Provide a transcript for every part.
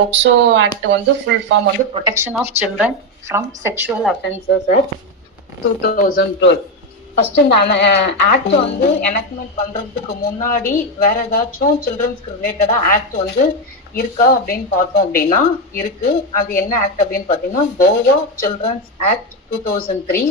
POCSO act வந்து full form வந்து protection of children from sexual offences act 2012. First இந்த act வந்து enactment பண்றதுக்கு முன்னாடி வேற ஏதாச்சும் சில்ட்ரன்ஸ்க்கு ரிலேட்டடா ஆக்ட் வந்து இருக்கா அப்படின்னு பார்த்தோம் அப்படின்னா இருக்கு. அது என்ன ஆக்ட் அப்படின்னு பாத்தீங்கன்னா Goa children's act 2003.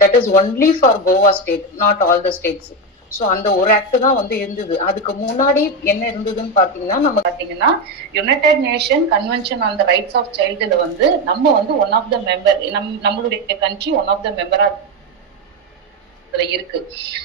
That is only for Goa state, not all the states. So அந்த ஒரு ஆக்ட் தான் வந்து இருந்தது. அதுக்கு முன்னாடி என்ன இருந்ததுன்னு பாத்தீங்கன்னா நம்ம பாத்தீங்கன்னா united nation convention on the rights of சைல்டுல வந்து நம்ம வந்து ஒன் ஆஃப் த மெம்பர், நம்மளுடைய கண்ட்ரி ஒன் ஆஃப் த மெம்பரா இருக்கு.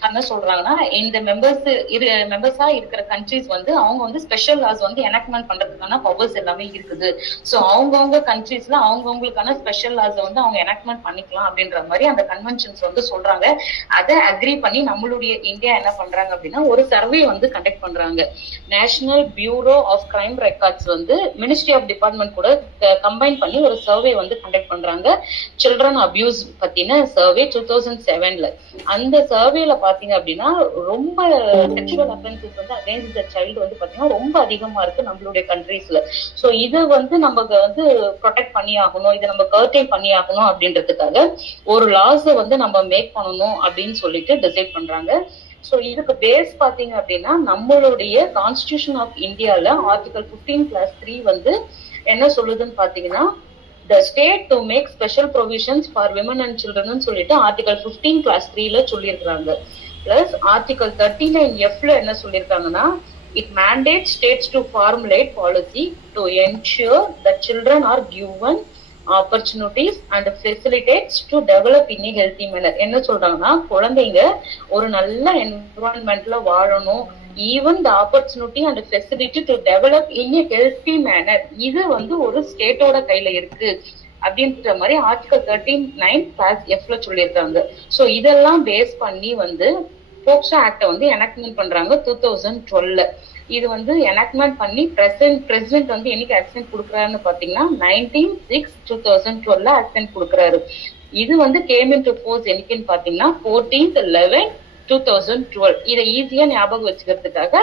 என்ன சொல்றாங்கன்னா இந்த மெம்பர்ஸா இருக்கிற கண்ட்ரிஸ் வந்து அவங்க வந்து ஸ்பெஷல் லாஸ் வந்து எனக்ட்மெண்ட் பண்றதுக்கான பவர்ஸ் எல்லாமே இருக்குது. சோ அவங்கவுங்க கண்ட்ரிஸ்ல அவங்கவுங்களுக்கான ஸ்பெஷல் லாஸ் வந்து அவங்க எனக்ட்மெண்ட் பண்ணிக்கலாம் அப்படின்ற மாதிரி அந்த கன்வென்ஷன்ஸ் வந்து சொல்றாங்க. அதை அக்ரி பண்ணி நம்மளுடைய இந்தியா என்ன பண்றாங்க அப்படின்னா ஒரு சர்வே வந்து கண்டக்ட் பண்றாங்க. National bureau of crime records வந்து மினிஸ்ட்ரி ஆஃப் டிபார்ட்மெண்ட் கூட கம்பைன் பண்ணி ஒரு சர்வே வந்து கண்டக்ட் பண்றாங்க. சில்ட்ரன் அபியூஸ் பத்தின சர்வே 2007ல. அந்த சர்வேல பாத்தீங்க அப்படின்னா ரொம்ப செக்ஷுவல் அஃபென்சஸ் வந்து அகைன்ஸ்ட் த சைல்டு வந்து பாத்தீங்கன்னா ரொம்ப அதிகமா இருக்கு நம்மளுடைய கண்ட்ரீஸ்ல. சோ இதை வந்து நமக்கு வந்து ப்ரொடெக்ட் பண்ணி ஆகணும், இதை நம்ம கர்டைன் பண்ணி ஆகணும் அப்படின்றதுக்காக ஒரு லாஸ் வந்து நம்ம மேக் பண்ணணும் அப்படின்னு சொல்லிட்டு டிசைட் பண்றாங்க. சோ இதுக்கு பேஸ் பாத்தீங்க அப்படின்னா நம்மளுடைய கான்ஸ்டிடியூஷன் ஆஃப் இந்தியால ஆர்டிகல் 15(3) வந்து என்ன சொல்லுதுன்னு பாத்தீங்கன்னா the state to make special provisions for women and children சொல்லிட்டு ஆர்டிகல் 15(3)ல சொல்லியிருக்காங்க. பிளஸ் ஆர்டிகல் 39(f)ல என்ன சொல்லியிருக்காங்கன்னா it mandates states to formulate policy to ensure that children are given opportunities and facilitates to develop in a healthy manner. என்ன சொல்றாங்கன்னா குழந்தைங்க ஒரு நல்ல என்விரான்மெண்ட்ல வாழணும், even the opportunity and facility to develop in a healthy manner. இது வந்து ஒரு ஸ்டேட்டோட கையில இருக்கு அப்படின்ற மாதிரி ஆர்டிகல் 13(9)(f)ல சொல்லியிருக்காங்க. சோ இதெல்லாம் பேஸ் பண்ணி வந்து போக்சோ ஆக்ட வந்து எனக்ட்மெண்ட் பண்றாங்க 2012ல. இது வந்து எனக்ட்மெண்ட் பண்ணி பிரசிடென்ட் வந்து என்னைக்கு ஆக்சென்ட் கொடுக்குறாருன்னு பாத்தீங்கன்னா 19/6/2012ல ஆக்சென்ட் கொடுக்குறாரு. இது வந்து கேம் இன்டு ஃபோர்ஸ் என்னைக்குன்னு பாத்தீங்கன்னா 14/11/2012. இதை ஈஸியா ஞாபகம் வச்சுக்கிறதுக்காக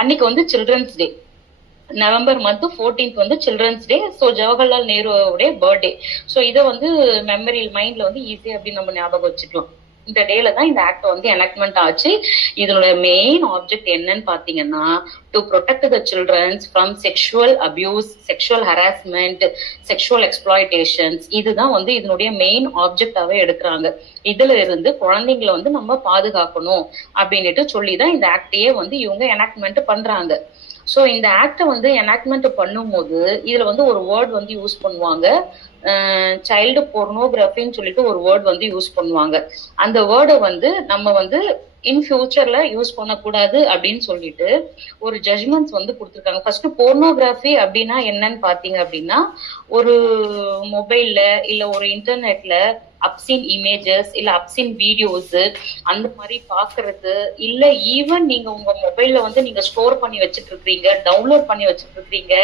அன்னைக்கு வந்து சில்ட்ரன்ஸ் டே, நவம்பர் மந்த் 14th வந்து சில்ட்ரன்ஸ் டே. ஸோ ஜவஹர்லால் நேருடைய பர்த்டே. ஸோ இதை வந்து மெமரி மைண்ட்ல வந்து ஈஸியா அப்படின்னு நம்ம ஞாபகம் வச்சுக்கலாம். இந்த டேல தான் இந்த ஆக்ட் வந்து எனக்ட்மெண்ட் ஆச்சு. இதனோட மெயின் ஆப்ஜெக்ட் என்னன்னு பாத்தீங்கன்னா to protect the children from sexual abuse, sexual harassment, sexual exploitations. இதுதான் வந்து இதனுடைய மெயின் ஆப்ஜெக்டாவே எடுக்கிறாங்க. இதுல இருந்து குழந்தைங்களை வந்து நம்ம பாதுகாக்கணும் அப்படின்னுட்டு சொல்லிதான் இந்த ஆக்டையே வந்து இவங்க எனக்ட்மெண்ட் பண்றாங்க. சோ இந்த ஆக்ட வந்து எனக்ட்மெண்ட் பண்ணும் போது இதுல வந்து ஒரு வேர்ட் வந்து யூஸ் பண்ணுவாங்க, சைல்டு போர்னோகிராஃபின்னு சொல்லிட்டு ஒரு வேர்ட் வந்து யூஸ் பண்ணுவாங்க. அந்த வேர்டை வந்து நம்ம வந்து இன் ஃபியூச்சர்ல யூஸ் பண்ணக்கூடாது அப்படின்னு சொல்லிட்டு ஒரு ஜட்ஜ்மெண்ட்ஸ் வந்து கொடுத்துருக்காங்க. ஃபர்ஸ்ட் போர்னோகிராஃபி அப்படின்னா என்னன்னு பாத்தீங்க அப்படின்னா ஒரு மொபைல்ல இல்ல ஒரு இன்டர்நெட்ல அப்சின் இமேஜஸ் இல்ல அப்சின் வீடியோஸ் அந்த மாதிரி பாக்குறது, இல்ல ஈவன் நீங்க உங்க மொபைல்ல வந்து நீங்க ஸ்டோர் பண்ணி வச்சுட்டு இருக்கீங்க, டவுன்லோட் பண்ணி வச்சுட்டு இருக்கீங்க,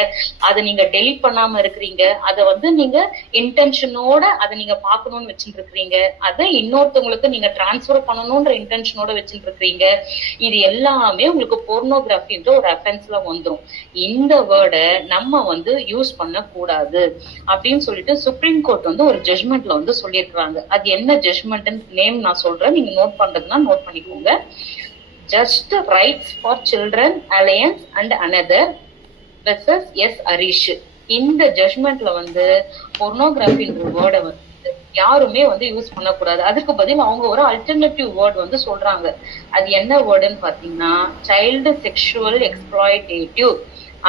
அதை நீங்க டெலிட் பண்ணாம இருக்கிறீங்க, அதை வந்து நீங்க இன்டென்ஷனோட அதை நீங்க பாக்கணும்னு வச்சுட்டு இருக்கீங்க, அதை இன்னொருத்தவங்களுக்கு நீங்க டிரான்ஸ்பர் பண்ணணும்ன்ற இன்டென்ஷனோட வச்சுட்டு இருக்கீங்க. இது எல்லாமே உங்களுக்கு போர்னோகிராஃபின்ற ஒரு அஃபென்ஸ்ல வந்துடும். இந்த வேர்டை நம்ம வந்து யூஸ் பண்ண கூடாது அப்படின்னு சொல்லிட்டு சுப்ரீம் கோர்ட் வந்து ஒரு ஜட்ஜ்மெண்ட்ல வந்து சொல்லியிருக்காங்க. அது என்ன ஜட்ஜ்மெண்ட் நேம் நான் சொல்றேன், நீங்க நோட் பண்றதுன்னா நோட் பண்ணிக்கோங்க. Just rights for children alliance and another versus S Harish. இந்த ஜட்ஜ்மெண்ட்ல வந்து போர்னோகிராஃபின்ற வேர்டை வந்து யாருமே வந்து யூஸ் பண்ணக்கூடாது. அதுக்கு பதில் அவங்க ஒரு அல்டர்னேட்டிவ் வேர்ட் வந்து சொல்றாங்க. அது என்ன வேர்டுன்னு பாத்தீங்கன்னா child sexual exploitative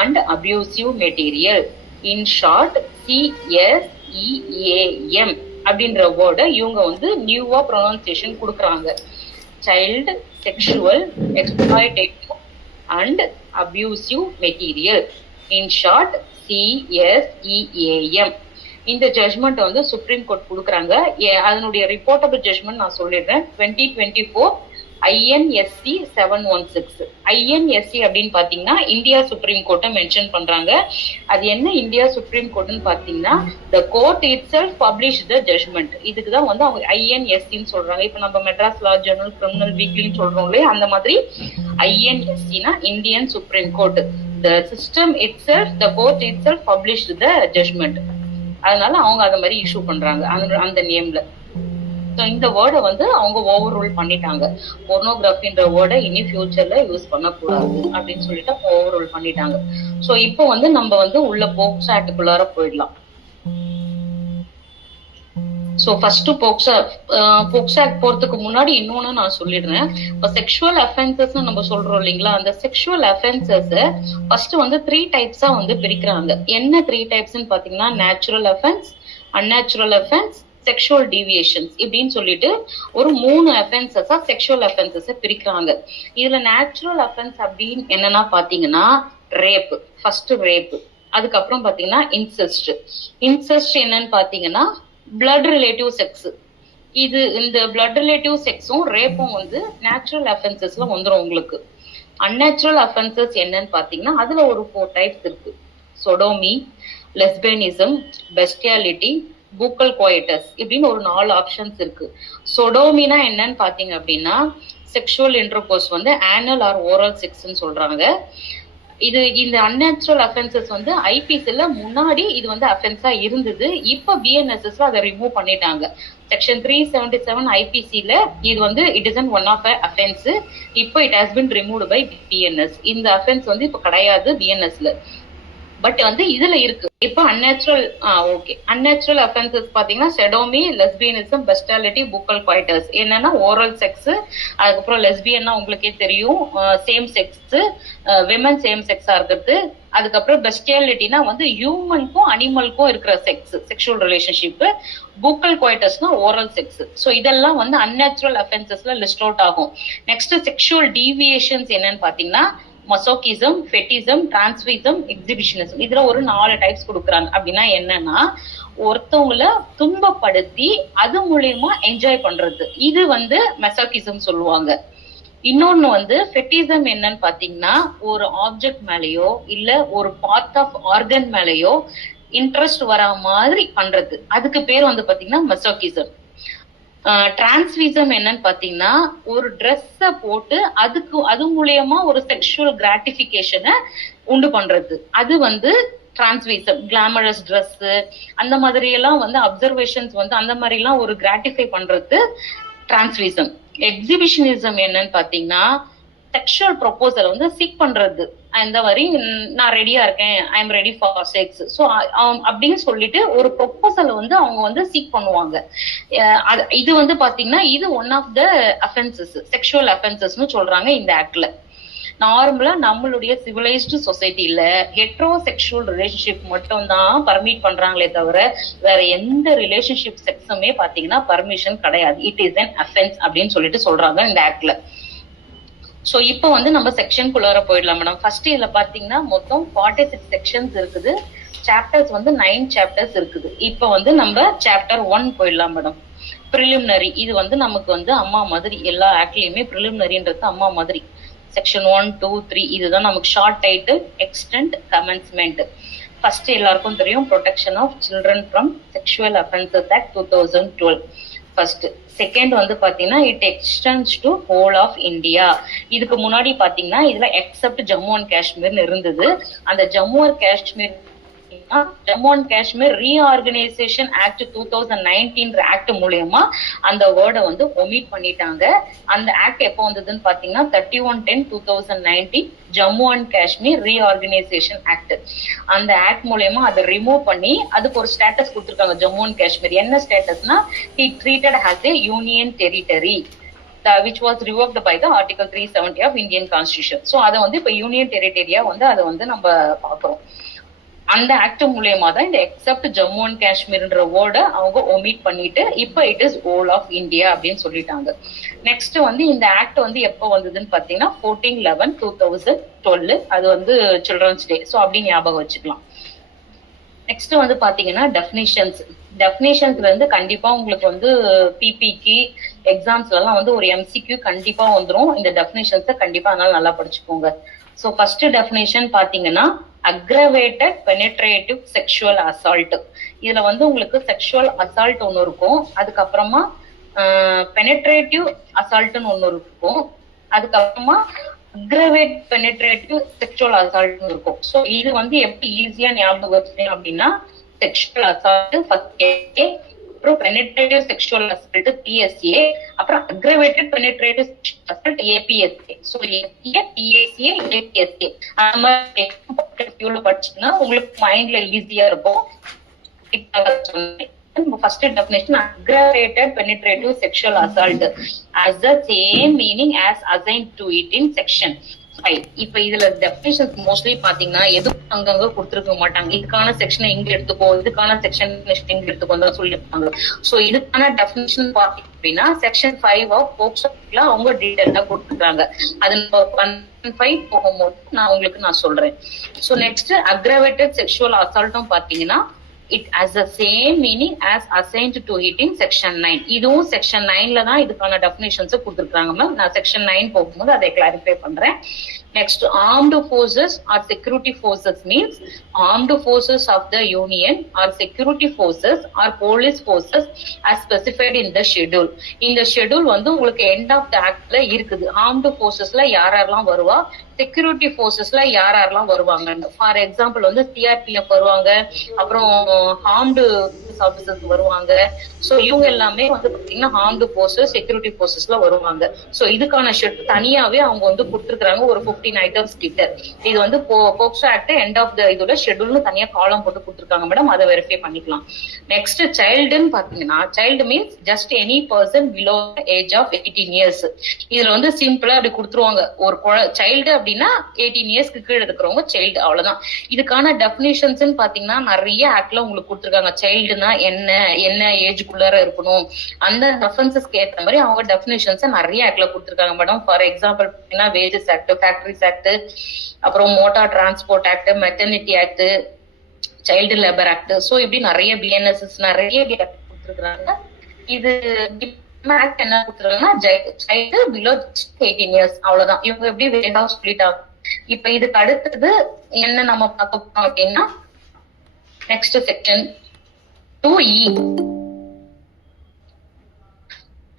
and abusive material, in short CSEAM அப்படின்ற வேர்டை இவங்க வந்து நியூவா ப்ரொனன்சியேஷன் கொடுக்குறாங்க. Child sexual exploitative and abusive material, in short CSEAM. இந்த ஜட்ஜ்மெண்ட் வந்து சுப்ரீம் கோர்ட் கொடுக்குறாங்க. அதனுடைய ரிப்போர்ட்டபிள் ஜட்ஜ்மெண்ட் நான் சொல்லிடுறேன். 2024 INSC 716. INSC அப்படின்னு பாத்தீங்கன்னா இந்தியா சுப்ரீம் கோர்ட்டை மென்ஷன் பண்றாங்க. அது என்ன இந்தியா சுப்ரீம் கோர்ட்னு பாத்தீங்கன்னா the court itself published the judgment. இதுக்குதான் வந்து அவங்க INSCன்னு சொல்றாங்க. இப்ப நம்ம மெட்ராஸ் லா ஜர்னல், கிரிமினல் வீக்லின்னு சொல்றோம் இல்லையா, அந்த மாதிரி INSCனா Indian Supreme Court. the system itself, the court itself published the judgment. அதனால அவங்க அத மாதிரி இஷ்யூ பண்றாங்க அந்த நேம்ல. ஸோ இந்த வேர்டை வந்து அவங்க ஓவர் ரூல் பண்ணிட்டாங்க. போர்னோகிராஃபின்ற வேர்டை இனி ஃபியூச்சர்ல யூஸ் பண்ணக்கூடாது அப்படின்னு சொல்லிட்டு ஓவர் ரூல் பண்ணிட்டாங்க. ஸோ இப்போ வந்து நம்ம வந்து உள்ள போக்சோ ஆக்டுக்குள்ளார போயிடலாம். ஸோ ஃபர்ஸ்ட் போக்சோ ஆக்ட் போறதுக்கு முன்னாடி இன்னொன்னு நான் சொல்லிடுறேன். இப்போ செக்ஷுவல் அஃபென்சஸ் நம்ம சொல்றோம் இல்லைங்களா, அந்த செக்ஷுவல் அஃபென்சஸ் ஃபர்ஸ்ட் வந்து 3 டைப்ஸா வந்து பிரிக்கிறாங்க. என்ன 3 டைப்ஸ்ன்னு பாத்தீங்கன்னா natural offence, unnatural offence, sexual deviations இப்படின்னு சொல்லிட்டு ஒரு 3 அஃபென்சஸா செக்ஷுவல் அஃபென்சஸை பிரிக்கிறாங்க. இதுல நேச்சுரல் அஃபென்ஸ் அப்படின்னு என்னன்னா பாத்தீங்கன்னா ரேப், ஃபர்ஸ்ட் ரேப். அதுக்கப்புறம் பாத்தீங்கன்னா இன்செஸ்ட் என்னன்னு பாத்தீங்கன்னா பிளட் ரிலேட்டிவ் செக்ஸ். இந்த பிளட் ரிலேட்டிவ் செக்ஸும் ரேப்பும் வந்து நேச்சுரல் அஃபென்சஸ்ல வந்துடும் உங்களுக்கு. அன்நேச்சுரல் அஃபென்சஸ் என்னன்னு பாத்தீங்கன்னா அதுல ஒரு 4 டைப்ஸ் இருக்கு. சொடோமி, லெஸ்பேனிசம், பெஸ்டியாலிட்டி, பூக்கல் கோயட்டஸ் இப்படின்னு ஒரு 4 ஆப்ஷன்ஸ் இருக்கு. சொடோமினா என்னன்னு பாத்தீங்க அப்படின்னா செக்ஷுவல் இன்டர்கோர்ஸ் வந்து ஆனல் ஆர் ஓரல் செக்ஸ்ன்னு சொல்றாங்க. இந்த அன்நேச்சுரல் அஃபென்சஸ் வந்து ஐபிசில முன்னாடி இது வந்து அஃபென்ஸா இருந்தது. இப்ப பிஎன்எஸ்எஸ்ல அதை ரிமூவ் பண்ணிட்டாங்க. செக்ஷன் 377 ஐபிசில இது வந்து it is one of offence. இப்போ it has been removed by BNS. இந்த அஃபென்ஸ் வந்து இப்ப கிடையாது பிஎன்எஸ்ல, பட் வந்து இதுல இருக்கு. இப்போ அன்நேச்சுரல் அஃபென்சஸ் பாத்தீங்கன்னா செடோமி, லெஸ்பியனிசம், பெஸ்டாலிட்டி, பூக்கல் குவைட்டர்ஸ். என்னன்னா ஓரல் செக்ஸ், அதுக்கப்புறம் லெஸ்பியன்னா உங்களுக்கே தெரியும் சேம் செக்ஸ், விமன் சேம் செக்ஸா இருக்கிறது. அதுக்கப்புறம் பெஸ்டியாலிட்டினா வந்து ஹியூமனுக்கும் அனிமலுக்கும் இருக்கிற செக்ஷுவல் ரிலேஷன்ஷிப். பூக்கல் குவைட்டர்ஸ்னா ஓரல் செக்ஸ். ஸோ இதெல்லாம் வந்து அன்நேச்சுரல் அஃபென்சஸ்ல லிஸ்ட் அவுட் ஆகும். நெக்ஸ்ட் செக்ஷுவல் டீவியேஷன்ஸ் என்னன்னு பாத்தீங்கன்னா மசோகிசம், ஃபெட்டிசம், டிரான்ஸ்விசம், எக்ஸிபிஷனிசம். இதுல ஒரு 4 டைப்ஸ் கொடுக்குறாங்க. அப்படின்னா என்னன்னா ஒருத்தவங்கள துன்பப்படுத்தி அது மூலியமா என்ஜாய் பண்றது, இது வந்து மெசோகிசம் சொல்லுவாங்க. இன்னொன்னு வந்து ஃபெட்டிசம் என்னன்னு பாத்தீங்கன்னா ஒரு ஆப்ஜெக்ட் மேலயோ இல்ல ஒரு பார்ட் ஆஃப் ஆர்கன் மேலயோ இன்ட்ரெஸ்ட் வரா மாதிரி பண்றது, அதுக்கு பேர் வந்து பாத்தீங்கன்னா மெசோகிசம். டிரான்ஸ்விசம் என்னன்னு பாத்தீங்கன்னா ஒரு ட்ரெஸ்ஸ போட்டு அது மூலியமா ஒரு செக்ஷுவல் கிராட்டிபிகேஷனை உண்டு பண்றது, அது வந்து டிரான்ஸ்விசம். கிளாமரஸ் ட்ரெஸ் அந்த மாதிரி எல்லாம் வந்து அப்சர்வேஷன்ஸ் வந்து அந்த மாதிரி எல்லாம் ஒரு கிராட்டிஃபை பண்றது டிரான்ஸ்விசம். எக்ஸிபிஷனிசம் என்னன்னு பாத்தீங்கன்னா செக்ஷுவல் ப்ரொபோசல் வந்து சீக் பண்றது. இந்த மாதிரி நான் ரெடியா இருக்கேன், I am ready for sex, so அப்படின்னு சொல்லிட்டு ஒரு ப்ரொபோசல் வந்து அவங்க வந்து சீக் பண்ணுவாங்க. இது வந்து பாத்தீங்கன்னா இது one of the offences, sexual அஃபென்சஸ்னு சொல்றாங்க இந்த ஆக்ட்ல. நார்மலா நம்மளுடைய சிவிலைஸ்டு சொசைட்டில ஹெட்ரோசெக்சுவல் ரிலேஷன்ஷிப் மட்டும் தான் பர்மிட் பண்றாங்களே தவிர வேற எந்த ரிலேஷன்ஷிப் செக்ஸுமே பாத்தீங்கன்னா பர்மிஷன் கிடையாது. இட் இஸ் அன் அஃபென்ஸ் அப்படின்னு சொல்லிட்டு சொல்றாங்க இந்த ஆக்ட்ல. சோ இப்போ வந்து நம்ம செக்ஷனுக்குள்ளார போயிடலாம் மேடம். ஃபர்ஸ்ட் இதுல பாத்தீங்கன்னா மொத்தம் 46 செக்ஷன்ஸ் இருக்குது. சாப்டர்ஸ் வந்து 9 சாப்டர்ஸ் இருக்குது. இப்போ வந்து நம்ம சாப்டர் 1 போயிடலாம் மேடம். பிரிலிமினரி, இது வந்து நமக்கு வந்து அம்மா மாதிரி, எல்லா ஆக்ட்லயுமே பிரிலிமினரின்றது அம்மா மாதிரி. செக்ஷன் 1, 2, 3 இதுதான் நமக்கு short title, extent, commencement. First எல்லாருக்கும் தெரியும் protection of children from sexual offences act 2012 first. Second வந்து பாத்தீங்கன்னா it extends to whole of India. இதுக்கு முன்னாடி பாத்தீங்கன்னா இதுல எக்ஸப்ட் ஜம்மு அண்ட் காஷ்மீர்னு இருந்தது. அந்த Jammu and Kashmir reorganisation act 2019 act மூலமா அந்த வேர்டை வந்து ஒமிட் பண்ணிட்டாங்க. அந்த ஆக்ட் எப்போ வந்ததுன்னு பாத்தீங்கன்னா 31/10/2019 Jammu and Kashmir reorganisation act. அந்த ஆக்ட் மூலமா அதை ரிமூவ் பண்ணி அதுக்கு ஒரு ஸ்டேட்டஸ் கொடுத்திருக்காங்க ஜம்மு அண்ட் காஷ்மீர். என்ன ஸ்டேட்டஸ்னா he treated as a union territory which was revoked by the article 370 of Indian constitution. so அதை வந்து இப்ப யூனியன் டெரிட்டரியா வந்து அதை வந்து நம்ம பாக்குறோம். அந்த ஆக்ட் மூலயமா தான் இந்த எக்ஸப்ட் ஜம்மு அண்ட் காஷ்மீர்ன்ற வேர்டை அவங்க ஒமிட் பண்ணிட்டு இப்ப it is whole of India அப்படின்னு சொல்லிட்டாங்க. நெக்ஸ்ட் வந்து இந்த ஆக்ட் வந்து எப்போ வந்ததுன்னு பாத்தீங்கன்னா 14/11/2012. அது வந்து சில்ட்ரன்ஸ் டே, ஸோ அப்படின்னு ஞாபகம் வச்சுக்கலாம். நெக்ஸ்ட் வந்து பாத்தீங்கன்னா டெஃபினிஷன்ஸ்ல இருந்து கண்டிப்பா உங்களுக்கு வந்து பிபிக்கு எக்ஸாம்ஸ்ல எல்லாம் வந்து ஒரு எம்சிக்யூ கண்டிப்பா வந்துடும். இந்த டெஃபினிஷன்ஸை கண்டிப்பா அதனால நல்லா படிச்சுக்கோங்க. ஸோ ஃபர்ஸ்ட் டெஃபினிஷன் பாத்தீங்கன்னா அக்ரவேட்டட் பெனிட்ரேட்டிவ் செக்ஷுவல் அசால்ட். இதுல வந்து உங்களுக்கு செக்ஷுவல் அசால்ட் ஒன்னு இருக்கும், அதுக்கப்புறமா பெனிட்ரேட்டிவ் அசால்ட்னு ஒன்னு இருக்கும், அதுக்கப்புறமா அக்ரவேட் பெனிட்ரேட்டிவ் செக்ஷுவல் அசால்ட் இருக்கும். சோ இது வந்து எப்படி ஈஸியா ஞாபகம் வச்சுக்கணும் அப்படின்னா, செக்ஷுவல் அசால்ட் ஃபர்ஸ்ட் அப்புறம் பெனிட்ரேட்டிவ் செக்ஷுவல் அசால்ட் PSA, அப்புறம் aggravated penetrative sexual assault APSA. So SCA, PSA, APSA அந்த மாதிரி படிச்சீங்கன்னா உங்களுக்கு மைண்ட்ல ஈஸியா இருக்கும். First definition, aggravated penetrative sexual assault as the same meaning as assigned to it in section 5. இப்ப இதுல டெஃபினிஷன்ஸ் மோஸ்ட்லி பாத்தீங்கன்னா எதுவும் அங்கங்க கொடுத்துருக்க மாட்டாங்க. இதுக்கான செக்ஷனை இங்க எடுத்துக்கோ, இதுக்கான செக்ஷன் இங்க எடுத்துக்கோ தான் சொல்லியிருப்பாங்க. சோ இதுக்கான டெஃபினிஷன் பாத்தீங்க அப்படின்னா செக்ஷன் 5 ஆஃப் போக்சோல அவங்க டீடைலா கொடுத்துருக்காங்க. அது 5 போகும்போது நான் சொல்றேன். சோ நெக்ஸ்ட் அக்ரவேட்டட் செக்ஷுவல் அசால்ட்டும் பாத்தீங்கன்னா it has the same meaning as assigned to it in section 9. இதுவும் section 9ல தான் இதுக்கான definitions கொடுத்திருக்காங்க மேம். நான் section 9 போகும்போது அதை clarify பண்றேன். Next, armed forces or security forces means armed forces of the union or security forces or police forces as specified in the schedule. இந்த schedule வந்து உங்களுக்கு end of the actல இருக்குது. armed forcesல யாரெல்லாம் வருவா, செக்யூரிட்டி போர்சஸ்ல யாரெல்லாம் வருவாங்க. ஃபார் எக்ஸாம்பிள் வந்து CRPF வருவாங்க, அப்புறம் ஆர்ம்டு ஆபீசர்ஸ் வருவாங்க. சோ இவங்க எல்லாமே வந்து பாத்தீங்கன்னா ஆர்ம்டு போர்சஸ், செக்யூரிட்டி போர்சஸ்ல வருவாங்க. சோ இதுக்கான ஷெட் தனியாவே அவங்க வந்து கொடுத்துருக்காங்க ஒரு 15 ஐட்டம்ஸ் கிட்ட. இது வந்து POCSO act end of the இதோட ஷெட்யூல்னு தனியா காலம் போட்டு கொடுத்துருக்காங்க மேடம். அதை வெரிஃபை பண்ணிக்கலாம். நெக்ஸ்ட் சைல்டுன்னு பாத்தீங்கன்னா, child means just any person below age of 18 years. இதுல வந்து சிம்பிளா அப்படி கொடுத்துருவாங்க. ஒரு சைல்டு அப்படின்னா 18 இயர்ஸ்க்கு கீழே இருக்கிறவங்க சைல்டு, அவ்வளவுதான். இதுக்கான டெபினிஷன்ஸ் பாத்தீங்கன்னா நிறைய ஆக்ட்ல உங்களுக்கு கொடுத்துருக்காங்க. சைல்டுனா என்ன ஏஜுக்குள்ளார இருக்கணும், அந்த ரெஃபரன்சஸ்க்கு ஏற்ற மாதிரி அவங்க டெபினிஷன்ஸ் நிறைய ஆக்ட்ல கொடுத்துருக்காங்க மேடம். ஃபார் எக்ஸாம்பிள் பாத்தீங்கன்னா வேஜஸ் ஆக்ட், ஃபேக்டரிஸ் ஆக்ட், அப்புறம் motor transport act, maternity act, child labour act. So இப்படி நிறைய BNSS நிறைய ஆக்ட் கொடுத்துருக்காங்க. இது ஆக்ட் என்ன கொடுத்துருக்காங்கன்னா சைல்டு பிலோ 18 இயர்ஸ், அவ்வளவுதான். இவங்க எப்படி வேகா ஸ்பிளிட் ஆகும். இப்ப இதுக்கு அடுத்தது என்ன நம்ம பார்க்க போறோம் அப்படின்னா, next section 2E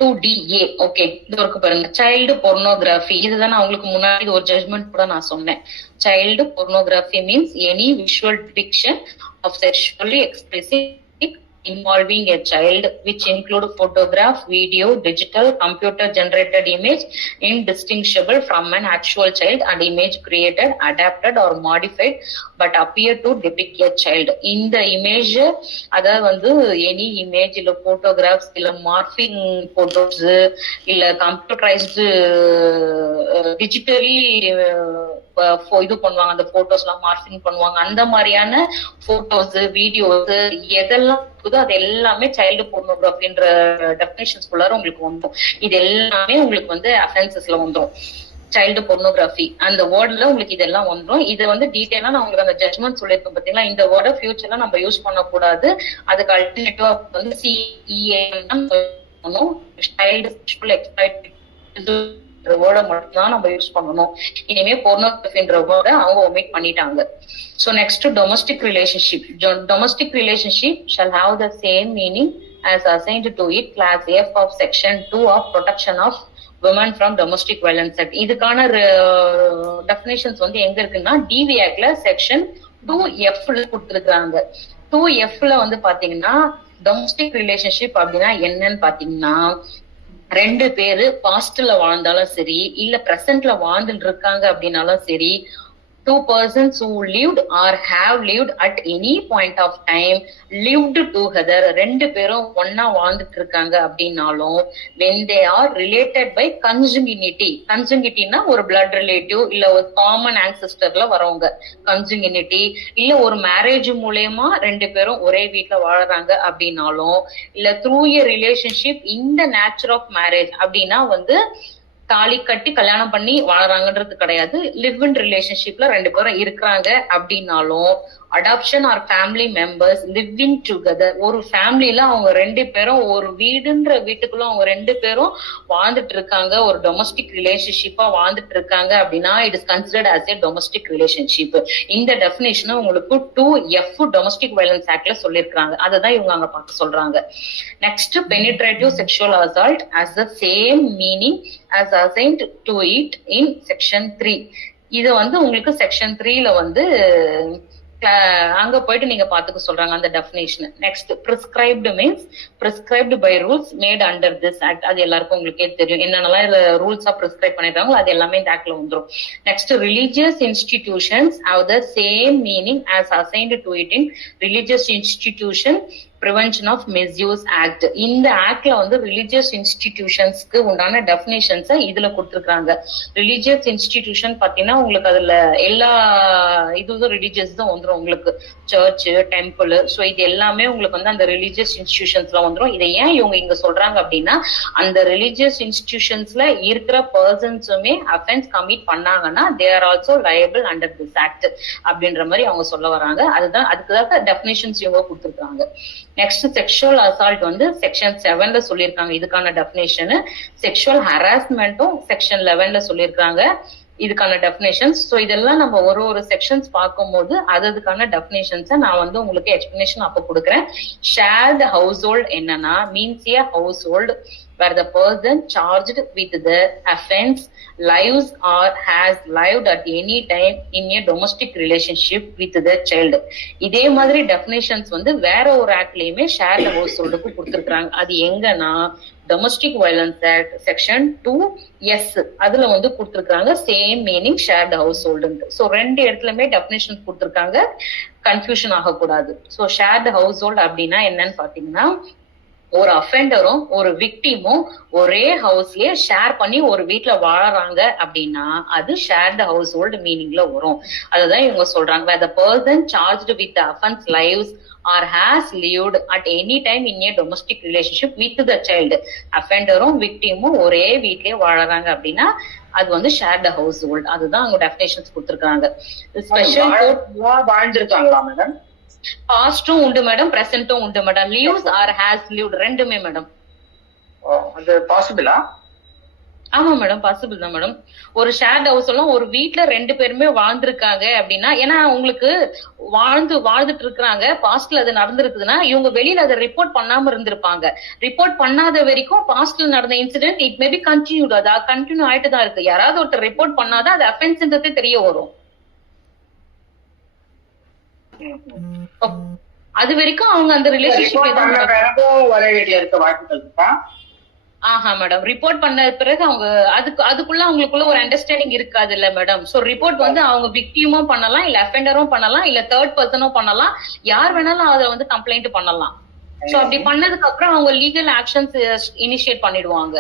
2DA. Okay, இது இருக்கு பாருங்க, சைல்டு பொர்னோகிராஃபி. இதுதான் அவங்களுக்கு முன்னாடி ஒரு ஜட்மெண்ட் கூட நான் சொன்னேன். Child pornography means any visual depiction of sexually expressive involving a child which include photograph, video, digital, computer generated image indistinguishable from an actual child and image created, adapted or modified but appear to depict a child. இந்த image அதாவது வந்து any image இல்ல photographs இல்ல morphing photos இல்ல computerised digitally இது பண்ணுவாங்க, அந்த photos எல்லாம் மார்பிங் பண்ணுவாங்க. அந்த மாதிரியான போட்டோஸ், வீடியோஸ் எதெல்லாம் அது எல்லாமே சைல்டு போர்னோகிராஃபின்ற டெஃபினிஷன்ஸ்குள்ளார உங்களுக்கு வந்துடும். இது எல்லாமே உங்களுக்கு வந்து அஃபென்சஸ்ல வந்துடும். சைல்டு பொர்னோகிராஃபி அந்த வேர்ட்ல உங்களுக்கு இதெல்லாம் வந்துடும். இது வந்து டீடைலா நான் உங்களுக்கு அந்த ஜட்மெண்ட் சொல்லியிருக்கேன் பாத்தீங்களா. இந்த வேர்டை ஃபியூச்சர்ல நம்ம யூஸ் பண்ணக்கூடாது. அதுக்கு அல்டர்னேட்டிவா வந்து CEA சைல்டு செக்ஷுவல் எக்ஸ்பிளாய்ட் வேர்டை மட்டும்தான் நம்ம யூஸ் பண்ணணும். இனிமே பொர்னோகிராஃபின்ற வேர்டை அவங்க ஒமிட் பண்ணிட்டாங்க. So next, domestic relationship. Domestic relationship shall have the same meaning as assigned to it class F of section 2 of protection of women from domestic violence act. இதுக்கான definitions வந்து எங்க இருக்குன்னா DV ஆக்ட்ல செக்ஷன் 2F கொடுத்துருக்காங்க. 2F வந்து பாத்தீங்கன்னா domestic relationship அப்படின்னா என்னன்னு பாத்தீங்கன்னா, ரெண்டு பேரு பாஸ்ட்ல வாழ்ந்தாலும் சரி இல்ல பிரசன்ட்ல வாழ்ந்துட்டு இருக்காங்க அப்படின்னாலும் சரி, two persons who lived or have lived at any point of time lived together, ரெண்டு பேரும் ஒன்னா வாழ்ந்துட்டு இருக்காங்க அப்படின்னாலும் when they are related by consanguinity. consanguinityனா ஒரு blood relative இல்ல ஒரு common ancestorல வரவங்க consanguinity, இல்ல ஒரு மேரேஜ் மூலமா ரெண்டு பேரும் ஒரே வீட்டுல வாழறாங்க அப்படின்னாலும், இல்ல through a relationship in the nature of marriage அப்படின்னா வந்து தாலி கட்டி கல்யாணம் பண்ணி வாழறாங்கன்றது கிடையாது. லிவ் இன் ரிலேஷன்ஷிப்ல ரெண்டு பேரும் இருக்கிறாங்க அப்படின்னாலும் adoption or family members living together. ஒரு ஃபேமிலில அவங்க 2 பேரும் ஒரு வீடுன்ற வீட்டுக்குள்ள அவங்க 2 பேரும் வாழ்ந்துட்டு இருக்காங்க, ஒரு டொமஸ்டிக் ரிலேஷன்ஷிப்பா வாழ்ந்துட்டு இருக்காங்க அப்படின்னா it is considered as a domestic relationship. இந்த டெஃபினேஷன் உங்களுக்கு 2F டொமஸ்டிக் வயலன்ஸ் ஆக்ட்ல சொல்லியிருக்காங்க. அதை இவங்க அங்க பார்க்க சொல்றாங்க. Next, penetrative sexual assault as the same meaning as assigned to it in section 3. இது உங்களுக்கு செக்ஷன் 3ல அங்க போயிட்டு நீங்க பாத்துக்க சொல்றாங்க அந்த definition. Next, prescribed means prescribed by rules made under this act. அது எல்லாருக்கும் உங்களுக்கே தெரியும் என்னென்னலாம் இதுல ரூல்ஸா பிரிஸ்கிரைப் பண்ணிருக்காங்களோ அது எல்லாமே இந்த ஆக்ட்ல வந்துரும். Next, religious institutions have the same meaning as assigned to it in religious institution prevention of misuse act. இந்த ஆக்ட்ல ரிலீஜியஸ் இன்ஸ்டிடியூஷன்ஸ்க்கு உண்டான டெஃபினேஷன்ஸை இதுல கொடுத்துருக்காங்க. ரிலீஜியஸ் இன்ஸ்டிடியூஷன் பாத்தீங்கன்னா உங்களுக்கு அதுல எல்லா இதுவும் ரிலீஜியஸ் தான் வந்துடும். உங்களுக்கு சர்ச், டெம்பிள், ஸோ இது எல்லாமே உங்களுக்கு அந்த ரிலீஜியஸ் இன்ஸ்டிடியூஷன்ஸ்ல வந்துடும். இதை ஏன் இவங்க இங்க சொல்றாங்க அப்படின்னா அந்த ரிலீஜியஸ் இன்ஸ்டிடியூஷன்ஸ்ல இருக்கிற பர்சன்ஸுமே அஃபென்ஸ் கமிட் பண்ணாங்கன்னா they are also liable under this act அப்படின்ற மாதிரி அவங்க சொல்ல வராங்க. அதுக்குதான் டெஃபினேஷன்ஸ் இவங்க கொடுத்துருக்காங்க. நெக்ஸ்ட், செக்ஷுவல் அசால்ட் செக்ஷன் 7ல சொல்லியிருக்காங்க இதுக்கான டெஃபினேஷன். செக்ஷுவல் ஹராஸ்மெண்ட்டும் செக்ஷன் 11ல சொல்லியிருக்காங்க இதுக்கான டெஃபினேஷன்ஸ். ஸோ இதெல்லாம் நம்ம ஒரு செக்ஷன்ஸ் பார்க்கும்போது அதுக்கான டெஃபினேஷன்ஸை நான் உங்களுக்கு எக்ஸ்பிளனேஷன் அப்போ கொடுக்குறேன். ஷேர்டு ஹவுஸ் ஹோல்ட் என்னன்னா means a house hold where the person charged with the offense lives or has lived at any time in a domestic relationship with the child. இதே மாதிரி டெஃபினேஷன்ஸ் வேற ஒரு ஆக்ட்லயுமே ஷேர்ட் ஹவுஸ் ஹோல்டுக்கு கொடுத்துருக்காங்க. அது எங்கன்னா domestic violence act section 2S அதுல கொடுத்துருக்காங்க same meaning shared household. So 2 இடத்துலயுமே டெஃபினேஷன் கொடுத்துருக்காங்க, கன்ஃபியூஷன் ஆகக்கூடாது. ஸோ ஷேர்ட் ஹவுஸ் ஹோல்டு அப்படின்னா என்னன்னு பாத்தீங்கன்னா ஒரு அஃபெண்டரும் ஒரு விக்டிமும் ஒரே ஹவுஸ்லயே ஷேர் பண்ணி ஒரு வீட்டுல வாழறாங்க அப்படின்னா அது ஷேர்டு ஹவுஸ் ஹோல்டு மீனிங்ல வரும். அதுதான் இவங்க சொல்றாங்க. where the person charged with the offense lives or has lived at any time in a domestic relationship with the child. அஃபெண்டரும் விக்டிமும் ஒரே வீட்லயே வாழறாங்க அப்படின்னா அது ஷேர்டு ஹவுஸ் ஹோல்டு. அதுதான் அவங்க டெஃபினேஷன்ஸ் கொடுத்துருக்காங்க. Special வாழ்ந்திருக்காங்களா madam? பாஸ்டும் உண்டு மேடம், பிரசன்ட்டும் உண்டு madam. Lives or has lived ரெண்டுமே மேடம். அது பாசிபிளா? ஆமா மேடம், பாசிபிள் தான் மேடம். ஒரு ஷேர்ட் ஹவுஸ் எல்லாம் ஒரு வீட்ல 2 பேருமே வாழ்ந்திருக்காங்க அப்படின்னா, ஏன்னா உங்களுக்கு வாழ்ந்துட்டு இருக்காங்க, பாஸ்ட்ல அது நடந்திருக்குதுன்னா இவங்க வெளியில அதை ரிப்போர்ட் பண்ணாம இருந்திருப்பாங்க. ரிப்போர்ட் பண்ணாத வரைக்கும் பாஸ்ட்ல நடந்த இன்சிடென்ட் இட் மேபி கண்டினியூட், அது கண்டினியூ ஆயிட்டு தான் இருக்கு. யாராவது ஒருத்தர் ரிப்போர்ட் பண்ணாதான் அது அஃபென்ஸ்ன்றதே தெரிய வரும். அது வரைக்கும் அவங்க அந்த ரிலேஷன்ஷிப் ஆஹா மேடம், ரிப்போர்ட் பண்ண பிறகு அவங்க அதுக்குள்ள அவங்களுக்குள்ள ஒரு அண்டர்ஸ்டாண்டிங் இருக்காது இல்ல மேடம். சோ ரிப்போர்ட் அவங்க விக்டிமும் பண்ணலாம், இல்ல அஃபெண்டரும் பண்ணலாம், இல்ல தேர்ட் பர்சனும் பண்ணலாம், யார் வேணாலும் அதை கம்ப்ளைண்ட் பண்ணலாம். சோ அப்படி பண்ணதுக்கு அப்புறம் அவங்க லீகல் ஆக்ஷன்ஸ் இனிஷியேட் பண்ணிடுவாங்க.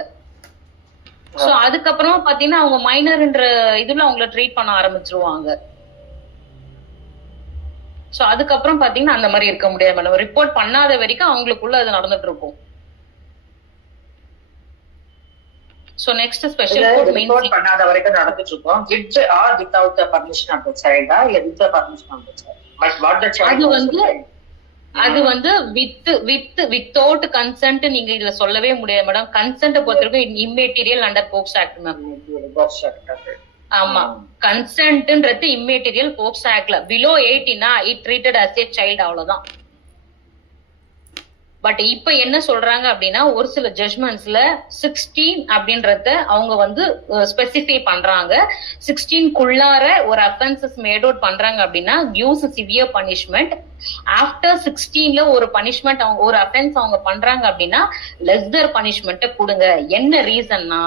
சோ அதுக்கப்புறம் பாத்தீங்கன்னா அவங்க மைனர்ன்ற இதுல அவங்கள ட்ரீட் பண்ண ஆரம்பிச்சிருவாங்க. சோ அதுக்கப்புறம் பாத்தீங்கன்னா அந்த மாதிரி இருக்க முடியாது மேடம். ரிப்போர்ட் பண்ணாத வரைக்கும் அவங்களுக்குள்ள அது நடந்துட்டு இருக்கும். So next special court means report பண்ணாத வரைக்கும் நடந்துட்டு இருக்கும். With or without the permission of the child இல்ல with the permission of the child. But what the child அது வித்தவுட் கன்சென்ட் நீங்க இதுல சொல்லவே முடியாது மேடம். கன்சென்ட் பொறுத்தவரைக்கும் immaterial under POCSO act ma'am. ஆமா, கன்சென்ட்ன்றது இம்மெட்டீரியல் போக்சோ ஆக்ட்ல below 18 it treated as a child, அவ்வளவுதான். பட் இப்ப என்ன சொல்றாங்க அப்படின்னா ஒரு சில ஜட்ஜ்மெண்ட்ஸ்ல 16 அப்படின்றத அவங்க ஸ்பெசிஃபை பண்றாங்க. 16க்குள்ளார ஒரு அஃபென்சஸ் மேட் அவுட் பண்றாங்க அப்படின்னா கிவ்ஸ் சிவியர் பனிஷ்மெண்ட். ஆஃப்டர் 16ல ஒரு பனிஷ்மெண்ட் அவங்க ஒரு அஃபென்ஸ் அவங்க பண்றாங்க அப்படின்னா லெஸ்தர் பனிஷ்மெண்ட்டை கொடுங்க. என்ன ரீசன்னா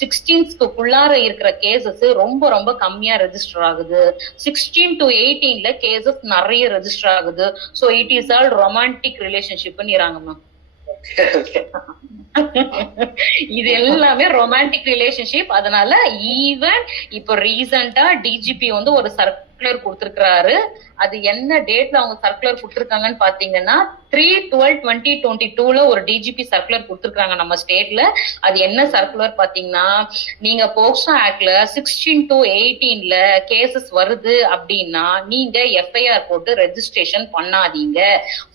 16க்குள்ளார இருக்கிற கேசஸ் ரொம்ப ரொம்ப கம்மியா ரெஜிஸ்டர் ஆகுது. 16 to 18ல கேசஸ் நிறைய ரெஜிஸ்டர் ஆகுது. So it is all romantic ரிலேஷன்ஷிப்னு மேம். இது எல்லாமே ரொமான்டிக் ரிலேஷன்ஷிப். அதனால ஈவன் இப்ப ரீசெண்டா டிஜிபி ஒரு சர்க்குலர் கொடுத்திருக்காரு. அது என்ன டேட்ல அவங்க சர்க்குலர் கொடுத்திருக்காங்கன்னு பாத்தீங்கன்னா 3/12/2022 ஒரு டிஜிபி சர்க்குலர் கொடுத்திருக்காங்க நம்ம ஸ்டேட்ல. அது என்ன சர்க்குலர் பாத்தீங்கன்னா, நீங்க போக்சோ ஆக்ட்ல 16 to 18ல கேசஸ் வருது அப்படின்னா நீங்க எஃப்ஐஆர் போட்டு ரெஜிஸ்ட்ரேஷன் பண்ணாதீங்க.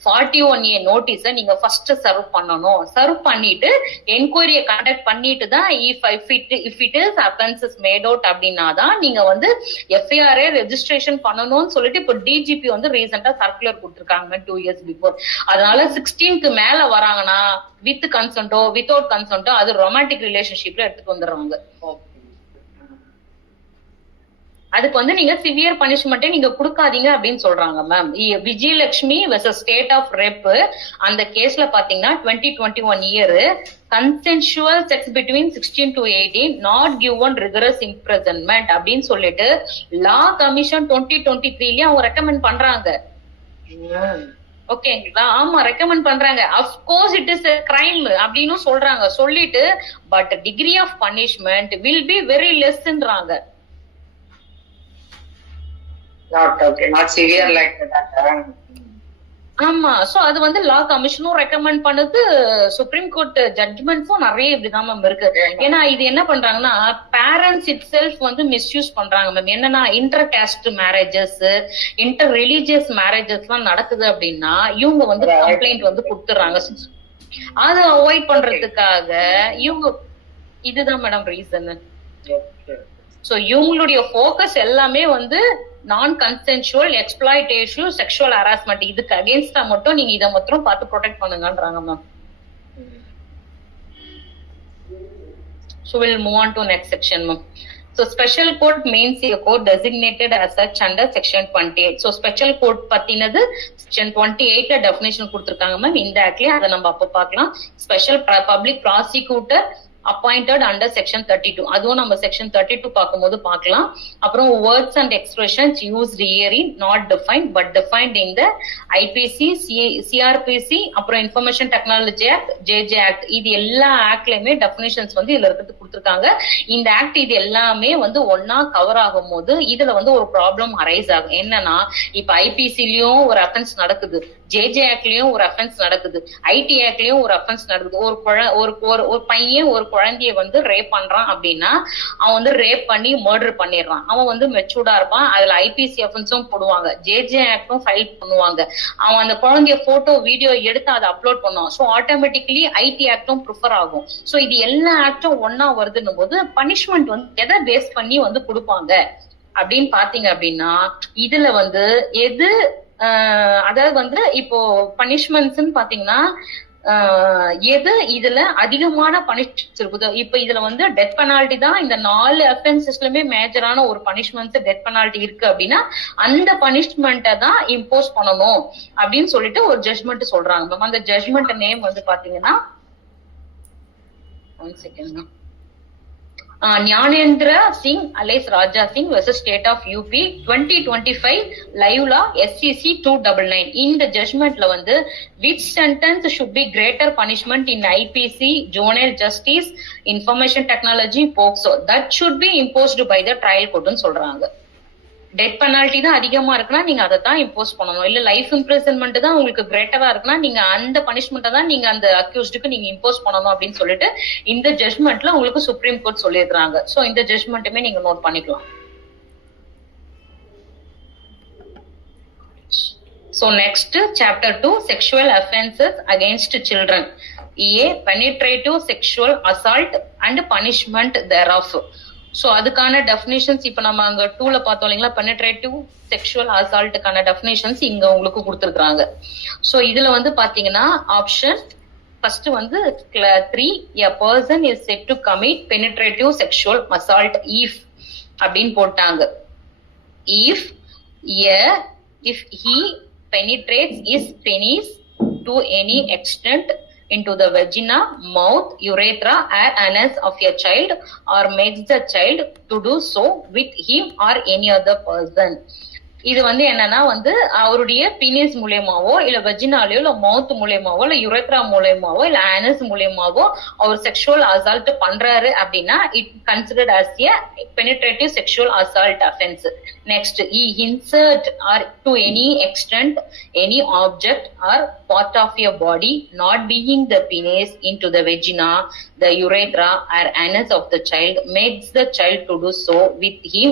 41A நோட்டீஸ நீங்க ஃபர்ஸ்ட் சர்வ் பண்ணணும். சர்வ் பண்ணிட்டு என்கொயரியை கண்டக்ட் பண்ணிட்டு தான் if it is offences made out அப்படின்னா தான் நீங்க வந்து எஃப்ஐஆர் ரெஜிஸ்ட்ரேஷன் பண்ணணும்னு சொல்லிட்டு இப்போ டிஜிபி வந்து ரீசெண்டா சர்க்குலர் கொடுத்திருக்காங்க 2 years பிஃபோர். அதனால 16க்கு மேல வராங்கன்னா வித் கன்சென்ட்டோ வித்தவுட் கன்சென்ட்டோ அது ரொமான்டிக் ரிலேஷன்ஷிப்ல எடுத்துட்டு வந்துடுறாங்க. அதுக்கு வந்து நீங்க சிவியர் பனிஷ்மெண்ட்டே நீங்க கொடுக்காதீங்க அப்படின்னு சொல்றாங்க ma'am. Vijayalakshmi versus state of rep அந்த கேஸ்ல பாத்தீங்கன்னா 2021 year consensual sex between 16 to 18 not given rigorous imprisonment அப்படின்னு சொல்லிட்டு லா கமிஷன் 2023 அவங்க ரெக்கமெண்ட் பண்றாங்க. ஓகேங்களா? ஆமா, ரெக்கமெண்ட் பண்றாங்க. அஃப்கோர்ஸ் இட் இஸ் கிரைம் அப்படின்னு சொல்றாங்க. சொல்லிட்டு but degree of punishment will be very லெஸ்ன்றாங்க. not severe like that. ஆமா, சோ அது வந்து லா கமிஷனும் ரெக்கமெண்ட் பண்ணுது, சுப்ரீம் கோர்ட் ஜட்ஜ்மெண்ட்ஸும் நிறைய விதமா இருக்கு. ஏன்னா இது என்ன பண்றாங்கன்னா பேரண்ட்ஸ் இட் செல்ஃப் வந்து மிஸ்யூஸ் பண்றாங்க மேம். என்னன்னா inter caste marriages, inter religious marriages எல்லாம் நடக்குது அப்படின்னா இவங்க வந்து கம்ப்ளைண்ட் வந்து கொடுத்துறாங்க. அதை அவாய்ட் பண்றதுக்காக இவங்க இதுதான் மேடம் ரீசன். சோ இவங்களுடைய போக்கஸ் எல்லாமே வந்து நான் கன்சென்சுவல் எக்ஸ்ப்ளாய்டேஷன் செக்ஷுவல் ஹராஸ்மெண்ட் இதுக்கு அகேன்ஸ்டா மட்டும் நீங்க இதை மட்டும் பார்த்து ப்ரொடெக்ட் பண்ணுங்கன்றாங்க ma'am. So we'll move on to next section ma'am. So special court means a court designated as such under section 28. So special court பத்தினது section 28ல definition கொடுத்திருக்காங்க மேம். இந்த ஆக்ட்லயே அதை நம்ம அப்ப பார்க்கலாம். Special public prosecutor appointed under section 32. அதுவும் நம்ம section 32 பார்க்கும்போது பார்க்கலாம். அப்புறம் words and expressions used herein not defined but defined in the IPC, CRPC, அப்புறம் Information Technology Act, JJ Act. இது எல்லா ஆக்ட்லயுமே definitions வந்து இதுல இருக்கிறது கொடுத்திருக்காங்க. இந்த ஆக்ட் இது எல்லாமே வந்து ஒன்னா கவர் ஆகும் போது இதுல வந்து ஒரு ப்ராப்ளம் அரைஸ் ஆகும். என்னன்னா இப்ப ஐபிசிலயும் ஒரு அஃபென்ஸ் நடக்குது, ஜேஜே ஆக்ட்லயும் ஒரு அஃபென்ஸ் நடக்குது, ஐடி ஆக்ட்லயும் ஒரு அஃபென்ஸ் நடக்குது. ஒரு பையன் ஒரு குழந்தைய வந்து ரேப் பண்றான் அப்படின்னா அவன் வந்து ரேப் பண்ணி மர்டர் பண்ணிடுறான். அவன் வந்து மெச்சூர்டா இருப்பான். அதுல ஐபிசி அஃபென்ஸும் போடுவாங்க, ஜேஜே ஆக்டும் ஃபைல் பண்ணுவாங்க. அவன் அந்த குழந்தைய போட்டோ வீடியோ எடுத்து அதை அப்லோட் பண்ணுவான். ஸோ ஆட்டோமேட்டிக்கலி ஐடி ஆக்டும் ப்ரிஃபர் ஆகும். ஸோ இது எல்லா ஆக்டும் ஒன்னா வருதுன்னும் போது பனிஷ்மெண்ட் வந்து எதை பேஸ் பண்ணி வந்து கொடுப்பாங்க அப்படின்னு பாத்தீங்க அப்படின்னா இதுல வந்து எது அதாவது வந்து இப்போ பனிஷ்மெண்ட்ஸ் பாத்தீங்கன்னா எது இதுல அதிகமான பனிஷ்மெண்ட்ஸ் இருக்குது. இப்ப இதுல வந்து டெத் பெனால்டி தான் இந்த 4 அஃபென்சஸ்லயுமே மேஜரான ஒரு பனிஷ்மெண்ட்ஸ் டெத் பெனால்டி இருக்கு அப்படின்னா அந்த பனிஷ்மெண்ட்டை தான் இம்போஸ் பண்ணணும் அப்படின்னு சொல்லிட்டு ஒரு ஜட்ஜ்மெண்ட் சொல்றாங்க மேம். அந்த ஜட்ஜ்மெண்ட் நேம் வந்து பாத்தீங்கன்னா Gyanendra Singh alias Raja Singh versus state of UP 2025 live law SCC 299. இந்த ஜட்ஜ்மெண்ட்ல வந்து which sentence should be greater punishment in IPC, juvenile justice, information technology, POCSO that should be imposed by the trial court ன்னு சொல்றாங்க. Death penalty தான் அதிகமா இருக்குன்னா நீங்க அதை தான் இம்போஸ் பண்ணணும். இல்ல லைஃப் இம்ப்ரிசன்மெண்ட் தான் உங்களுக்கு கிரேட்டரா இருக்குன்னா நீங்க அந்த பனிஷ்மெண்ட்டை தான் நீங்க அந்த அக்யூஸ்டுக்கு நீங்க இம்போஸ் பண்ணணும் அப்படின்னு சொல்லிட்டு இந்த ஜட்ஜ்மெண்ட்ல உங்களுக்கு சுப்ரீம் கோர்ட் சொல்லியிருக்காங்க. சோ இந்த ஜட்ஜ்மெண்ட்டுமே நீங்க நோட் பண்ணிக்கலாம். So next chapter 2 sexual offenses against children. Penetrative sexual assault and punishment thereof. So அதுக்கான டெஃபினிஷன்ஸ் இப்ப நம்ம அங்க 2ல பார்த்தோம் இல்லைங்களா, பெனிட்ரேட்டிவ் செக்ஷுவல் அசால்ட்டுக்கான டெஃபினிஷன்ஸ் இங்க உங்களுக்கு கொடுத்துருக்காங்க. சோ இதுல வந்து பாத்தீங்கன்னா ஆப்ஷன் ஃபர்ஸ்ட் வந்து 3 a person is said to commit penetrative sexual assault if அப்படின்னு போட்டாங்க. if he penetrates his penis to any extent into the vagina, mouth, urethra, or anus of a child or makes the child to do so with him or any other person. இது வந்து என்னன்னா வந்து அவருடைய penis மூலியமாவோ இல்ல வெஜினாலயோ இல்ல மவுத் மூலியமாவோ இல்ல urethra மூலியமாவோ இல்ல anus மூலியமாவோ அவர் sexual assault பண்றாரு அப்படின்னா it considered as a penetrative sexual assault offense. Next, he insert or to any extent any object or part of your body not being the penis into the vagina, the urethra or anus of the child makes the child to do so with him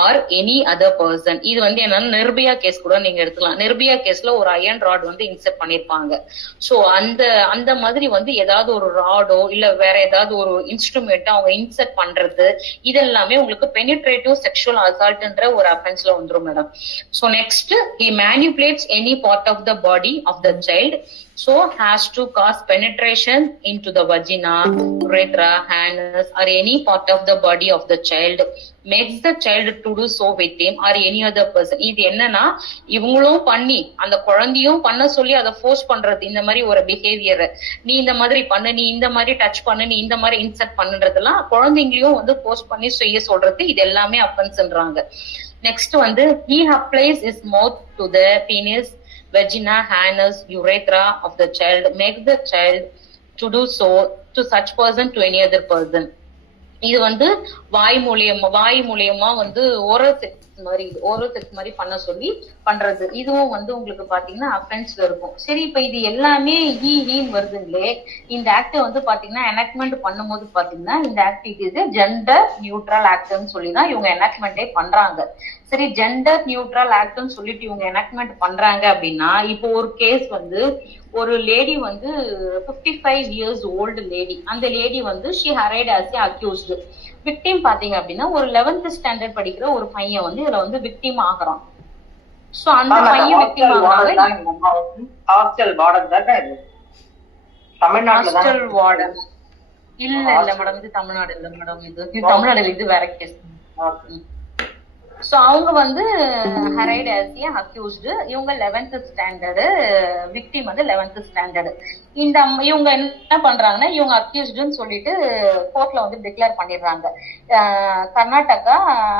or any other person. இது வந்து என்னன்னா Nirbhaya case கூட நீங்க எடுத்துக்கலாம். நிர்பயா கேஸ்ல ஒரு iron rod வந்து insert பண்ணிருப்பாங்க. சோ அந்த மாதிரி வந்து ஏதாவது ஒரு ராடோ இல்ல வேற ஏதாவது ஒரு இன்ஸ்ட்ருமெண்ட் அவங்க இன்செர்ட் பண்றது இதெல்லாமே உங்களுக்கு பெனிட்ரேட்டிவ் செக்ஷுவல் அசால்ட்ன்ற ஒரு அஃபென்ஸ்ல வந்துரும் madam. So next, he manipulates any part of the body of the child so has to cause penetration into the vagina, urethra, anus or any part of the body of the child, makes the child to do so with him or any other person. இது என்னன்னா இவங்களும் பண்ணி அந்த குழந்தையும் பண்ண சொல்லி அதை force பண்றது, இந்த மாதிரி ஒரு பிஹேவியர் நீ இந்த மாதிரி பண்ணு, நீ இந்த மாதிரி டச் பண்ணு, நீ இந்த மாதிரி இன்சர்ட் பண்ணுன்றதெல்லாம் குழந்தைங்களையும் வந்து ஃபோர்ஸ் பண்ணி செய்ய சொல்றது, இது எல்லாமே அஃபென்ஸ்ன்றாங்க. நெக்ஸ்ட் வந்து he applies his mouth to the penis, vagina, anus, urethra of the child, make the child to do so to such person to any other person. இது வந்து வாய் மூலியமா வந்து ஓரல் செக்ஸ் மாதிரி பண்ண சொல்லி பண்றது, இதுவும் வந்து உங்களுக்கு பாத்தீங்கன்னா அஃபென்ஸ்ல இருக்கும். சரி, இப்ப இது எல்லாமே ஹீன்னு வருதுங்களே, இந்த ஆக்ட் வந்து பாத்தீங்கன்னா எனாக்ட்மெண்ட் பண்ணும்போது பாத்தீங்கன்னா இந்த ஆக்ட் இது ஜெண்டர் நியூட்ரல் ஆக்ட்னு சொல்லிதான் இவங்க எனாக்ட்மெண்டே பண்றாங்க. சரி, ஜெண்டர் நியூட்ரல் ஆக்ட்னு சொல்லிட்டு இவங்க எனாக்ட்மெண்ட் பண்றாங்க அப்படின்னா, இப்போ ஒரு கேஸ் வந்து ஒரு லேடி வந்து 55 years ஓல்டு லேடி, அந்த லேடி வந்து she arraigned as a accused. Victim பாத்தீங்க அப்படின்னா ஒரு 11th ஸ்டாண்டர்ட் படிக்கிற ஒரு பையன் வந்து இதுல வந்து விக்டிம் ஆகுறான். சோ அந்த பையன் விக்டிம் ஆகுறாங்க. ஹாஸ்டல் வார்டன் தான் இது. தமிழ்நாட்டுல தான் ஹாஸ்டல் வார்டன் இல்ல மேடம், இது தமிழ்நாடு இல்ல மேடம், இது தமிழ்நாடுல இது வேற கேஸ். சோ அவங்க வந்து ஹரைட் as a accused, இவங்க 11th ஸ்டாண்டர்டு, விக்டிம் வந்து 11th ஸ்டாண்டர்டு. இந்த இவங்க என்ன பண்றாங்கன்னா இவங்க அக்யூஸ்டுன்னு சொல்லிட்டு கோர்ட்ல வந்து டிக்ளேர் பண்ணிடுறாங்க. கர்நாடகா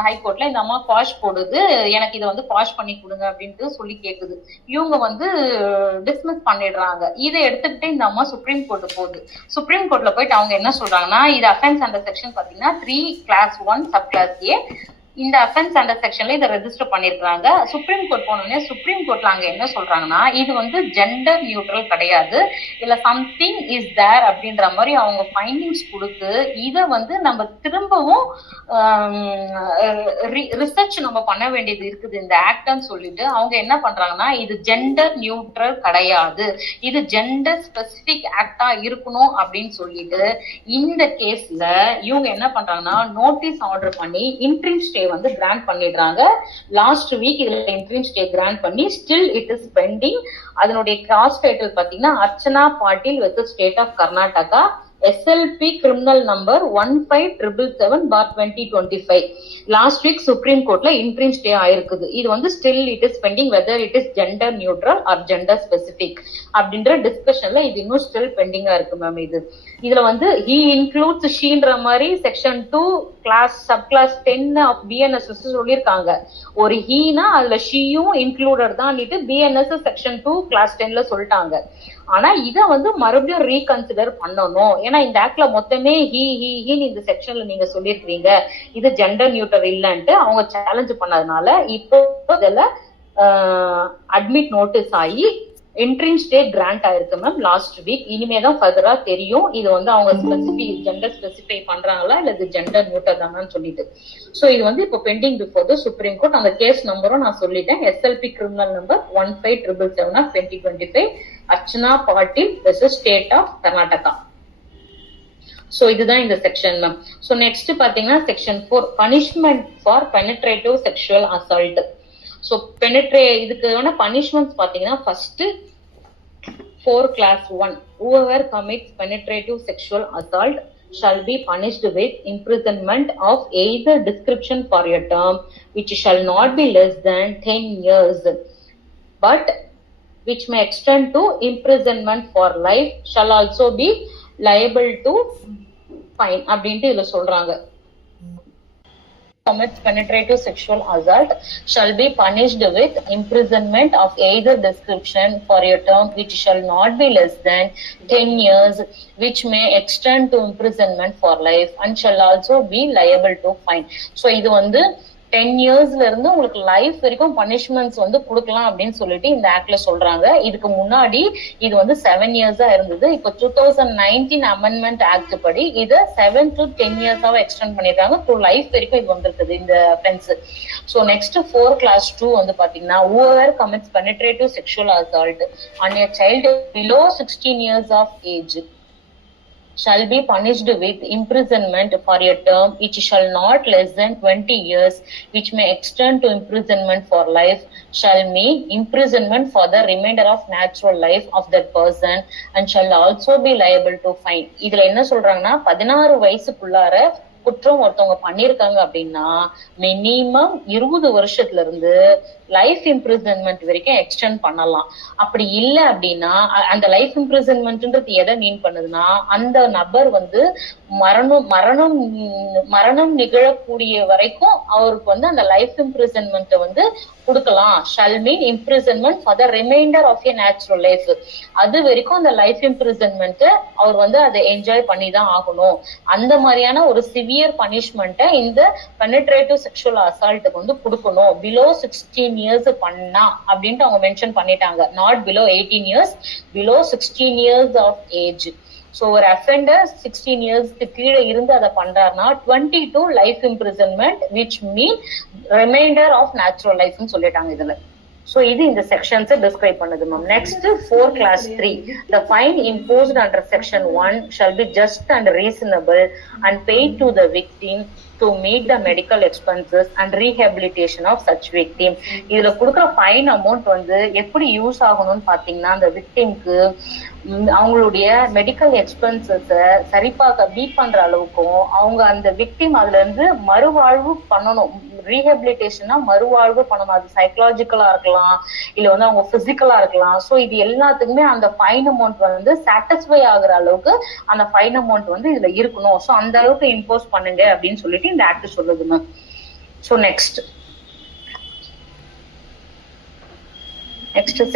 ஹைகோர்ட்ல இந்த அம்மா பாஷ் போடுது, எனக்கு இதை வந்து பாஷ் பண்ணி கொடுங்க அப்படின்ட்டு சொல்லி கேக்குது. இவங்க வந்து டிஸ்மிஸ் பண்ணிடுறாங்க. இதை எடுத்துக்கிட்டு இந்த அம்மா சுப்ரீம் கோர்ட் போகுது. சுப்ரீம் கோர்ட்ல போயிட்டு அவங்க என்ன சொல்றாங்கன்னா, இது அஃபென்ஸ் அண்டர் செக்ஷன் பாத்தீங்கன்னா 3 class 1 சப் கிளாஸ் ஏ, இந்த அஃபென்ஸ் அண்டர் செக்ஷன்ல இதை ரெஜிஸ்டர் பண்ணிருக்காங்க. சுப்ரீம் கோர்ட் போனோடனே சுப்ரீம் கோர்ட்ல அங்க என்ன சொல்றாங்கன்னா, இது வந்து ஜெண்டர் நியூட்ரல் கிடையாது, இல்ல சம்திங் இஸ் தேர் அப்படின்ற மாதிரி அவங்க ஃபைண்டிங்ஸ் கொடுத்து இதை வந்து நம்ம திரும்பவும் ரிசர்ச் நம்ம பண்ண வேண்டியது இருக்குது இந்த ஆக்ட்னு சொல்லிட்டு அவங்க என்ன பண்றாங்கன்னா, இது ஜெண்டர் நியூட்ரல் கிடையாது, இது ஜெண்டர் ஸ்பெசிபிக் ஆக்டா இருக்கணும் அப்படின்னு சொல்லிட்டு இந்த கேஸ்ல இவங்க என்ன பண்றாங்கன்னா நோட்டீஸ் ஆர்டர் பண்ணி இன்ட்ரீம் ஸ்டே வந்து கிராண்ட் பண்ணிடுறாங்க. லாஸ்ட் வீக் இதுல இன்ட்ரீம் ஸ்டே கிராண்ட் பண்ணி ஸ்டில் இட் இஸ் பெண்டிங். அதனுடைய கிராஸ் டைட்டில் பாத்தீங்கன்னா Archana Patil versus state of Karnataka, SLP criminal number 1577/2025. Last week supreme கோர்ட்ல இன்ட்ரீம் ஸ்டே ஆயிருக்குது. இது வந்து still it is pending whether it is gender neutral or gender specific அப்படின்ற டிஸ்கஷன்ல இது இன்னும் ஸ்டில் பெண்டிங்கா இருக்கு மேம். இதுல வந்து he includes sheன்ற மாதிரி section 2 class sub class 10 of BNSS சொல்லியிருக்காங்க. ஒரு ஹீனா அதுல ஷீயும் இன்க்ளூடட் தான் BNS செக்ஷன் 2 கிளாஸ் 10ல சொல்லிட்டாங்க. ஆனா இத வந்து மறுபடியும் ரீகன்சிடர் பண்ணணும். ஏன்னா இந்த ஆக்ட்ல மொத்தமே ஹீன்னு இந்த செக்ஷன்ல நீங்க சொல்லிருக்கீங்க, இது ஜெண்டர் நியூட்ரல் இல்லன்ட்டு அவங்க சேலஞ்ச் பண்ணதுனால இப்போ இதுல அட்மிட் நோட்டீஸ் ஆகி இன்ட்ரீம் ஸ்டே கிராண்ட் ஆயிருக்கு மேம் லாஸ்ட் வீக். இனிமேதான் ஃபர்தரா தெரியும் இது வந்து அவங்க ஜெண்டர் ஸ்பெசிஃபை பண்றாங்களா இல்ல இது ஜெண்டர் நியூட்ரல் தானான்னு சொல்லிட்டு. சோ இது வந்து இப்போ pending before the supreme court. அந்த கேஸ் நம்பரும் நான் சொல்லிட்டேன், SLP criminal number 1577/2025, Archana Patil versus state of Karnataka. So இதுதான் இந்த செக்ஷன் மேம். சோ நெக்ஸ்ட் பாத்தீங்கன்னா section 4 punishment for penetrative sexual assault. So இதுக்கான பனிஷ்மெண்ட்ஸ் பாத்தீங்கன்னா first 4 class 1, whoever commits penetrative sexual assault shall be punished with imprisonment of either description for a term which shall not be less than 10 years but which may extend to imprisonment for life, shall also be liable to fine அப்படின்ட்டு இதுல சொல்றாங்க. commits penetrative sexual assault shall be punished with imprisonment of either description for a term which shall not be less than 10 years, which may extend to imprisonment for life, and shall also be liable to fine. So இது வந்து 10 yearsல இருந்து உங்களுக்கு life வரைக்கும் punishments வந்து கொடுக்கலாம் அப்படின்னு சொல்லிட்டு இந்த ஆக்ட்ல சொல்றாங்க. இதுக்கு முன்னாடி இது வந்து 7 years இருந்தது. இப்போ 2019 அமெண்ட்மெண்ட் ஆக்ட் படி இதை 7 to 10 years எக்ஸ்டெண்ட் பண்ணிருக்காங்க. டு லைஃப் வரைக்கும் இது வந்திருக்குது இந்த அஃபென்ஸ். ஸோ நெக்ஸ்ட் 4 class 2 வந்து பாத்தீங்கன்னா whoever commits penetrative sexual assault on a child below 16 years of age shall be punished with imprisonment for a term which shall not less than 20 years, which may extend to imprisonment for life, shall mean imprisonment for the remainder of natural life of that person, and shall also be liable to fine. இதுல என்ன சொல்றாங்கன்னா 16 வயசுக்குள்ளார குற்றம் ஒருத்தவங்க பண்ணிருக்காங்க அப்படின்னா minimum 20 வருஷத்துல இருந்து life imprisonment வரைக்கும் எக்ஸ்டெண்ட் பண்ணலாம். அப்படி இல்ல அப்படின்னா அந்த லைஃப் இம்ப்ரிசன்மெண்ட்ன்றது எதை மீன் பண்ணுதுன்னா அந்த நபர் வந்து மரணம் நிகழக்கூடிய வரைக்கும் அவருக்கு வந்து அந்த லைஃப் இம்ப்ரிசன்மெண்ட் வந்து கொடுக்கலாம். Shall mean imprisonment for the remainder of a natural life. அது வரைக்கும் அந்த லைஃப் இம்ப்ரிசன்மெண்ட் அவர் வந்து அதை என்ஜாய் பண்ணி தான் ஆகணும். அந்த மாதிரியான ஒரு சிவியர் பனிஷ்மெண்ட்டை இந்த பெனிட்ரேட்டிவ் செக்ஷுவல் அசால்ட்டுக்கு வந்து கொடுக்கணும். பிலோ 16 years பண்ணா அப்படின்ட்டு அவங்க மென்ஷன் பண்ணிட்டாங்க. Not below 18 years, below 16 years of age. So ஒரு அஃபெண்டர் 16 இயர்ஸ்க்கு கீழே இருந்து அதை பண்றாருன்னா 22 life imprisonment which mean reminder of natural லைஃப்னு சொல்லிட்டாங்க இதுல. சோ இது இந்த செக்ஷன்ஸ் டிஸ்கிரைப் பண்ணுது ma'am. Next 4 class 3 the fine imposed under section 1 shall be just and reasonable and paid to the victim to meet the medical expenses and rehabilitation of such victim. இதுல கொடுக்குற fine amount வந்து எப்படி use ஆகணும்னு பாத்தீங்கன்னா அந்த விக்டிம்க்கு அவங்களுடைய medical expenses meet பண்ற அளவுக்கும் அவங்க அந்த விக்டிம் அதுல இருந்து மறுவாழ்வு பண்ணணும். ரீஹபிலிட்டேஷன்னா மறுவாழ்வு பண்ணணும். அது சைக்கலாஜிக்கலா இருக்கலாம், இல்ல வந்து அவங்க பிசிக்கலா இருக்கலாம். சோ இது எல்லாத்துக்குமே அந்த ஃபைன் அமௌண்ட் வந்து சாட்டிஸ்ஃபை ஆகுற அளவுக்கு அந்த ஃபைன் அமௌண்ட் வந்து இதுல இருக்கணும். சோ அந்த அளவுக்கு இம்போஸ் பண்ணுங்க அப்படின்னு சொல்லிட்டு இந்த ஆக்ட் சொல்லுது ma'am. So next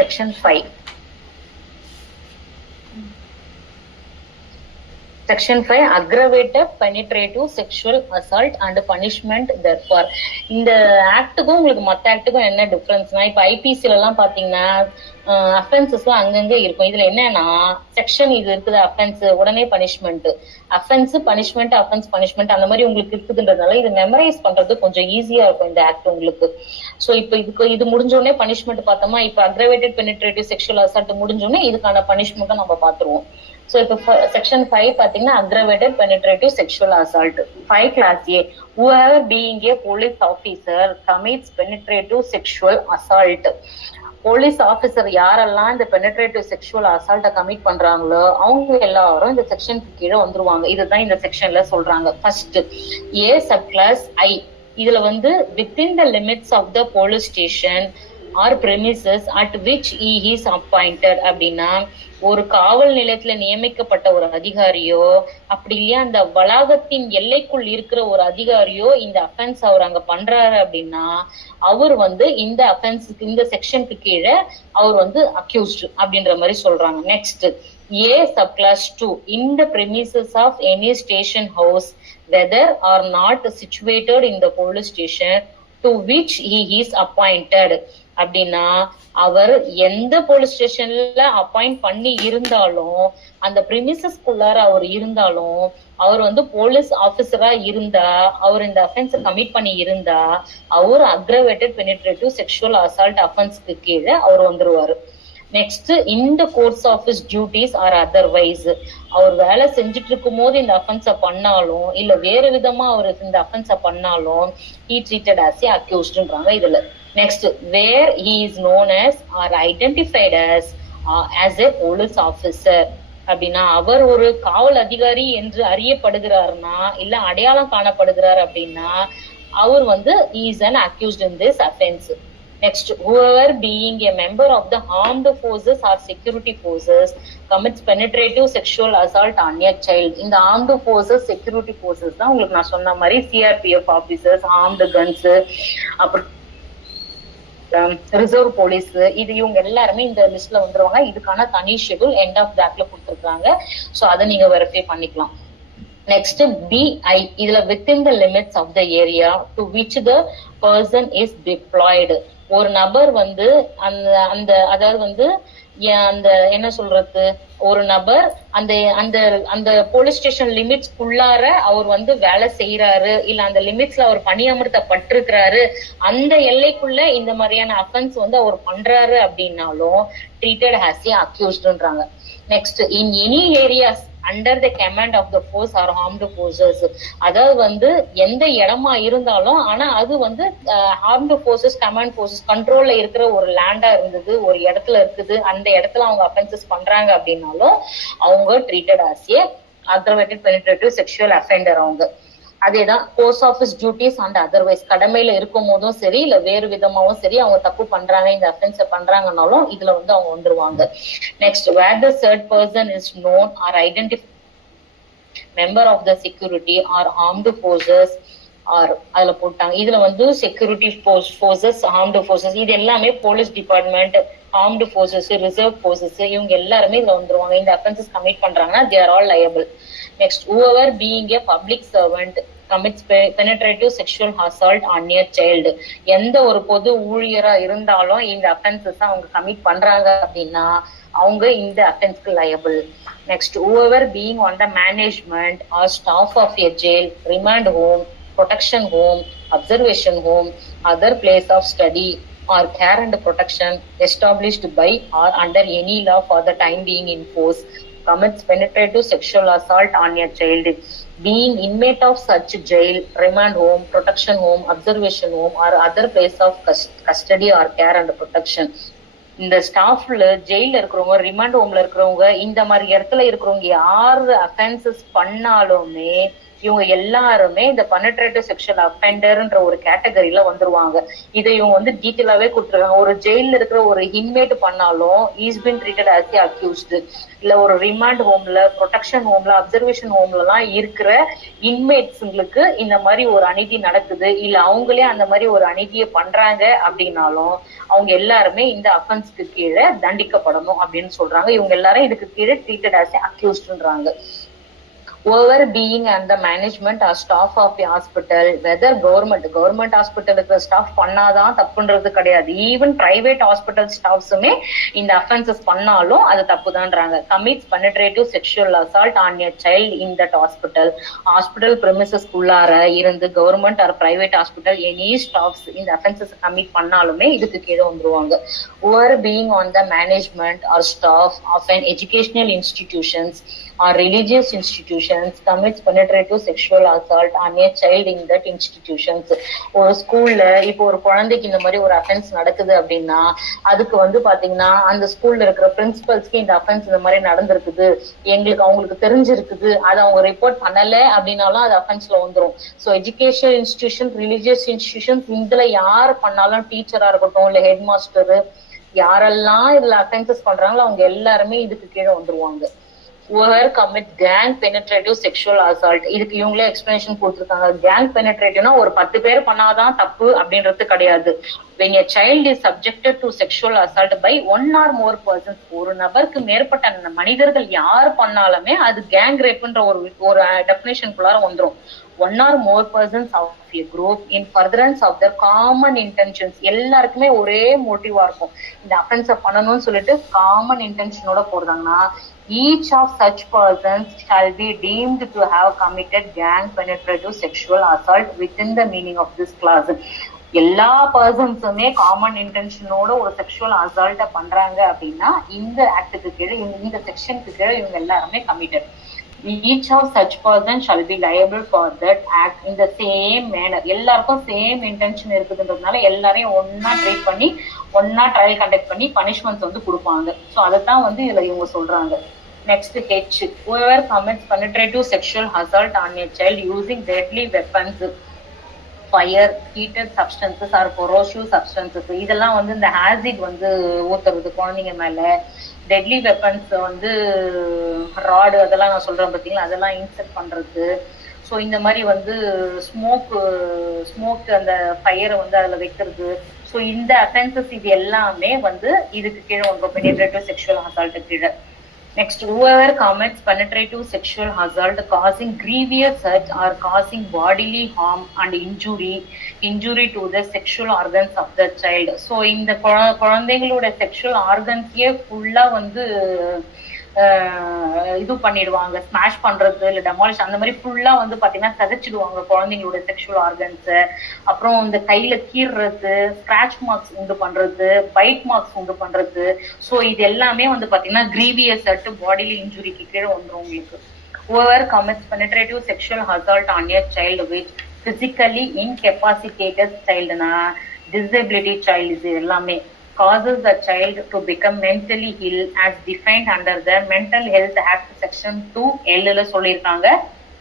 section 5. Section 5 aggravated penetrative sexual assault and punishment therefore. இந்த ஆக்டுக்கும் உங்களுக்கு மத்த ஆக்டுக்கும் என்ன டிஃபரன்ஸ்னா, இப்ப ஐபிசில எல்லாம் பாத்தீங்கன்னா அஃபென்சஸ் அங்கங்க இருக்கும். இதுல என்னன்னா செக்ஷன் இது இருக்குது, அஃபென்ஸ் உடனே punishment, offence punishment, offence punishment அந்த மாதிரி உங்களுக்கு இருக்குதுன்றதுனால இது மெமரைஸ் பண்றது கொஞ்சம் ஈஸியா இருக்கும் இந்த ஆக்ட் உங்களுக்கு. சோ இப்ப இது முடிஞ்ச உடனே பனிஷ்மெண்ட் பார்த்தோமா, இப்ப அக்ரவேட்டட் பெனிட்ரேட்டிவ் செக்ஷுவல் அசால்ட் முடிஞ்ச உடனே இதுக்கான பனிஷ்மெண்ட்டை நம்ம பாத்துருவோம். So இப்ப செக்ஷன் 5 பாத்தீங்கன்னா aggravated penetrative sexual assault. 5 class A whoever being a police officer commits penetrative sexual assault. Police officer யாரெல்லாம் இந்த பெனிட்ரேட்டிவ் செக்ஷுவல் அசால்ட்ட கமிட் பண்றாங்களோ அவங்க எல்லாரும் இந்த செக்ஷனுக்கு கீழே வந்துருவாங்க. இதுதான் இந்த செக்ஷன்ல சொல்றாங்க. First A sub class I. இதுல வந்து within the limits of the police station or premises at which he is appointed அப்படின்னா ஒரு காவல் நிலையத்துல நியமிக்கப்பட்ட ஒரு அதிகாரியோ அப்படி இல்லையா அந்த வளாகத்தின் எல்லைக்குள் இருக்கிற ஒரு அதிகாரியோ இந்த அஃபென்ஸ் அவர் அங்க பண்றாரு அப்படின்னா அவர் வந்து இந்த அஃபென்ஸுக்கு இந்த செக்ஷனுக்கு கீழே அவர் வந்து அக்யூஸ்ட் அப்படின்ற மாதிரி சொல்றாங்க. Next A sub class 2 in the premises of any station house whether or not situated in the police station to which he is appointed அப்படின்னா அவர் எந்த போலீஸ் ஸ்டேஷன்ல அப்பாயிண்ட் பண்ணி இருந்தாலும் அந்த பிரிமிசஸ்குள்ளார அவர் இருந்தாலும் அவர் வந்து போலீஸ் ஆபீசரா இருந்தா அவர் இந்த அஃபென்ஸ் கமிட் பண்ணி இருந்தா அவர் அக்ரவேட்டட் பெனிட்ரேட்டிவ் செக்ஷுவல் அசால்ட் அஃபென்ஸ்க்கு கீழே அவர் வந்துருவாரு. நெக்ஸ்ட் இந்த course of his duties or otherwise அவர் வேலை செஞ்சுட்டு இருக்கும் போது இந்த அஃபென்ஸ பண்ணாலும் இல்ல வேற விதமா அவர் இந்த அஃபென்ஸ பண்ணாலும் he treated as a accused-ன்றாங்க இதுல. Next where he is known as or identified as a police officer அப்படின்னா அவர் ஒரு காவல் அதிகாரி என்று அறியப்படுகிறாருன்னா இல்ல அடையாளம் காணப்படுகிறார் அப்படின்னா அவர் வந்து he is an accused in this offense. Next, whoever being a member of the armed forces or security forces commits penetrative sexual assault on a child. இந்த armed forces security forces தான் உங்களுக்கு நான் சொன்ன மாதிரி CRPF officers, armed guns, அப்புறம் reserve police, இது இவங்க எல்லாருமே இந்த லிஸ்ட்ல வந்துருவாங்க. இதுக்கான தனி ஷெட்யூல் எண்ட் ஆஃப் பேக்ல கொடுத்துருக்காங்க. சோ அதை நீங்க வெரிஃபை பண்ணிக்கலாம். நெக்ஸ்ட் BI, இதுல within the limits of the area to which the person is deployed. ஒரு நபர் வந்து அந்த அதாவது வந்து அந்த என்ன சொல்றது, ஒரு நபர் அந்த அந்த அந்த போலீஸ் ஸ்டேஷன் லிமிட்ஸ்க்குள்ளார அவர் வந்து வேலை செய்யறாரு, இல்ல அந்த லிமிட்ஸ்ல அவர் பணியமர்த்தப்பட்டிருக்கிறாரு, அந்த எல்லைக்குள்ள இந்த மாதிரியான அஃபென்ஸ் வந்து அவர் பண்றாரு அப்படின்னாலும் ட்ரீட்டட் ஆஸ் ஏ அக்யூஸ்ட்ன்றாங்க. Next, in any areas under the command of the force or armed forces, அதாவது வந்து எந்த இடமா இருந்தாலும் ஆனா அது வந்து ஆர்ம்டு ஃபோர்ஸஸ் கமாண்ட் ஃபோர்ஸஸ் கண்ட்ரோல்ல இருக்கிற ஒரு லேண்டா இருந்தது, ஒரு இடத்துல இருக்குது, அந்த இடத்துல அவங்க அஃபென்சஸ் பண்றாங்க அப்படின்னாலும் அவங்க treated as a aggravated penetrative sexual offender. அவங்க அதேதான் post office duties and otherwise, கடமையில இருக்கும் போதும் சரி இல்ல வேறு விதமாவும் சரி அவங்க தப்பு பண்றாங்க, இந்த அஃபென்ஸ் பண்றாங்கன்னாலும் இதுல வந்து அவங்க வந்துருவாங்க. Next, where the third person is known or identify member of the security or armed forces or அதுல போட்டாங்க. இதுல வந்து செக்யூரிட்டி ஃபோர்ஸஸ், ஆர்ம்டு ஃபோர்ஸஸ், இது எல்லாமே police department, armed forces, reserve forces, இவங்க எல்லாருமே இதுல வந்துருவாங்க. இந்த அஃபென்சஸ் கமிட் பண்றாங்கன்னா they are all liable. Next, whoever being a public servant commits penetrative sexual assault on a child. எந்த ஒரு பொது ஊழியரா இருந்தாலும் இந்த அஃபென்சஸ் அவங்க கமிட் பண்றாங்க அப்படின்னா அவங்க இந்த அஃபென்ஸ்க்கு liable. Next, whoever being on the management or staff of a jail, remand home, protection home, observation home, other place of study or care and protection established by or under any law for the time being in force commits penetrative sexual assault on a child. Being inmate of such jail, remand home, protection home, observation home or other place of custody or care and protection. இந்த ஸ்டாஃப்ல ஜெயில இருக்கிறவங்க, remand ஹோம்ல இருக்கிறவங்க, இந்த மாதிரி இடத்துல இருக்கிறவங்க யாரு அஃபென்சஸ் பண்ணாலுமே இவங்க எல்லாருமே இந்த பெனிட்ரேட்டிவ் செக்ஷுவல் அஃபெண்டர்ன்ற ஒரு கேட்டகரியில வந்துருவாங்க. இதை இவங்க வந்து டீட்டெயிலாவே கொடுத்துருக்காங்க. ஒரு ஜெயில இருக்கிற ஒரு இன்மேட் பண்ணாலும் is been treated as A accused, இல்ல ஒரு ரிமாண்ட் ஹோம்ல, ப்ரொடெக்ஷன் ஹோம்ல, அப்சர்வேஷன் ஹோம்ல எல்லாம் இருக்கிற இன்மேட்ஸ்ங்களுக்கு இந்த மாதிரி ஒரு அநீதி நடக்குது, இல்ல அவங்களே அந்த மாதிரி ஒரு அநீதியை பண்றாங்க அப்படின்னாலும் அவங்க எல்லாருமே இந்த அஃபென்ஸ்க்கு கீழே தண்டிக்கப்படணும் அப்படின்னு சொல்றாங்க. இவங்க எல்லாரும் இதுக்கு கீழே ட்ரீட்டட் ஆஸ் ஏ அக்யூஸ்டுன்றாங்க. Whoever being and the management or staff of a hospital, whether government hospital staff பண்ணாதான் தப்புன்றது கிடையாது, ஈவன் பிரைவேட் ஹாஸ்பிட்டல் ஸ்டாஃப்ஸுமே இந்த அஃபென்சஸ் பண்ணாலும் அது தப்புதான்றாங்க. commits penetrative sexual assault on a child in that hospital premises குள்ளார இருந்து government R private hospital any staffs இந்த offences commit பண்ணாலுமே இதுக்கு கீழே வந்துருவாங்க. whoever being on the management or staff of an educational institutions or religious institutions commits penetrative sexual assault on a child in that institutions. ஒரு ஸ்கூல்ல இப்போ ஒரு குழந்தைக்கு இந்த மாதிரி ஒரு அஃபென்ஸ் நடக்குது அப்படின்னா அதுக்கு வந்து பாத்தீங்கன்னா அந்த ஸ்கூல்ல இருக்கிற பிரின்சிபல்ஸ்க்கு இந்த அஃபென்ஸ் இந்த மாதிரி நடந்திருக்குது, எங்களுக்கு அவங்களுக்கு தெரிஞ்சிருக்குது, அதை அவங்க ரிப்போர்ட் பண்ணல அப்படின்னாலும் அது அஃபென்ஸ்ல வந்துரும். So educational institution, religious institutions, இதுல யார் பண்ணாலும் டீச்சரா இருக்கட்டும் இல்ல ஹெட் மாஸ்டர், யாரெல்லாம் இதுல அஃபென்சஸ் பண்றாங்களோ அவங்க எல்லாருமே இதுக்கு கீழே வந்துருவாங்க. whoever commits gang penetrative sexual assault, இதுக்கு இவங்களே எக்ஸ்பிளனேஷன் கொடுத்திருக்காங்க. gang penetrativeனா ஒரு 10 பேர் பண்ணாதான் தப்பு அப்படின்றது கிடையாது. when a child is subjected to sexual assault by one or more persons, ஒரு நபருக்கு மேற்பட்ட மனிதர்கள் யார் பண்ணாலுமே அது gang rapeன்ற ஒரு டெஃபினேஷனுக்குள்ளார வந்துரும். one or more persons of a group in furtherance of their common intentions, எல்லாருக்குமே ஒரே மோட்டிவா இருக்கும் இந்த அஃபென்ஸ பண்ணணும்னு சொல்லிட்டு காமன் இன்டென்ஷனோட போடுறாங்கன்னா each of such persons shall be deemed to have committed gang penetrative sexual assault within the meaning of this clause. எல்லா பர்சன்ஸுமே common இன்டென்ஷனோட ஒரு sexual அசால்ட்ட பண்றாங்க அப்படின்னா இந்த ஆக்டுக்கு கீழே, இந்த செக்ஷனுக்கு கீழே இவங்க எல்லாருமே committed. each of such person shall be liable for that act in the same manner. எல்லாருக்கும் சேம் இன்டென்ஷன் இருக்குதுன்றதுனால எல்லாரையும் ஒன்னா ட்ரீட் பண்ணி ஒன்னா ட்ரையல் கண்டக்ட் பண்ணி பனிஷ்மெண்ட்ஸ் வந்து கொடுப்பாங்க. ஸோ அதைத்தான் வந்து இதுல இவங்க சொல்றாங்க. Next H, whoever commits penetrative sexual assault on a child using deadly weapons fire, heated substances R corrosive substances, இதெல்லாம் வந்து இந்த ஆசிட் வந்து ஊத்துறது குழந்தைங்க மேல, டெட்லி வெப்பன்ஸ் வந்து ராடு அதெல்லாம் நான் சொல்றேன் பார்த்தீங்களா, அதெல்லாம் இன்செர்ட் பண்றது. ஸோ இந்த மாதிரி வந்து ஸ்மோக் அந்த ஃபயரை வந்து அதில் வைக்கிறது. ஸோ இந்த அஃபென்சஸ் இது எல்லாமே வந்து இதுக்கு கீழே வந்துடும், பெனிட்ரேட்டிவ் செக்ஷுவல் அசால்ட் கீழே. Next, whoever commits penetrative sexual assault causing grievous hurt or causing bodily harm and injury to the sexual organs of the child. So இந்த குழந்தைகளோட செக்ஷுவல் ஆர்கன்ஸையே ஃபுல்லா வந்து இது பண்ணிடுவாங்க, ஸ்மாஷ் பண்றது இல்ல டெமாலிஷ் அந்த மாதிரி ஃபுல்லா வந்து பாத்தீங்கன்னா சிதைச்சிடுவாங்க குழந்தைங்களோட செக்ஷுவல் ஆர்கன்ஸ. அப்புறம் இந்த கையில கீறுறது, ஸ்கிராச் மார்க்ஸ் உண்டு பண்றது, பைட் மார்க்ஸ் உண்டு பண்றது. ஸோ இது எல்லாமே வந்து பாத்தீங்கன்னா கிரீவியஸ் அட் பாடிலி இன்ஜுரிக்கு கீழே வந்துடும் உங்களுக்கு. whoever commits penetrative sexual assault on a child with physically incapacitated childனா disability child, இது எல்லாமே causes the child to become mentally ill as defined under the Mental Health Act section 2L ல சொல்லிருக்காங்க.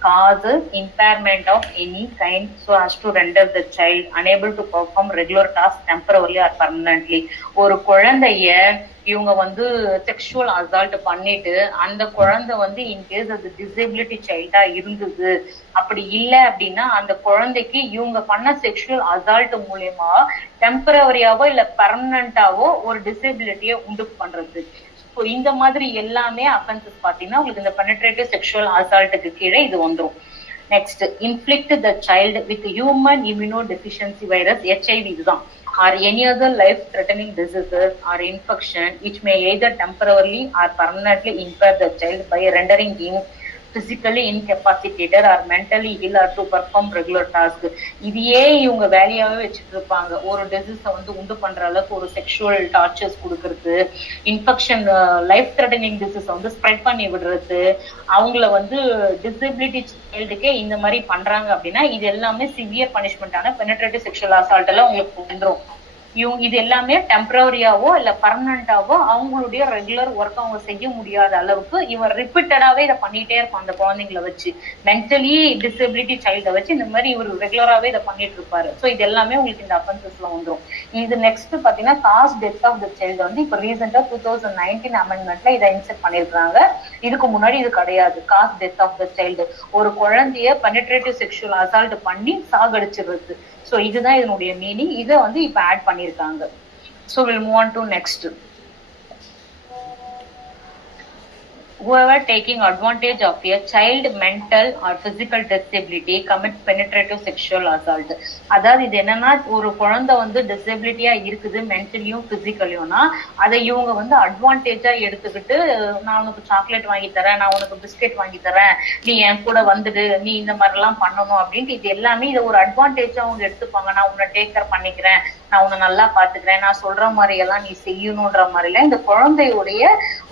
causes impairment of any kind so as to render the child unable to perform regular tasks temporarily or permanently. ஒரு குழந்தைய இவங்க வந்து sexual assault பண்ணிட்டு அந்த குழந்தை வந்து இன்கேஸ் அது டிசேபிலிட்டி சைல்டா இருந்தது, அப்படி இல்லை அப்படின்னா அந்த குழந்தைக்கு இவங்க பண்ண செக்ஷுவல் அசால்ட் மூலியமா டெம்பரவரியாவோ இல்ல பெர்மனண்டாவோ ஒரு டிசேபிலிட்டியை உண்டு பண்றது. ஸோ இந்த மாதிரி எல்லாமே அஃபென்சஸ் பாத்தீங்கன்னா உங்களுக்கு இந்த பெனிட்ரேட்டிவ் செக்ஷுவல் அசால்ட்டுக்கு கீழே இது வந்துடும். Next, inflict the child with human immunodeficiency virus, HIV இதுதான், or any other life-threatening diseases or infection which may either temporarily or permanently impair the child by rendering him physically incapacitated or mentally ill or to perform regular tasks. இதையே இவங்க வேலையாவே வச்சுட்டு இருப்பாங்க. ஒரு டிசீஸை வந்து உண்டு பண்ற அளவுக்கு ஒரு செக்ஷுவல் டார்ச்சர்ஸ் கொடுக்கறது, இன்ஃபெக்ஷன் லைஃப் த்ரெட்டனிங் டிசீஸை வந்து ஸ்ப்ரெட் பண்ணி விடுறது, அவங்கள வந்து டிசபிலிட்டி சைல்டுக்கே இந்த மாதிரி பண்றாங்க அப்படின்னா இது எல்லாமே சிவியர் பனிஷ்மெண்டான பெனிட்ரேட்டிவ் செக்ஷுவல் அசால்ட் எல்லாம் உங்களுக்கு வந்துடும். இது எல்லாமே டெம்பரரியாவோ இல்ல பர்மனண்டாவோ அவங்களுடைய ரெகுலர் ஒர்க் அவங்க செய்ய முடியாத அளவுக்கு இவன் ரிப்பீட்டடாவே இதை பண்ணிட்டே இருப்பான். அந்த குழந்தைங்களை வச்சு, மென்டலி டிசபிலிட்டி சைல்டை வச்சு இந்த மாதிரி இவர் ரெகுலராகவே இதை பண்ணிட்டு இருப்பாரு. ஸோ இது எல்லாமே உங்களுக்கு இந்த அஃபென்சஸ்ல வந்துடும். இது நெக்ஸ்ட் பாத்தீங்கன்னா cause death of the child வந்து இப்ப ரீசெண்டா 2019 அமெண்ட்மெண்ட்ல இதை இன்செர்ட் பண்ணிருக்காங்க. இதுக்கு முன்னாடி இது கிடையாது. Cause death of the child, ஒரு குழந்தைய பெனிட்ரேட்டிவ் செக்ஷுவல் அசால்ட் பண்ணி சாகடிச்சிடுறது. ஸோ இதுதான் இதனுடைய மீனிங். இதை வந்து இப்ப ஆட் பண்ணிருக்காங்க. So will move on to next. whoever taking advantage of a child mental or physical disability commits penetrative sexual assault. அதாவது இது என்னன்னா, ஒரு குழந்தை வந்து டிசபிலிட்டியா இருக்குது மென்டலியும் பிசிக்கலியும்னா அதை இவங்க வந்து அட்வான்டேஜா எடுத்துக்கிட்டு, நான் உனக்கு சாக்லேட் வாங்கி தரேன், நான் உனக்கு பிஸ்கெட் வாங்கி தரேன், நீ என் கூட வந்துடு, நீ இந்த மாதிரி எல்லாம் பண்ணணும் அப்படின்ட்டு இது எல்லாமே இதை ஒரு அட்வான்டேஜா அவங்க எடுத்துப்பாங்க. நான் உன்னை டேக் கேர் பண்ணிக்கிறேன், நான் உன்னை நல்லா பாத்துக்கிறேன், நான் சொல்ற மாதிரி எல்லாம் நீ செய்யணும்ன்ற மாதிரி எல்லாம் இந்த குழந்தையுடைய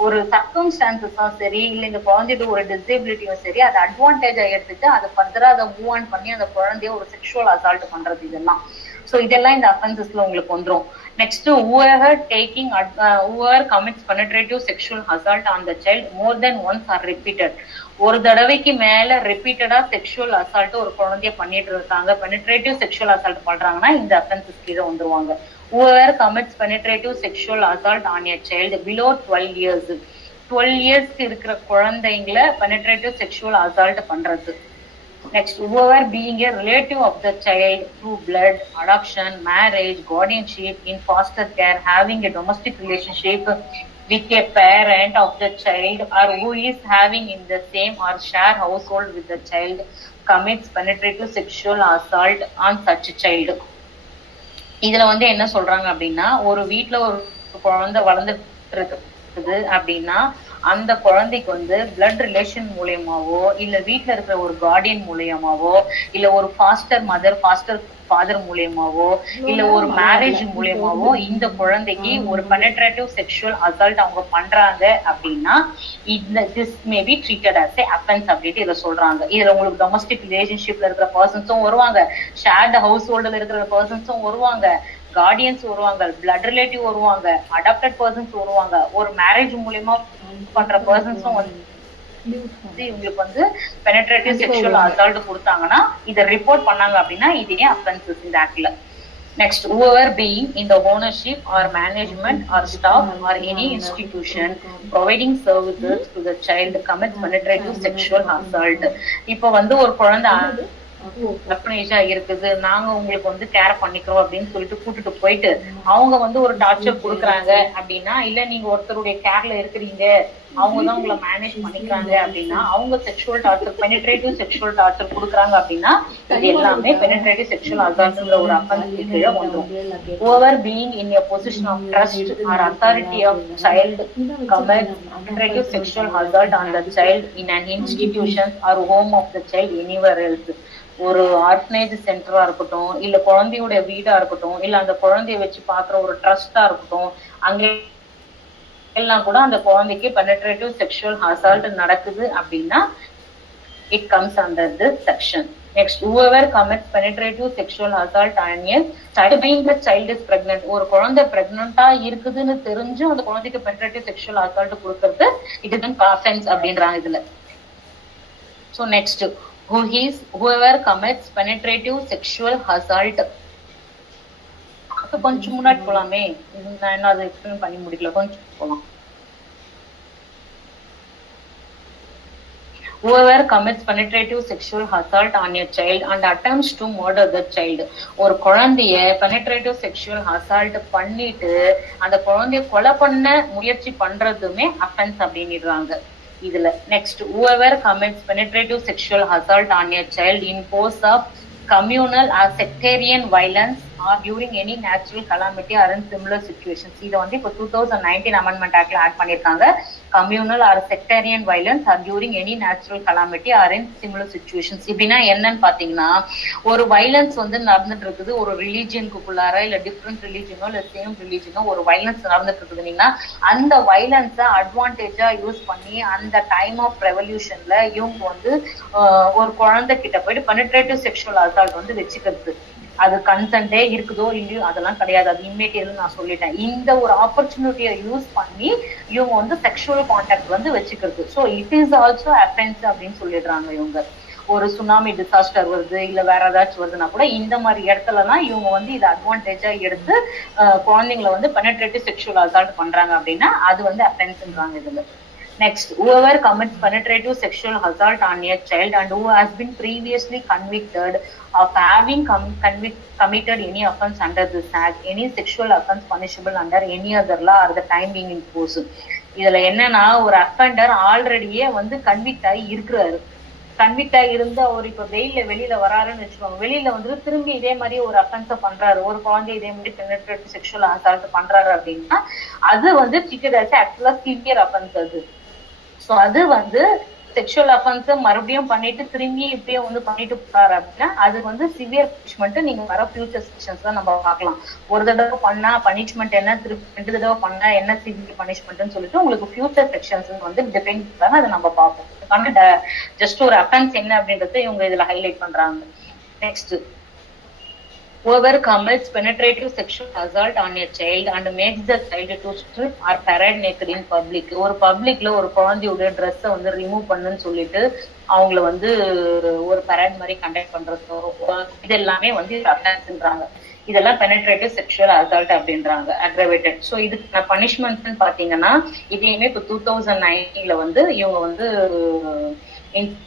ஒரு சர்க்கம்ஸ்டான்சஸும் சரி இல்ல இந்த குழந்தையோட ஒரு டிசபிலிட்டியும் சரி அதை அட்வான்டேஜா எடுத்துட்டு அதை ஃபர்தரா அதை மூவ் ஆன் பண்ணி அந்த குழந்தைய ஒரு செக்ஷுவல் அசால்ட் பண்றது இதெல்லாம். சோ இதெல்லாம் இந்த அஃபென்சஸ்ல உங்களுக்கு வந்துடும். Next, whoever commits penetrative sexual assault on the child more than once or repeated. ஒரு தடவைக்கு மேல ரிப்பீட்டடா செக்ஷுவல் அசால்ட் ஒரு குழந்தைய பண்ணிட்டு இருக்காங்க, பெனிட்ரேட்டிவ் செக்ஷுவல் அசால்ட் பண்றாங்கன்னா இந்த அஃபென்சஸ் கீழே வந்துருவாங்க. whoever commits penetrative sexual assault on a child below 12 years, 12 இயர்ஸ்க்கு இருக்கிற குழந்தைங்களை பெனிட்ரேட்டிவ் செக்ஷுவல் அசால்ட் பண்றது. Next, whoever being a relative of the child through blood, adoption, marriage, guardianship, in foster care, having a domestic relationship with a parent of the child or who is having in the same or share household with the child commits penetrative sexual assault on such child. இதுல வந்து என்ன சொல்றாங்க அப்படின்னா, ஒரு வீட்டுல ஒரு குழந்தை வளர்ந்துட்டு இருக்குது அப்படின்னா அந்த குழந்தைக்கு வந்து பிளட் ரிலேஷன் மூலியமாவோ இல்ல வீட்டுல இருக்கிற ஒரு கார்டியன் மூலியமாவோ இல்ல ஒரு ஃபாஸ்டர் மதர் ஃபாஸ்டர் ஃபாதர் மூலியமாவோ இல்ல ஒரு மேரேஜ் மூலியமாவோ இந்த குழந்தைக்கு ஒரு பெனிட்ரேட்டிவ் செக்ஷுவல் அசால்ட் அவங்க பண்றாங்க அப்படின்னா this may be treated as a offence அப்படின்ட்டு இதை சொல்றாங்க. இதுல உங்களுக்கு டொமஸ்டிக் ரிலேஷன்ஷிப்ல இருக்கிற பர்சன்ஸும் வருவாங்க, ஷேர்டு ஹவுஸ் ஹோல்டுல இருக்கிற பர்சன்ஸும் வருவாங்க, கார்டியன்ஸ் வருவாங்க, பிளட் ரிலேட்டிவ் வருவாங்க, அடாப்டட் பர்சன்ஸ் வருவாங்க, ஒரு மேரேஜ் மூலியமா பண்ற பர்சன்ஸும் இவங்களுக்கு வந்து பெனட்ரேட்டிவ் செக்ஷுவல் அசால்ட் கொடுத்தாங்கன்னா இதை ரிப்போர்ட் பண்ணாங்க அப்படின்னா இதே அஃபென்சஸ் இந்த ஆக்ட்ல. Next, whoever being in the ownership or management or staff or any institution providing services to the child commits penetrative sexual assault. இப்போ வந்து ஒரு குழந்தை அர்ப்பணேஜா இருக்குது, நாங்க உங்களுக்கு வந்து கேர் பண்ணிக்கிறோம் அப்படின்னு சொல்லிட்டு கூட்டிட்டு போயிட்டு அவங்க வந்து ஒரு டார்ச்சர் கொடுக்குறாங்க அப்படின்னா, இல்ல நீங்க ஒருத்தருடைய கேர்ல இருக்கிறீங்க, அவங்கதான் உங்களை மேனேஜ் பண்ணிக்கிறாங்க அப்படின்னா, அவங்க sexual torture penetrative sexual torture கொடுக்குறாங்க அப்படின்னா இது எல்லாமே பெனிட்ரேட்டிவ் செக்ஷுவல் அசால்ட்ங்கிற ஒரு அஃபென்ஸ் கீழே வந்துடும். whoever being in a position of trust or authority of child commits penetrative sexual assault on the child in an institution or home of the child anywhere else. ஒரு orphanage சென்டரா இருக்கட்டும், இல்ல குழந்தையோட வீடா இருக்கட்டும், இல்ல அந்த குழந்தைய வச்சு பாக்குற ஒரு ட்ரஸ்டா இருக்கட்டும், அங்க எல்லாம் கூட அந்த குழந்தைக்கு பெனட்ரேட்டிவ் செக்ஷுவல் அசால்ட் நடக்குது அப்படின்னா it comes under this section. Next, whoever commits penetrative sexual assault on a child being the child is pregnant. ஒரு குழந்தை பிரெக்னண்டா இருக்குதுன்னு தெரிஞ்சு அந்த குழந்தைக்கு பெனட்ரேட்டிவ் செக்ஷுவல் அசால்ட் கொடுக்கறது it is an offense அப்படின்றாங்க இதுல. So next, whoever commits penetrative sexual assault. கொஞ்சம் முன்னாடி போலாமே, நான் என்ன அதை எக்ஸ்பிளைன் பண்ணி முடிக்கல, கொஞ்சம் போலாம். whoever commits penetrative sexual assault on a child and attempts to murder the child. ஒரு குழந்தைய penetrative sexual assault பண்ணிட்டு அந்த குழந்தைய கொலை பண்ண முயற்சி பண்றதுமே offense அப்படின்னுறாங்க இதுல. Next, whoever commits penetrative sexual assault on a child in course of communal or sectarian violence or during any natural calamity or in similar situations. இத வந்து இப்போ 2019 அமெண்ட்மெண்ட் ஆக்ட்ல ஆட் பண்ணிருக்காங்க. Communal or sectarian violence or during any natural calamity or in similar situations. இப்படின்னா என்னன்னு பாத்தீங்கன்னா, ஒரு violence வந்து நடந்துட்டு இருக்குது ஒரு ரிலீஜியனுக்குள்ளார, இல்ல டிஃப்ரெண்ட் ரிலீஜனோ இல்ல சேம் ரிலீஜனோ ஒரு வயலன்ஸ் நடந்துட்டு இருக்குதுன்னா அந்த வயலன்ஸை அட்வான்டேஜா யூஸ் பண்ணி அந்த டைம் ஆஃப் ரெவல்யூஷன்ல இவங்க வந்து ஒரு குழந்தை கிட்ட போயிட்டு பெனிட்ரேட்டிவ் செக்ஷுவல் அசால்ட் வந்து வச்சுக்கிறது. அது கன்சென்டே இருக்குதோ இல்லையோ அதெல்லாம் கிடையாது, அது இம்மீடியட் நான் சொல்லிட்டேன். இந்த ஒரு ஆப்பர்ச்சுனிட்டியை யூஸ் பண்ணி இவங்க வந்து செக்ஷுவல் கான்டாக்ட் வந்து வச்சுக்கிறது. So it is also offence அப்படின்னு சொல்லிடுறாங்க இவங்க. ஒரு சுனாமி டிசாஸ்டர் வருது இல்ல வேற ஏதாச்சும் வருதுன்னா கூட இந்த மாதிரி இடத்துலலாம் இவங்க வந்து இதை அட்வான்டேஜா எடுத்து குழந்தைங்களை வந்து பெனட்ரேட்டிவ் செக்ஷுவல் அசால்ட் பண்றாங்க அப்படின்னா அது வந்து அஃபென்ஸ்ன்றாங்க இதுல. Next, whoever commits penetrative sexual assault on a child and who has been previously convicted of having committed any offense under this act, any sexual offense punishable under any other law or the time being in force. இதுல என்னன்னா, ஒரு offender ஆல்ரெடியே வந்து convict ஆகி இருக்கிறாரு. Convict ஆகி இருந்து அவர் இப்ப வெயில வெளியில வராருன்னு வச்சுக்கோங்க, வெளியில வந்து திரும்பி இதே மாதிரி ஒரு அஃபென்ஸ பண்றாரு, ஒரு குழந்தை இதே மாதிரி பெனட்ரேட்டிவ் செக்ஷுவல் அசால்ட் பண்றாரு அப்படின்னா அது வந்து ட்ரீட்டட் ஆஸ் ஆக்சுவலா சிவியர் அஃபென்ஸ் அது. ஸோ அது வந்து செக்ஷுவல் அஃபென்ஸ் மறுபடியும் பண்ணிட்டு திரும்பி இப்படியே வந்து பண்ணிட்டு போறாரு அப்படின்னா அது வந்து சிவியர் பனிஷ்மெண்ட். நீங்க வர ஃபியூச்சர் செக்ஷன்ஸ்ல நம்ம பார்க்கலாம். ஒரு தடவை பண்ணா பனிஷ்மெண்ட் என்ன, திருப்பி 2 தடவை பண்ணா என்ன சிவியர் பனிஷ்மெண்ட்னு சொல்லிட்டு உங்களுக்கு ஃபியூச்சர் செக்ஷன்ஸ் வந்து டிபெண்ட் பண்ணாங்க, அதை நம்ம பார்ப்போம். ஆனா ஜஸ்ட் ஒரு அஃபென்ஸ் என்ன அப்படின்றத இவங்க இதுல ஹைலைட் பண்றாங்க. Next, whoever commits penetrative sexual assault on a child and makes the child to strip or parade naked in public. ஒரு பப்ளிக்ல ஒரு குழந்தையோட ட்ரெஸ்ஸை வந்து ரிமூவ் பண்ணுன்னு சொல்லிட்டு அவங்கள வந்து ஒரு பரேட் மாதிரி கண்டக்ட் பண்றதோ இது எல்லாமே வந்து அஃபென்ஸ்ன்றாங்க. இதெல்லாம் பெனட்ரேட்டிவ் செக்ஷுவல் அசால்ட் அப்படின்றாங்க, அக்ரவேட்டட். ஸோ இதுக்கான பனிஷ்மெண்ட்னு பாத்தீங்கன்னா இதையுமே இப்போ 2019 வந்து இவங்க வந்து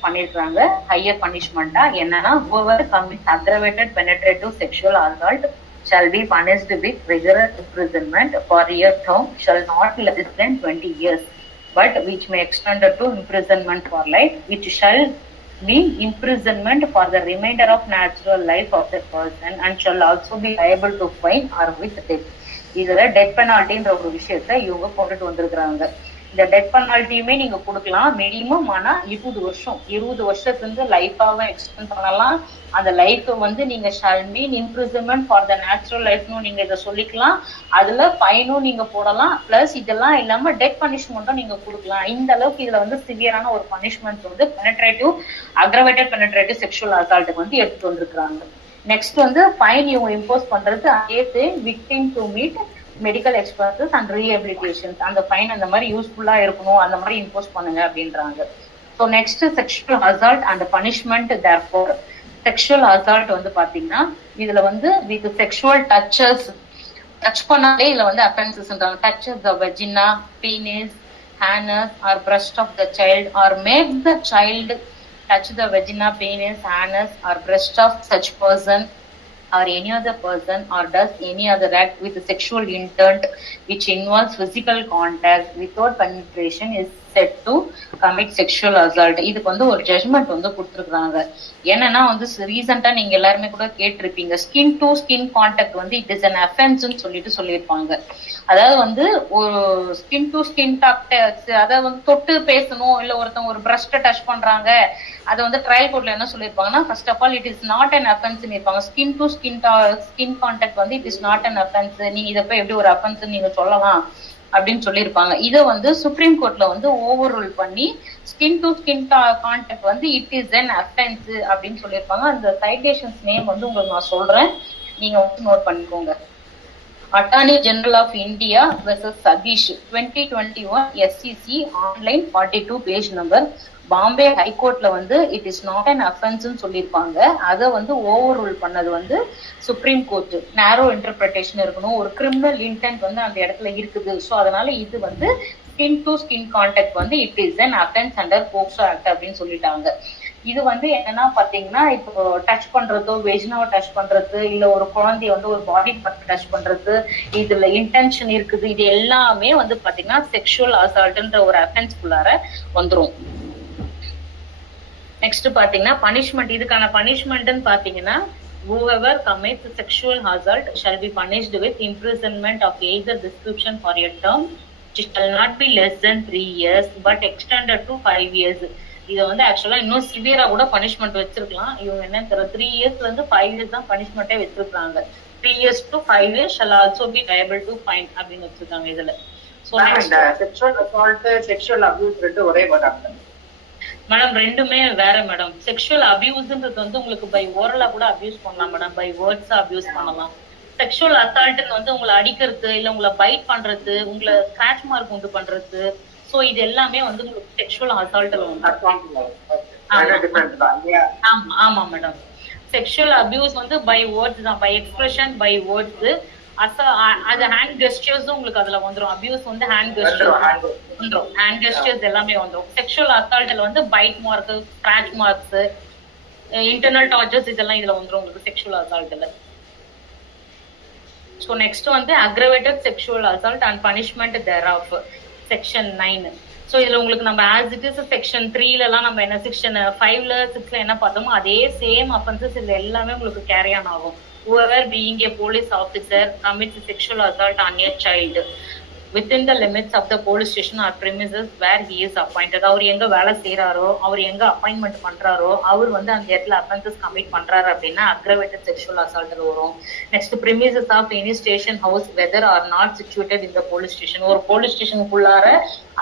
பண்ணிருக்காங்க ஹையர் பனிஷ்மெண்டா. என்னன்னா, whoever commits aggravated penetrative sexual assault shall be punished with rigorous imprisonment for a year term shall not less than 20 years, but which may extend to imprisonment for life, which shall be imprisonment for the remainder of natural life of the person and shall also be liable to fine or with death. இதுல death பெனால்ட்டின்ற ஒரு விஷயத்த இவங்க கொண்டுட்டு வந்திருக்கிறாங்க. இந்த death பெனால்ட்டியுமே நீங்க கொடுக்கலாம் minimum, ஆனா 20 வருஷம் 20 வருஷத்துக்கு லைஃபாவே எக்ஸ்டெண்ட் பண்ணலாம். அந்த லைஃப் வந்து நீங்க shall mean imprisonment for the natural லைஃப்னு நீங்க இதை சொல்லிக்கலாம். அதுல ஃபைனும் நீங்க போடலாம், பிளஸ் இதெல்லாம் இல்லாம டெத் பனிஷ்மெண்ட்டும் நீங்க கொடுக்கலாம். இந்த அளவுக்கு இதுல வந்து சிவியரான ஒரு பனிஷ்மெண்ட் வந்து அக்ரவேட்டட் பெனட்ரேட்டிவ் செக்ஷுவல் அசால்ட்டுக்கு வந்து எடுத்துட்டு வந்திருக்காங்க. நெக்ஸ்ட் வந்து ஃபைன் இவங்க இம்போஸ் பண்றது அதே victim to meet medical expenses and rehabilitation. அந்த ஃபைன் அந்த மாதிரி யூஸ்ஃபுல்லா இருக்கணும், அந்த மாதிரி இம்போஸ் பண்ணுங்க அப்படின்றாங்க. So next sexual assault and punishment therefore. Sexual assault வந்து பாத்தீங்கன்னா இதுல வந்து வித் செக்ஷுவல் டச்சஸ், டச் பண்ணாலே இதுல வந்து அஃபென்சஸ்ன்றாங்க. Touches the vagina, penis, anus or breast of the child, or make the child touch the vagina, penis, anus or breast of such person or any other person, or does any other act with sexual intent which involves physical contact without penetration is said to commit sexual assault. இதுக்கு வந்து ஒரு judgement வந்து கொடுத்துருக்காங்க. என்னன்னா வந்து ரீசெண்டா நீங்க எல்லாருமே கூட கேட்டிருப்பீங்க, ஸ்கின் டு ஸ்கின் கான்டாக்ட் வந்து இட் இஸ் அன் அஃபென்ஸ்ன்னு சொல்லியிருப்பாங்க. அதாவது வந்து ஒரு ஸ்கின் டு ஸ்கின் கான்டாக்ட், அதாவது வந்து தொட்டு பேசணும், இல்ல ஒருத்தவங்க ஒரு பிரஸ்ட டச் பண்றாங்க, அதை வந்து ட்ரையல் கோர்ட்ல என்ன சொல்லியிருப்பாங்கன்னா, first of all it is not an offence இருப்பாங்க. ஸ்கின் டு ஸ்கின் கான்டாக்ட் வந்து it is not an offence, நீங்க இதை போய் எப்படி ஒரு அஃபென்ஸ் நீங்க சொல்லலாம் அப்படின்னு சொல்லியிருப்பாங்க. இதை வந்து சுப்ரீம் கோர்ட்ல வந்து ஓவர் ரூல் பண்ணி ஸ்கின் டு ஸ்கின் கான்டாக்ட் வந்து இட் இஸ் அன் அஃபென்ஸ் அப்படின்னு சொல்லியிருப்பாங்க. அந்த சைட்டேஷன்ஸ் நேம் வந்து உங்களுக்கு நான் சொல்றேன், நீங்க வந்து நோட் பண்ணிக்கோங்க. Attorney General of India versus Sadish 2021 SCC online 42 page number. Bombay ஹைகோர்ட்ல வந்து it is not an offence சொல்லியிருப்பாங்க. அதை வந்து ஓவர் ரூல் பண்ணது வந்து சுப்ரீம் கோர்ட். நேரோ இன்டர்பிரேஷன் இருக்கணும், ஒரு கிரிமினல் இன்டென்ட் வந்து அந்த இடத்துல இருக்குது. ஸோ அதனால இது வந்து ஸ்கின் டு ஸ்கின் கான்டாக்ட் வந்து it is an offence under POCSO act அப்படின்னு சொல்லிட்டாங்க. இது வந்து என்னன்னா பாத்தீங்கன்னா, இப்போ டச் பண்றதோ, வெஜினாவை டச் பண்றது, இல்ல ஒரு குழந்தைய வந்து ஒரு பாடி பார்ட் டச் பண்றது, இதுல இன்டென்ஷன் இருக்குது, இது எல்லாமே வந்து பாத்தீங்கன்னா செக்ஷுவல் அசால்ட்ன்ற ஒரு அஃபென்ஸ்குள்ளார வந்துரும். நெக்ஸ்ட் பாத்தீங்கன்னா பனிஷ்மெண்ட். இதுக்கான பனிஷ்மெண்ட்னு பாத்தீங்கன்னா, whoever commits sexual assault shall be punished with imprisonment of either description for a term which shall not be less than 3 years but extended to 5 years. இதை வந்து ஆக்சுவலா இன்னும் சிவியரா கூட பனிஷ்மெண்ட் வச்சிருக்கலாம். இவங்க என்ன தெரியல, 3 இயர்ஸ்ல இருந்து 5 இயர்ஸ் தான் பனிஷ்மெண்டே வச்சிருக்காங்க. 3 years to 5 years shall also be liable to fine அப்படின்னு வச்சிருக்காங்க இதுல. So sexual assault, sexual abuse ரெண்டு ஒரே வேர்ட் மேடம்? ரெண்டுமே வேற மேடம். செக்ஷுவல் அபியூஸ்ன்றது வந்து உங்களுக்கு பை ஓரலா கூட அபியூஸ் பண்ணலாம் மேடம், பை வேர்ட்ஸா அபியூஸ் பண்ணலாம். செக்ஷுவல் அசால்ட்னு வந்து உங்களை அடிக்கிறது, இல்ல உங்களை பைட் பண்றது, உங்களை ஸ்கிராட்ச் மார்க் உண்டு பண்றது, சோ இது எல்லாமே வந்து உங்களுக்கு செக்ஷுவல் அசால்ட்ல வந்து. ஆமா மேடம். செக்ஷுவல் அபியூஸ் வந்து பை வேர்ட்ஸ் தான், பை எக்ஸ்பிரஷன், பை வேர்ட்ஸ். அது ஹேண்ட் கெஸ்டர்ஸும் உங்களுக்கு அதுல வந்துரும். அபியூஸ் வந்து ஹேண்ட் கெஸ்டர்ஸ் வந்துரும், ஹேண்ட் கெஸ்டர்ஸ் எல்லாமே வந்துரும். செக்ஷுவல் அசால்ட்ல வந்து bite mark, scratch marks, internal tortures இதெல்லாம் இதுல வந்துரும் உங்களுக்கு செக்ஷுவல் அசால்ட்ல. ஸோ நெக்ஸ்ட் வந்து aggravated sexual assault and punishment thereof section 9. So இதுல உங்களுக்கு நம்ம ஆஸ் இட் இஸ் செக்ஷன் 3ல எல்லாம் நம்ம என்ன செக்ஷன் 5ல 6ல என்ன பார்த்தோமோ அதே சேம் அஃபென்சஸ் இதுல எல்லாமே உங்களுக்கு கேரி ஆன் ஆகும். whoever being a police officer commits sexual assault on a child within the limits of the police station or premises where he is appointed. அவர் எங்க வேலை செய்யறாரோ, அவர் எங்க அப்பாயின்மெண்ட் பண்றாரோ, அவர் வந்து அந்த இடத்துல அஃபென்சஸ் கமிட் பண்றாரு அப்படின்னா அக்ரவேட்டட் செக்ஷுவல் அசால்ட் வரும். Next premises of any station house whether or not situated in the police station. ஒரு போலீஸ் ஸ்டேஷனுக்குள்ளார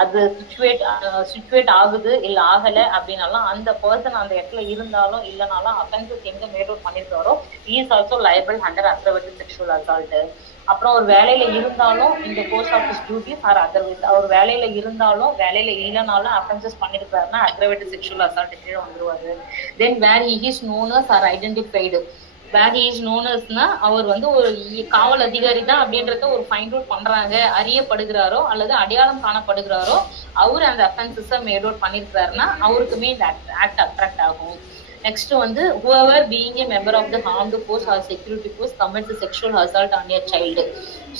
அது சிச்சுவேட் ஆகுது இல்ல ஆகல அப்படின்னாலும், அந்த பர்சன் அந்த இடத்துல இருந்தாலும் இல்லைனாலும் அஃபென்சஸ் எங்க மேட் அவுட் பண்ணிருக்காரோ he is also liable under aggravated sexual assault. அப்புறம் ஒரு வேலையில இருந்தாலும் இந்த post office duties or otherwise, அவர் வேலையில இருந்தாலும் வேலையில இல்லைனாலும் அஃபென்சஸ் பண்ணிருக்காருன்னா அக்ரவேட்டட் செக்ஷுவல் அசால்ட் கீழே வந்துருவாரு. Then where he is known as or identified. Where he is known அஸ்னா அவர் வந்து ஒரு காவல் அதிகாரி தான் அப்படின்றத ஒரு ஃபைண்ட் அவுட் பண்றாங்க, அறியப்படுகிறாரோ அல்லது அடையாளம் காணப்படுகிறாரோ, அவர் அந்த அஃபென்சஸை மேட் அவுட் பண்ணிருக்காருன்னா அவருக்குமே இந்த ஆக்ட் அட்ராக்ட் ஆகும். நெக்ஸ்ட் வந்து whoever being a member of the armed force or security force commits sexual assault on a child.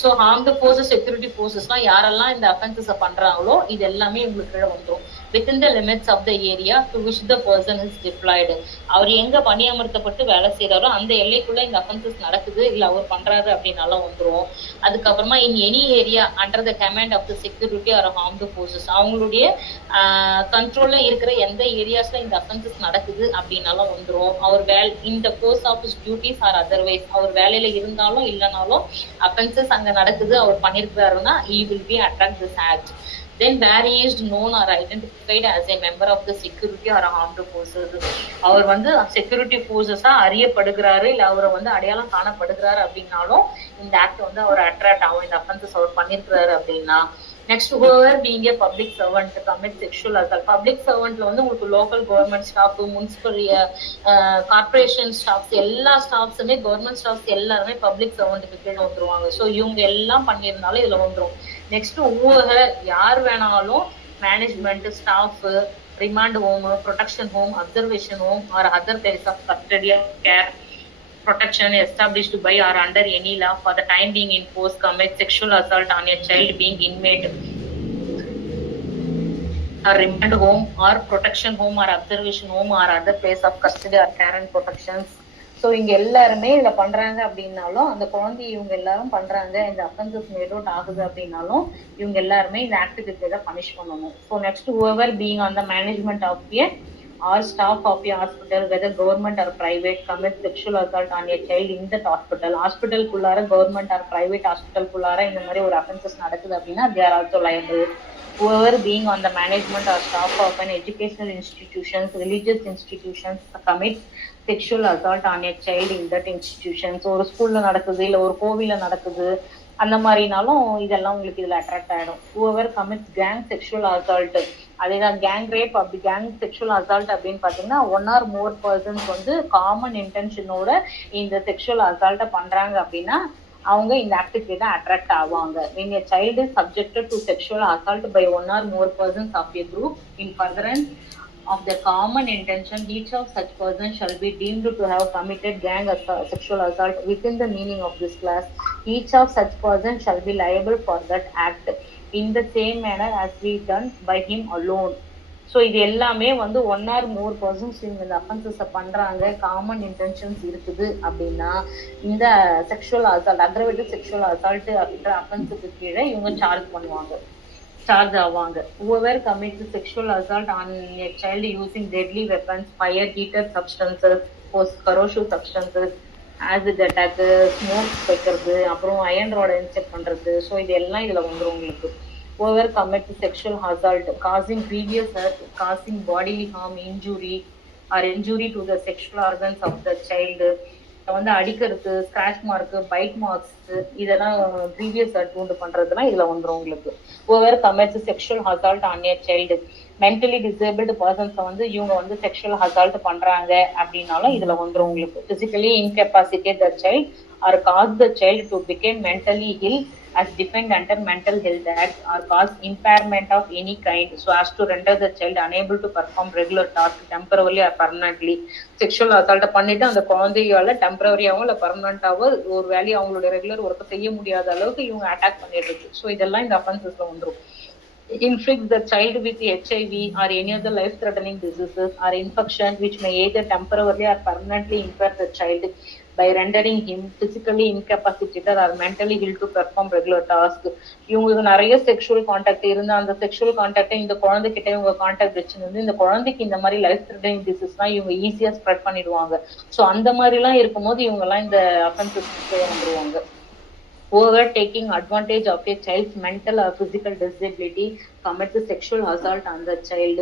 So armed forces, security forcesலாம் யாரெல்லாம் இந்த அஃபென்சஸை பண்றாங்களோ இது எல்லாமே உங்களுக்கு கீழே வந்துடும். within the limits of the area to which the person is deployed. அவர் எங்க பணியமர்த்தப்பட்டு வேலை செய்யறாரோ அந்த எல்லைக்குள்ள இந்த அஃபென்சஸ் நடக்குது இல்ல அவர் பண்றாரு அப்படின்னாலும் வந்துரும். அதுக்கப்புறமா in any area under the command of the security or armed forces, அவங்களுடைய கண்ட்ரோல்ல இருக்கிற எந்த ஏரியாஸ்ல இந்த அஃபென்சஸ் நடக்குது அப்படின்னாலும் வந்துரும். அவர் இந்த course of his duties or otherwise, அவர் வேலையில இருந்தாலும் இல்லைனாலும் அஃபென்சஸ் அங்க நடக்குது அவர் பண்ணிருக்காருன்னா he will be attract this act. Then where he is known or identified as a member of the security or armed forces, அவர் வந்து செக்யூரிட்டி போர்சஸா அறியப்படுகிறாரு இல்ல அவரை வந்து அடையாளம் காணப்படுகிறாரு அப்படின்னாலும் இந்த ஆக்ட் வந்து அவர் அட்ராக்ட் ஆகும், இந்த அஃபென்சஸ் அவர் பண்ணிருக்கிறாரு அப்படின்னா. Next whoever being a public servant to commit sexual assault. Public சர்வெண்ட்ல வந்து உங்களுக்கு local government staff, municipal corporation staffs, எல்லா ஸ்டாஃப்ஸுமே கவர்மெண்ட் ஸ்டாஃப்ஸ் எல்லாருமே பப்ளிக் சர்வெண்ட்டுக்கு கீழே வந்துருவாங்க. ஸோ இவங்க எல்லாம் பண்ணியிருந்தாலும் இதுல வந்துடும். நெக்ஸ்ட் whoever யார் வேணாலும் management, staff, remand home, protection home, observation home or other place of custody care protection established by or under any law for the time being in force commit sexual assault on a child being inmate or remand home or protection home or observation home or other place of custody or care and protections. So இங்க எல்லாருமே இதை பண்றாங்க அப்படின்னாலும், அந்த குழந்தை இவங்க எல்லாரும் பண்றாங்க, இந்த அஃபென்சஸ் மேட் அவுட் ஆகுது அப்படின்னாலும் இவங்க எல்லாருமே இந்த ஆக்டிவிட்டி தான் பனிஷ் பண்ணணும். So next whoever being on the management of a or staff of a hospital, whether government or private, commit sexual assault on a child in that hospital. Hospital குள்ளார government or private hospital குள்ளார இந்த மாதிரி ஒரு offenses நடக்குது அப்படின்னா they are also liable. Whoever being on the management or staff of an educational institutions, religious institutions, commit sexual assault on a child in that institution. So ஒரு ஸ்கூல்ல நடக்குது, இல்ல ஒரு கோவில நடக்குது, அந்த மாதிரினாலும் இதெல்லாம் உங்களுக்கு இதுல அட்ராக்ட் ஆயிடும். whoever commits gang sexual assault, அதேதான் கேங் ரேப். அப்படி கேங் செக்ஷுவல் அசால்ட் அப்படின்னு பாத்தீங்கன்னா 1 or more persons வந்து காமன் இன்டென்ஷனோட இந்த செக்ஷுவல் அசால்ட்டை பண்றாங்க அப்படின்னா அவங்க இந்த ஆக்டிவிட்டி தான் அட்ராக்ட் ஆவாங்க. when a child is subjected to sexual assault by 1 or more persons of a group in furtherance of the common intention, each of such persons shall be deemed to have committed gang sexual assault within the meaning of this class. Each of such persons shall be liable for that act in the same manner as we done by him alone. So இது எல்லாமே வந்து 1 or more persons இந்த அஃபென்சஸை பண்றாங்க, common intentions இருக்குது அப்படின்னா இந்த sexual assault, aggravated sexual assault அப்படின்ற அஃபென்ஸுக்கு கீழே இவங்க சார்ஜ் ஆவாங்க. whoever commits sexual assault on a child using deadly weapons, fire, heated substances, corrosive substances, acid attack, smoke வைக்கிறது, அப்புறம் அயன் ராட் இன்ஜெக்ட் பண்றது, ஸோ இது எல்லாம் இதுல வந்துடும் உங்களுக்கு. whoever commits sexual assault causing grievous hurt, causing bodily harm, injury or injury to the sexual organs of the child, வந்து அடிக்கிறது, ஸ்கிராச் மார்க், பைட் மார்க்ஸ், இதெல்லாம் கிரீவியஸ் ஹர்ட் உண்டு பண்றதுலாம் இதுல வந்துடும் உங்களுக்கு. whoever commits sexual assault on a child, mentally disabled persons வந்து இவங்க வந்து செக்ஷுவல் அசால்ட் பண்றாங்க அப்படின்னாலும் இதுல வந்துடும் உங்களுக்கு. Physically incapacitated the child or cause the child to become mentally ill as defined under Mental Health Act, or cause impairment of any kind so as to render the child unable to perform regular tasks temporarily or permanently. Sexual assault பண்ணிட்டு அந்த குழந்தையால டெம்பரரியாவோ இல்ல பர்மனண்டாவோ ஒரு வேலையை அவங்களோட regular ஒர்க்கை செய்ய முடியாத அளவுக்கு இவங்க அட்டாக் பண்ணிடுறது. ஸோ இதெல்லாம் இந்த அஃபென்சஸ்ல வந்துடும். Inflict the child with HIV or any other life-threatening diseases or infection which may either temporarily or permanently impair the child by rendering him physically incapacitated or mentally ill to perform regular tasks. இவங்களுக்கு நிறைய sexual contact இருந்தா அந்த sexual கான்டாக்டை இந்த குழந்தைகிட்ட இவங்க contact வச்சுருந்து இந்த குழந்தைக்கு இந்த மாதிரி லைஃப் த்ரெட்டனிங் டிசீஸ்லாம் இவங்க ஈஸியா ஸ்ப்ரெட் பண்ணிடுவாங்க. ஸோ அந்த மாதிரிலாம் இருக்கும்போது இவங்க எல்லாம் இந்த அஃபென்சஸ் வந்துருவாங்க. whoever taking advantage of a child's mental or physical disability commits sexual assault on the child.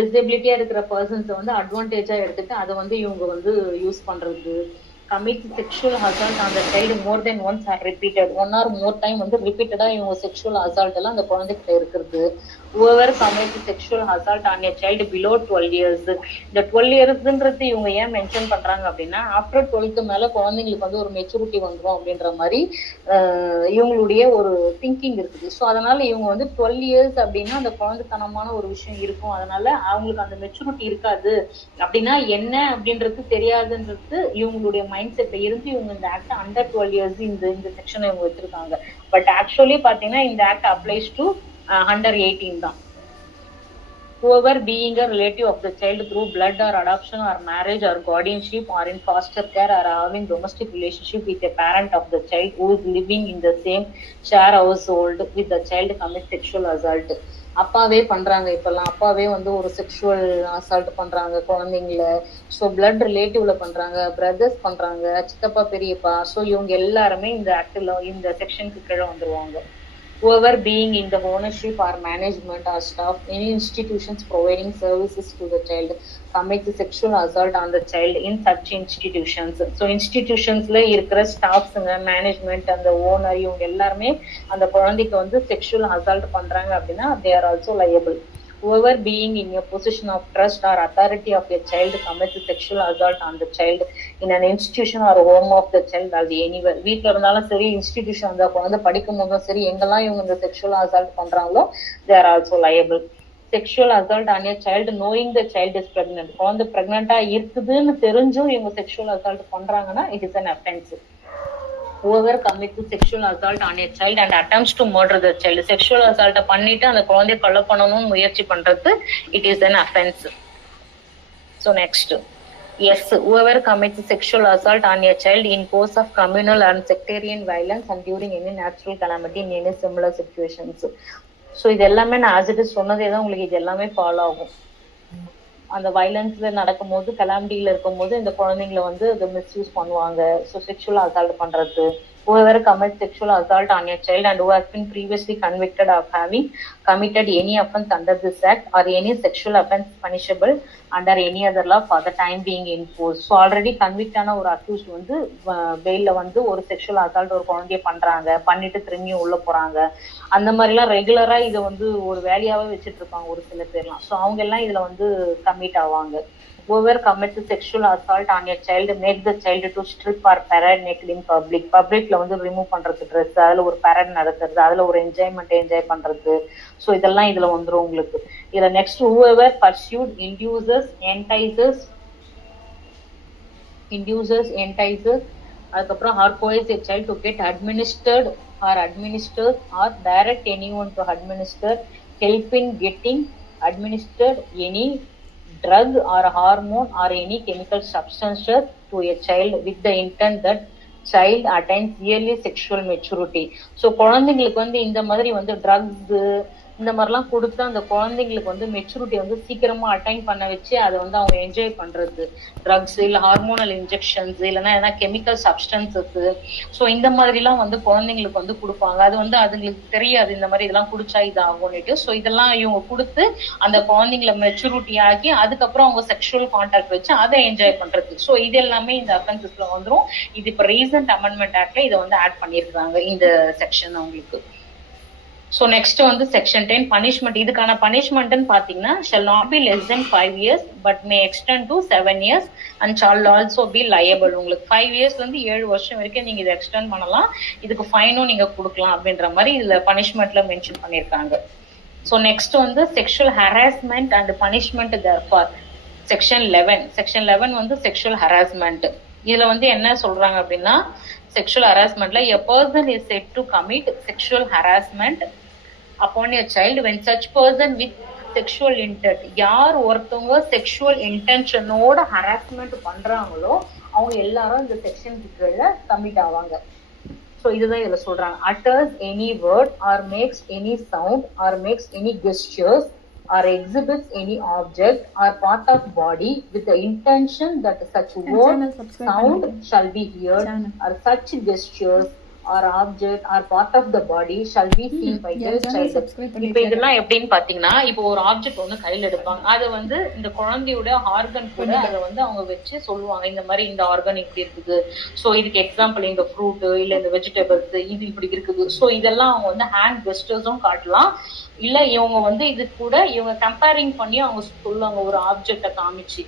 டிசபிலிட்டியா இருக்கிற பர்சன்ஸ் வந்து அட்வான்டேஜா எடுத்துட்டு அதை வந்து இவங்க வந்து யூஸ் பண்றது. commit sexual assault on the child more than once or repeated, 1 or more time வந்து ரிப்பீட்டடா இவங்க செக்ஷுவல் அசால்ட் எல்லாம் அந்த குழந்தைகிட்ட இருக்கிறது. whoever commits sexual assault on a child below 12 years, இந்த 12 yearsன்றது இவங்க ஏன் மென்ஷன் பண்றாங்க அப்படின்னா ஆஃப்டர் 12th மேல குழந்தைங்களுக்கு வந்து ஒரு மெச்சூரிட்டி வந்துடும் அப்படின்ற மாதிரி இவங்களுடைய ஒரு திங்கிங் இருக்குது. ஸோ அதனால இவங்க வந்து 12 years அப்படின்னா அந்த குழந்தைத்தனமான ஒரு விஷயம் இருக்கும், அதனால அவங்களுக்கு அந்த மெச்சூரிட்டி இருக்காது அப்படின்னா என்ன அப்படின்றது தெரியாதுன்றது இவங்களுடைய மைண்ட் செட்ல இருந்து இவங்க இந்த ஆக்ட் அண்டர் 12 years இந்த செக்ஷன் இவங்க வச்சிருக்காங்க. பட் ஆக்சுவலி பாத்தீங்கன்னா இந்த ஆக்ட் அப்ளைஸ் டு under 18 தான். whoever being a relative of the child through blood or adoption or marriage or guardianship or in foster care or having domestic relationship with a parent of the child who is living in the same share household with the child commit sexual assault. அப்பாவே பண்றாங்க, இப்பெல்லாம் அப்பாவே வந்து ஒரு sexual assault பண்றாங்க குழந்தைங்கள. So blood ரிலேட்டிவ்ல பண்றாங்க, brothers பண்றாங்க, சித்தப்பா பெரியப்பா. ஸோ இவங்க எல்லாருமே இந்த ஆக்டில் இந்த செக்ஷனுக்கு கீழே வந்துருவாங்க. whoever being in the ownership or management or staff any institutions providing services to the child commits sexual assault on the child in such institutions. So institutionsல இருக்கிற ஸ்டாஃப்ஸுங்க மேனேஜ்மெண்ட் அந்த ஓனர் இவங்க எல்லாருமே அந்த குழந்தைக்கு வந்து செக்ஷுவல் அசால்ட் பண்றாங்க அப்படின்னா they are also liable. Whoever being in a position of trust or authority of a child commits sexual assault on the child in an institution or home of the child or anywhere. வீட்ல இருந்தாலும் சரி institution அந்த குழந்தை படிக்கும் போதும் சரி எங்கெல்லாம் இவங்க இந்த செக்ஷுவல் அசால்ட் பண்றாங்களோ they are also liable. Sexual assault on a child knowing the child is pregnant. குழந்தை பிரெக்னண்டா இருக்குதுன்னு தெரிஞ்சும் இவங்க செக்ஷுவல் அசால்ட் பண்றாங்கன்னா it is an offense. Whoever commits sexual assault on a child and attempts to murder the child, sexual assault பண்ணிட்டு அந்த குழந்தையை கொலை பண்ணணும்னு முயற்சி பண்றது it is an offense. So next, yes, whoever commits sexual assault on a child in course of communal and sectarian violence and during any natural calamity in any similar situations. So இது எல்லாமே நான் as it is சொன்னதே தான் உங்களுக்கு இது எல்லாமே follow ஆகும். அந்த வயலன்ஸ்ல நடக்கும் போது கலாமிட்டியில இருக்கும் போது இந்த குழந்தைங்களை வந்து அதை மிஸ்யூஸ் பண்ணுவாங்க. ஸோ செக்ஷுவல் அசால்ட் பண்றது. Whoever commits sexual assault on a child and who has been previously convicted of having committed any offense under this act or any sexual offense punishable under any other law for the time being in force. So already convict ஆன ஒரு accused வந்து பெயில வந்து ஒரு sexual assault ஒரு குழந்தைய பண்றாங்க, பண்ணிட்டு திரும்பியும் உள்ள போறாங்க. அந்த மாதிரிலாம் ரெகுலரா இதை வந்து ஒரு வேலையாவே வச்சுட்டு இருப்பாங்க ஒரு சில பேர்லாம். ஸோ அவங்க எல்லாம் இதுல வந்து கமிட் ஆவாங்க. Whoever commits sexual assault on a child make the child to strip or parade naked in public. பப்ளிக்ல வந்து ரிமூவ் பண்றது ட்ரெஸ், அதுல ஒரு பரேட் நடத்துறது, அதுல ஒரு என்ஜாய் பண்றது. ஸோ இதெல்லாம் இதுல வந்துடும் உங்களுக்கு. இதுல நெக்ஸ்ட் whoever pursued induces அதுக்கப்புறம் or coerces a child to get administered or direct anyone to administer, help in getting administered any drug or hormone or any chemical substances to a child with the intent that child attains yearly sexual maturity. So குழந்தைங்களுக்கு வந்து இந்த மாதிரி வந்து drugs இந்த மாதிரிலாம் கொடுத்து அந்த குழந்தைங்களுக்கு வந்து மெச்சூரிட்டி வந்து சீக்கிரமா அட்டைன் பண்ண வச்சு அதை வந்து அவங்க என்ஜாய் பண்றது. ட்ரக்ஸ் இல்ல ஹார்மோனல் இன்ஜெக்ஷன்ஸ் இல்லைன்னா எதனா கெமிக்கல் சப்ஸ்டன்சஸ். ஸோ இந்த மாதிரிலாம் வந்து குழந்தைங்களுக்கு வந்து கொடுப்பாங்க. அது வந்து அதுங்களுக்கு தெரியாது இந்த மாதிரி இதெல்லாம் குடிச்சா இது ஆகும்னுட்டு. ஸோ இதெல்லாம் இவங்க கொடுத்து அந்த குழந்தைங்களை மெச்சூரிட்டி ஆகி அதுக்கப்புறம் அவங்க செக்ஷுவல் கான்டாக்ட் வச்சு அதை என்ஜாய் பண்றது. ஸோ இது எல்லாமே இந்த அஃபென்சஸ்ல வந்துடும். இது இப்போ ரீசன்ட் அமெண்ட்மெண்ட் ஆக்ட்ல இதை வந்து ஆட் பண்ணியிருக்காங்க இந்த செக்ஷன் அவங்களுக்கு. So next வந்து section 10 punishment. இதுக்கான punishment பாத்தீங்கன்னா shall not be less than 5 years but may extend to 7 years and shall also be liable. உங்களுக்கு 5 years வந்து 7 வருஷம் வரைக்கும் நீங்க இதை எக்ஸ்டெண்ட் பண்ணலாம். இதுக்கு ஃபைனும் நீங்க கொடுக்கலாம் அப்படின்ற மாதிரி இதுல பனிஷ்மெண்ட்ல மென்ஷன் பண்ணிருக்காங்க. So next வந்து sexual harassment and punishment therefore section 11 வந்து sexual harassment. இதுல வந்து என்ன சொல்றாங்க அப்படின்னா sexual harassmentல a person is said to commit sexual harassment upon a child when such person with sexual intent, யார் ஒருத்தவங்க செக்ஷுவல் இன்டென்ஷனோட ஹராஸ்மெண்ட் பண்றாங்களோ அவங்க எல்லாரும் இந்த செக்ஷனுக்கு கீழே கமிட் ஆவாங்க. ஸோ இதுதான் இதுல சொல்றாங்க. utters any word or makes any sound or makes any gestures or exhibits any object or part of body with the intention that such word, sound shall be heard or such gestures or object or part of the body shall be seen by the child. இப்ப இதெல்லாம் எப்படின்னு பாத்தீங்கன்னா இப்போ ஒரு object ஒண்ணு கையில எடுப்பாங்க, அதை வந்து இந்த குழந்தையோட ஆர்கன் கூட அதை வந்து அவங்க வச்சு சொல்லுவாங்க இந்த மாதிரி இந்த ஆர்கன் இப்படி இருக்குது. ஸோ இதுக்கு எக்ஸாம்பிள் இந்த ஃப்ரூட் இல்ல இந்த வெஜிடபிள்ஸ் இது இப்படி இருக்குது. ஸோ இதெல்லாம் அவங்க வந்து ஹேண்ட் கெஸ்டர்ஸும் காட்டலாம். இல்ல இவங்க வந்து இது கூட இவங்க கம்பேரிங் பண்ணி அவங்க சொல்லுவாங்க ஒரு ஆப்ஜெக்டை காமிச்சு.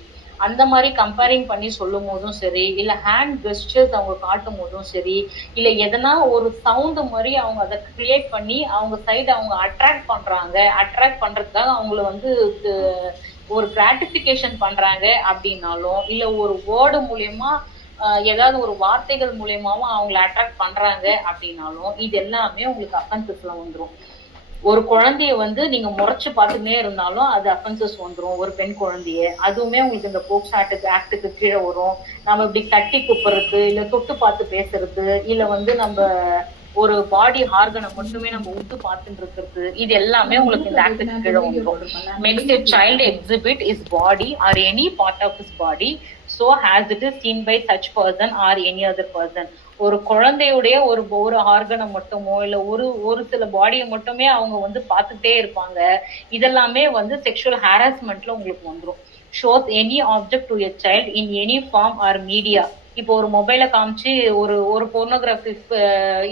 அந்த மாதிரி கம்பேரிங் பண்ணி சொல்லும் போதும் சரி, இல்ல ஹேண்ட் கெஸ்டர்ஸ் அவங்க காட்டும் போதும் சரி, இல்ல எதனா ஒரு சவுண்ட் மாதிரி அவங்க அதை கிரியேட் பண்ணி அவங்க சைடு அவங்க அட்ராக்ட் பண்றதுக்காக அவங்கள வந்து ஒரு கிராட்டிபிகேஷன் பண்றாங்க அப்படின்னாலும், இல்ல ஒரு வேர்டு மூலியமா ஏதாவது ஒரு வார்த்தைகள் மூலியமாவும் அவங்களை அட்ராக்ட் பண்றாங்க அப்படின்னாலும் இது எல்லாமே உங்களுக்கு அஃபென்சஸ்ல வந்துடும். ஒரு குழந்தைய வந்து நீங்க முறைச்சு பார்த்துட்டே இருந்தாலும் அது அஃபென்சஸ் வந்துடும். ஒரு பெண் குழந்தைய அதுவுமே உங்களுக்கு இந்த போக்ஸ் ஆக்டுக்கு கீழே வரும். நம்ம இப்படி கட்டி கூப்பிடுறது, இல்ல தொட்டு பார்த்து பேசுறது, இல்ல வந்து நம்ம ஒரு பாடி ஆர்கனை மட்டுமே நம்ம விட்டு பார்த்துட்டு இருக்கிறது, இது எல்லாமே உங்களுக்கு இந்த ஆக்டுக்கு கீழே வந்துடும். Makes a child exhibit his body or any part of his body so as it is seen by such person or any other person. ஒரு குழந்தையுடைய ஒரு ஆர்கனை மட்டுமோ இல்ல ஒரு சில பாடியை மட்டுமே அவங்க வந்து பார்த்துட்டே இருப்பாங்க. இதெல்லாமே வந்து செக்ஷுவல் ஹாராஸ்மெண்ட்ல உங்களுக்கு வந்துடும். Shows any object to a child in any form or media. இப்போ ஒரு மொபைலை காமிச்சு ஒரு போர்னோகிராஃபிக்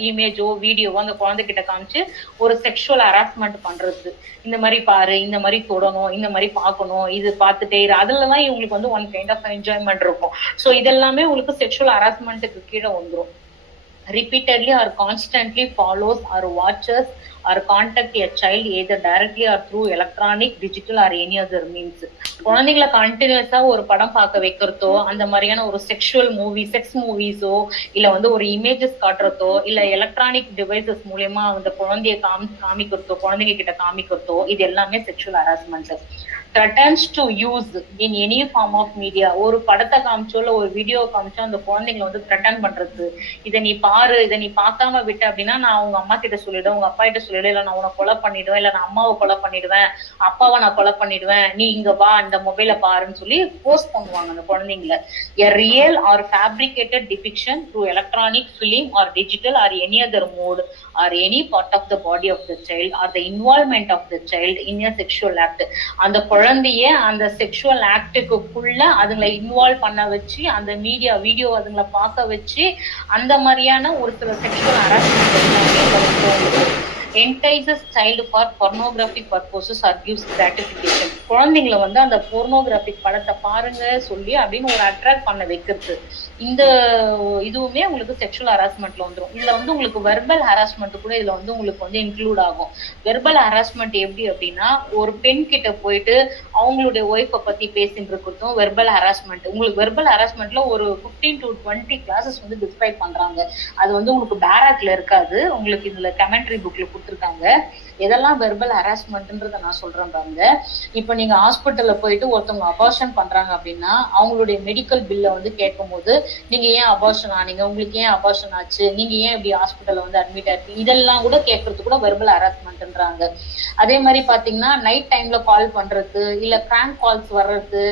இமேஜோ வீடியோவோ அந்த குழந்தைகிட்ட காமிச்சு ஒரு செக்ஷுவல் ஹராஸ்மெண்ட் பண்றது, இந்த மாதிரி பாரு, இந்த மாதிரி தொடணும், இந்த மாதிரி பார்க்கணும், இது பார்த்துட்டே இரு, அதுலதான் இவங்களுக்கு வந்து ஒன் கைண்ட் ஆஃப் என்ஜாய்மெண்ட் இருக்கும். ஸோ இதெல்லாமே உங்களுக்கு செக்ஷுவல் ஹராஸ்மெண்ட்டுக்கு கீழே வந்துடும். repeatedly or constantly follows or watches or contact a child either directly or through electronic, digital or any other means. குழந்தைகளை கண்டினியூஸா ஒரு படம் பார்க்க வைக்கிறதோ, அந்த மாதிரியான ஒரு செக்ஷுவல் மூவி, செக்ஸ் மூவிஸோ, இல்ல வந்து ஒரு இமேஜஸ் காட்டுறதோ, இல்ல எலக்ட்ரானிக் டிவைசஸ் மூலியமா அந்த குழந்தைய காமிக்கிறதோ, குழந்தைங்க கிட்ட காமிக்கிறதோ, இது எல்லாமே sexual harassment. threatens to use in any form of media. ஒரு படத்தை காமிச்சோ இல்ல ஒரு வீடியோ காமிச்சோ அந்த குழந்தைங்களை வந்து த்ரெட்டன் பண்றது, இதை நீ பாரு, இதை நீ பார்க்காம விட்ட அப்படின்னா நான் உங்க அம்மா கிட்ட சொல்லிடுவேன், உங்க அப்பா கிட்ட சொல்லிடுவேன், இல்ல நான் உன்னை கொலை பண்ணிடுவேன், இல்ல நான் அம்மாவை கொலை பண்ணிடுவேன், அப்பாவை நான் கொலை பண்ணிடுவேன், நீ இங்க வா இந்த மொபைலை பாருன்னு சொல்லி போஸ்ட் பண்ணுவாங்க அந்த குழந்தைங்களை. a real or fabricated depiction through electronic, film or digital or any other mode or any part of the body of the child or the involvement of the child in a sexual act. அந்த குழந்தைய அந்த sexual ஆக்டுக்குள்ள அதுங்களை involve பண்ண வச்சு அந்த video அதுங்களை பார்க்க வச்சு அந்த மாதிரியான ஒரு சில sexual harassment entices child for pornographic purposes or gives gratification. குழந்தைங்களை வந்து அந்த போர்னோகிராபிக் படத்தை பாருங்க சொல்லி அப்படின்னு ஒரு அட்ராக்ட் பண்ண வைக்கிறது. இந்த இதுவுமே உங்களுக்கு செக்ஷுவல் ஹராஸ்மெண்ட்ல வந்துடும். இதுல வந்து உங்களுக்கு வெர்பல் ஹராஸ்மெண்ட் கூட இதுல வந்து உங்களுக்கு வந்து இன்க்ளூட் ஆகும். வெர்பல் ஹராஸ்மெண்ட் எப்படி அப்படின்னா, ஒரு பெண் கிட்ட போயிட்டு அவங்களுடைய ஒய்ஃபை பத்தி பேசிட்டு இருக்கட்டும் வெர்பல் ஹராஸ்மெண்ட். உங்களுக்கு வெர்பல் ஹராஸ்மெண்ட்ல ஒரு 15 to 20 கிளாஸஸ் வந்து டிஸ்கிரைப் பண்றாங்க. அது வந்து உங்களுக்கு பேராக்ல இருக்காது, உங்களுக்கு இதுல கமெண்ட்ரி புக்ல கொடுத்துருக்காங்க. எதெல்லாம் வெர்பல் ஹராஸ்மெண்ட்ன்றத நான் சொல்றேன் பாருங்க. இப்ப நீங்க ஹாஸ்பிட்டல்ல போயிட்டு ஒருத்தவங்க அபார்ஷன் பண்றாங்க அப்படின்னா அவங்களுடைய மெடிக்கல் பில்ல வந்து கேட்கும் போது நீங்க ஏன் அபார்ஷன் ஆனீங்க, உங்களுக்கு ஏன் அபார்ஷன் ஆச்சு, நீங்க ஏன் இப்படி ஹாஸ்பிட்டல்ல வந்து அட்மிட் ஆயிருக்கு, இதெல்லாம் கூட கேட்கறது கூட வெர்பல் ஹராஸ்மெண்ட்ன்றாங்க. அதே மாதிரி பாத்தீங்கன்னா நைட் டைம்ல கால் பண்றது, இல்ல பிராங்க் கால்ஸ் வர்றது,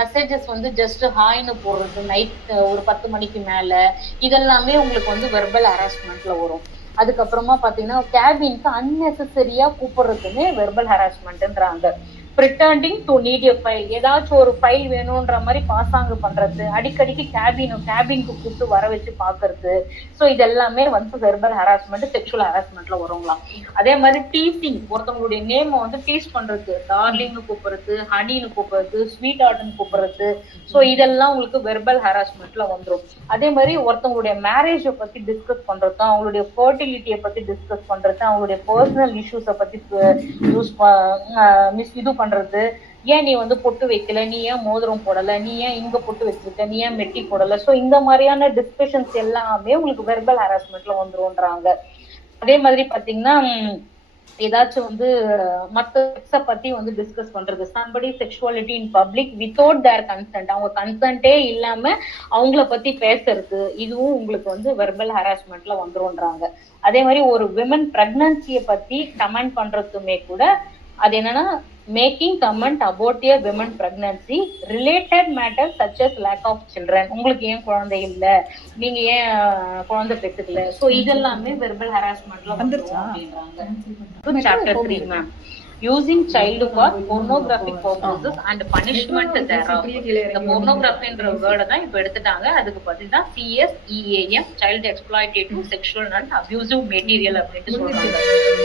மெசேஜஸ் வந்து ஜஸ்ட் ஹாய்னு போடுறது நைட் ஒரு 10 மணிக்கு மேல, இதெல்லாமே உங்களுக்கு வந்து வெர்பல் ஹராஸ்மெண்ட்ல வரும். அதுக்கப்புறமா பாத்தீங்கன்னா கேபினுக்கு அன்னெசரியா கூப்பிடுறதுமே verbal ஹராஸ்மெண்ட்ன்றாங்க. pretending to need a file, ஏதாச்சும் ஒரு ஃபைல் வேணும்ன்ற மாதிரி பாசாங்கு பண்றது, அடிக்கடிக்கு கேபினுக்கு கூப்பிட்டு வர வச்சு பாக்குறது. ஸோ இது எல்லாமே வந்து வெர்பல் ஹராஸ்மெண்ட், செக்ஷுவல் ஹராஸ்மெண்ட்ல வருங்களாம். அதே மாதிரி டீசிங், ஒருத்தவங்களுடைய நேமை வந்து டீஸ் பண்றது, டார்லிங்னு கூப்பிடுறது, ஹனின்னு கூப்பிடுறது, ஸ்வீட் ஹார்ட்னு கூப்பிடுறது. ஸோ இதெல்லாம் உங்களுக்கு வெர்பல் ஹராஸ்மெண்ட்ல வந்துடும். அதே மாதிரி ஒருத்தவங்களுடைய மேரேஜை பத்தி டிஸ்கஸ் பண்றது, அவங்களுடைய ஃபர்டிலிட்டியை பத்தி டிஸ்கஸ் பண்றது, அவங்களுடைய பர்சனல் இஷ்யூஸை பத்தி இது பண்றது, ஏன் நீ வந்து பொட்டு வைக்கல, நீ ஏன் மோதிரம் போடல, நீ ஏன் இங்க பொட்டு வச்சிருக்க, நீ ஏன் மெட்டி போடல. சோ இந்த மாதிரியான டிஸ்கஷன்ஸ் எல்லாமே உங்களுக்கு வெர்பல் ஹராஸ்மெண்ட்ல வந்துரும்ன்றாங்க. அதே மாதிரி பாத்தீங்கன்னா ஏதாச்சும் வந்து மற்ற செக்ஸை பத்தி வந்து டிஸ்கஸ் பண்றது, somebody sexuality in public without their consent, அவங்க கன்சென்ட்டே இல்லாம அவங்கள பத்தி பேசுறது, இதுவும் உங்களுக்கு வந்து வெர்பல் ஹராஸ்மெண்ட்ல வந்துரும்ன்றாங்க. அதே மாதிரி ஒரு விமன் பிரெக்னன்சியை பத்தி கமெண்ட் பண்றதுமே கூட அது என்னன்னா making comment about a women pregnancy, related matters such as lack of children, உங்களுக்கு ஏன் குழந்தை இல்ல, நீங்க ஏன் குழந்தை பெற்றுக்கல. சோ இதெல்லாமே வெர்பல் ஹராஸ்மெண்ட்ல வந்துரும் அப்படின்றாங்க. Chapter 3 ma'am, using child for pornographic purposes and punishment thereof. இந்த pornographyன்ற வேர்டை தான் இப்ப எடுத்துட்டாங்க. அதுக்கு பதிலா CSEAM, child exploitative, sexual and abusive material அப்படின்ட்டு சொல்றாங்க.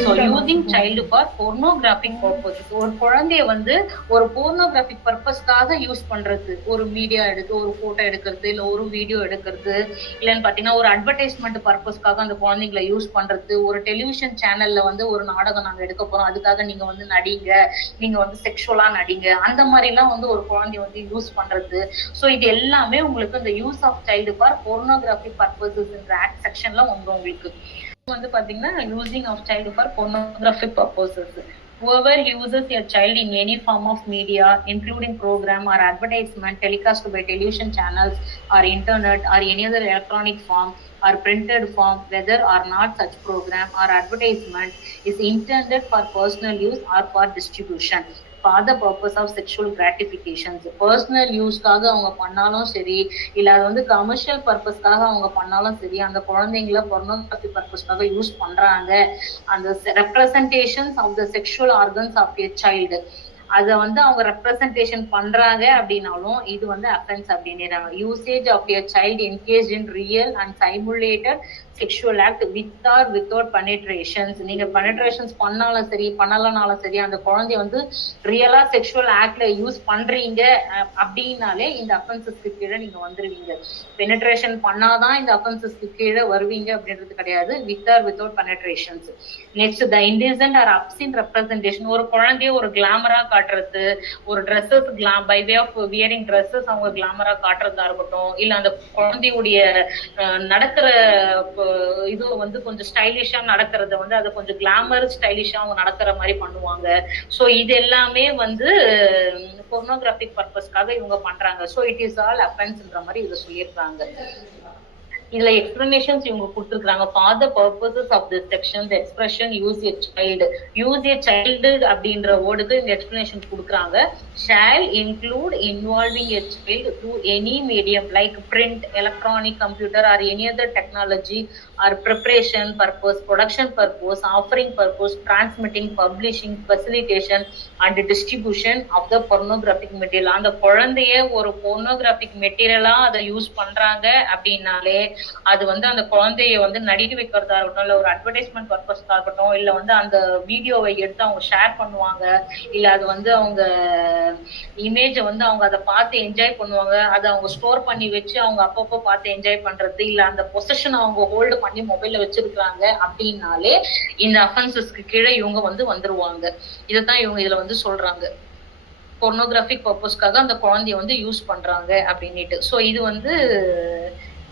So using child for pornographic purposes, ஒரு குழந்தைய வந்து ஒரு pornographic purposeக்காக யூஸ் பண்றது, ஒரு மீடியா எடுத்து ஒரு போட்டோ எடுக்கிறது, இல்ல ஒரு வீடியோ எடுக்கிறது, இல்லன்னு பாத்தீங்கன்னா ஒரு அட்வர்டைஸ்மெண்ட் பர்பஸ்க்காக அந்த குழந்தைங்களை யூஸ் பண்றது, ஒரு டெலிவிஷன் சேனல்ல வந்து ஒரு நாடகம் நாங்க எடுக்க போறோம் அதுக்காக நீங்க வந்து நடிங்க, நீங்க வந்து செக்ஷுவலா நடிங்க, அந்த மாதிரி எல்லாம் வந்து ஒரு குழந்தைய வந்து யூஸ் பண்றது. சோ இது எல்லாமே உங்களுக்கு இந்த use of child for pornographic பர்பஸஸ்ன்ற ஆக்ட் செக்ஷன்ல வந்து உங்களுக்கு வந்து பாத்தீங்கன்னா using of child for pornographic purposes. Whoever uses a child in any form of media, including program or advertisement telecast by television channels or internet or any other electronic form or printed form, whether or not such program or advertisement is intended for personal use or for distribution, for the purpose of sexual gratifications. Personal யூஸ்க்காக அவங்க பண்ணாலும் சரி, இல்ல அது வந்து commercial பர்பஸ்க்காக அவங்க பண்ணாலும் சரி, அந்த குழந்தைங்கள பொர்னோகிராஃபி பர்பஸ்க்காக யூஸ் பண்றாங்க. அந்த representations of the sexual organs of a child அத வந்து அவங்க ரெப்ரசன்டேஷன் பண்றாங்க அப்படின்னாலும் இது வந்து அஃபென்ஸ் அப்படின்றாங்க. Usage of a child engage in real and simulated sexual act with or without penetrations. நீங்க பெனிட்ரேஷன்ஸ் பண்ணாலும் சரி பண்ணலனாலும் சரி, அந்த குழந்தைய வந்து ரியலா செக்ஷுவல் ஆக்ட்ல யூஸ் பண்றீங்க அப்படின்னாலே இந்த அஃபென்சஸ்க்கு கீழே நீங்க வந்துருவீங்க. பெனிட்ரேஷன் பண்ணாதான் இந்த அஃபென்சஸ்க்கு கீழே வருவீங்க அப்படின்றது கிடையாது. With or without penetrations. Next the indecent or obscene representation. ஒரு குழந்தைய ஒரு கிளாமரா காட்டுறது, ஒரு dresses by way of wearing dresses அவங்க கிளாமரா காட்டுறதா இருக்கட்டும், இல்ல அந்த குழந்தையுடைய நடக்கிற இது வந்து கொஞ்சம் ஸ்டைலிஷா நடக்கிறத வந்து அதை கொஞ்சம் கிளாமர் ஸ்டைலிஷா அவங்க நடக்கிற மாதிரி பண்ணுவாங்க. சோ இது எல்லாமே வந்து பொர்னோகிராபிக் பர்பஸ்க்காக இவங்க பண்றாங்க. சோ இட் இஸ் ஆல் அஃபென்ஸ்ன்ற மாதிரி இதை சொல்லியிருக்காங்க. இதுல எக்ஸ்பிளனேஷன்ஸ் இவங்க கொடுத்துருக்காங்க. For the purposes of this section the expression use a child. Use a child அப்படின்ற வேர்டுக்கு இந்த எக்ஸ்பிளனேஷன் கொடுக்குறாங்க. Shall include involving a child through any medium like print, electronic, computer or any other technology or preparation purpose, production purpose, offering purpose, transmitting, publishing, facilitation and distribution of the pornographic material. அந்த குழந்தைய ஒரு பொர்னோகிராபிக் மெட்டீரியலா அதை use பண்றாங்க அப்படின்னாலே அது வந்து அந்த குழந்தைய வந்து நடிக்க வைக்கிறதா இருக்கட்டும், இல்ல ஒரு அட்வர்டைஸ்மெண்ட் பர்பஸ்க்கா இருக்கட்டும், இல்ல வந்து அந்த வீடியோவை எடுத்து அவங்க ஷேர் பண்ணுவாங்க, இல்ல அது வந்து அவங்க இமேஜை வந்து அவங்க அதை பார்த்து என்ஜாய் பண்ணுவாங்க, அதை அவங்க ஸ்டோர் பண்ணி வச்சு அவங்க அப்பப்போ பார்த்து என்ஜாய் பண்றது, இல்ல அந்த பொசிஷன் அவங்க ஹோல்டு பண்ணி மொபைல்ல வச்சிருக்காங்க அப்படின்னாலே இந்த அஃபென்சஸ்க்கு கீழே இவங்க வந்து வந்துருவாங்க. இதைத்தான் இவங்க இதுல வந்து சொல்றாங்க. பொர்னோகிராபிக் பர்பஸ்க்காக அந்த குழந்தைய வந்து யூஸ் பண்றாங்க அப்படின்னுட்டு. சோ இது வந்து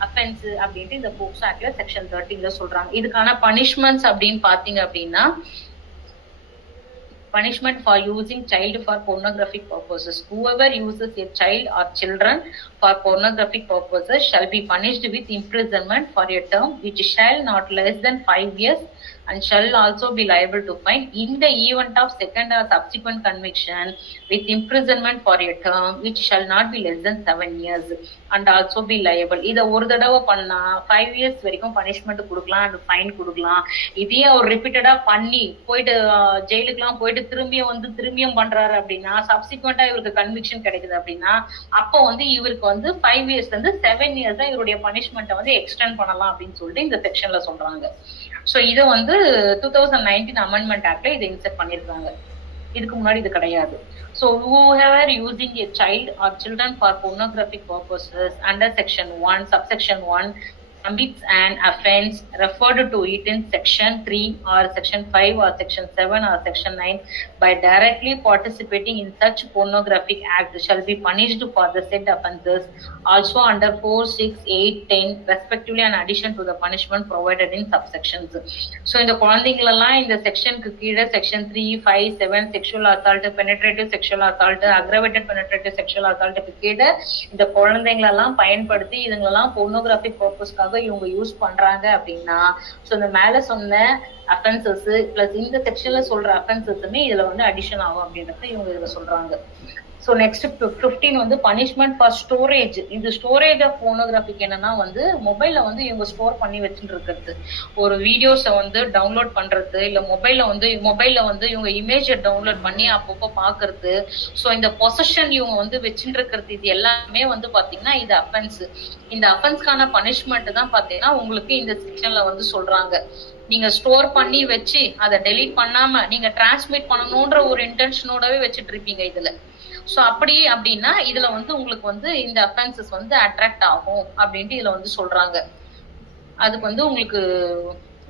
அஃபென்ஸ் அப்படின்ட்டு இந்த போக்சோ ஆக்ட்ல செக்ஷன் 13ல சொல்றாங்க. இதுக்கான பனிஷ்மெண்ட்ஸ் அப்படின்னு பாத்தீங்க அப்படின்னா, punishment for using child for pornographic purposes. Whoever uses a child or children for pornographic purposes shall be punished with imprisonment for a term which shall not less than 5 years and shall also be liable to fine in the event of second or subsequent conviction with imprisonment for a term which shall not be less than 7 years and also be liable. இத ஒரு தடவை பண்ணா 5 years வரைக்கும் punishment கொடுக்கலாம் and fine கொடுக்கலாம். இதே அவர் ரிப்பீட்டடா பண்ணி போயிட்டு ஜெயிலுக்குலாம் போயிட்டு திரும்பியும் பண்றாரு அப்படின்னா, சப்சிக்வெண்டா இவருக்கு கன்விக்ஷன் கிடைக்குது அப்படின்னா, அப்போ வந்து இவருக்கு வந்து 5 இயர்ஸ்ல இருந்து 7 இயர்ஸ் தான் இவருடைய பனிஷ்மெண்ட்டை வந்து எக்ஸ்டெண்ட் பண்ணலாம் அப்படின்னு சொல்லிட்டு இந்த செக்ஷன்ல சொல்றாங்க. சோ இதை வந்து 2019 அமெண்ட்மெண்ட் ஆக்ட்ல இதை இன்செர்ட் பண்ணிருக்காங்க. இதுக்கு முன்னாடி இது கிடையாது. So whoever using a child or children for pornographic purposes under section 1 subsection 1 commits an offense referred to it in section 3 or section 5 or section 7 or section 9 by directly participating in such pornographic act shall be punished for the said offences also under 4, 6, 8, 10 respectively in addition to the punishment provided in subsections. So இந்த குழந்தைங்களெல்லாம் இந்த செக்ஷனுக்கு கீழே section 3, 5, 7 sexual assault, penetrative sexual assault, aggravated penetrative sexual assaultக்கு கீழே இந்த குழந்தைங்களெல்லாம் பயன்படுத்தி இதுங்களெல்லாம் pornographic purpose இவங்க use பண்றாங்க அப்படின்னா, சோ இந்த மேல சொன்ன அஃபென்சஸ் பிளஸ் இந்த செக்ஷன்ல சொல்ற அஃபென்சஸுமே இதுல வந்து அடிஷன் ஆகும் அப்படின்றத இவங்க இதுல சொல்றாங்க. சோ நெக்ஸ்ட் 15 வந்து பனிஷ்மெண்ட் ஃபார் ஸ்டோரேஜ். இந்த ஸ்டோரேஜ் ஆஃப் போனோகிராஃபிக் என்னன்னா வந்து மொபைல்ல வந்து இவங்க ஸ்டோர் பண்ணி வச்சுட்டு இருக்கிறது, ஒரு வீடியோஸை வந்து டவுன்லோட் பண்றது, இல்ல மொபைல்ல வந்து இவங்க இமேஜை டவுன்லோட் பண்ணி அப்பப்போ பாக்குறது. சோ இந்த பொசஷன் இவங்க வந்து வச்சுட்டு இருக்கிறது, இது எல்லாமே வந்து பாத்தீங்கன்னா இது அஃபென்ஸ். இந்த அஃபென்ஸ்க்கான பனிஷ்மெண்ட் தான் பாத்தீங்கன்னா உங்களுக்கு இந்த செக்ஷன்ல வந்து சொல்றாங்க. நீங்க ஸ்டோர் பண்ணி வச்சு அதை டெலீட் பண்ணாம நீங்க டிரான்ஸ்மிட் பண்ணணும்ன்ற ஒரு இன்டென்ஷனோடவே வச்சுட்டு இருப்பீங்க இதுல. சோ அப்படின்னா இதுல வந்து உங்களுக்கு வந்து இந்த அஃபென்சஸ் வந்து அட்ராக்ட் ஆகும் அப்படின்ட்டு இதுல வந்து சொல்றாங்க. அதுக்கு வந்து உங்களுக்கு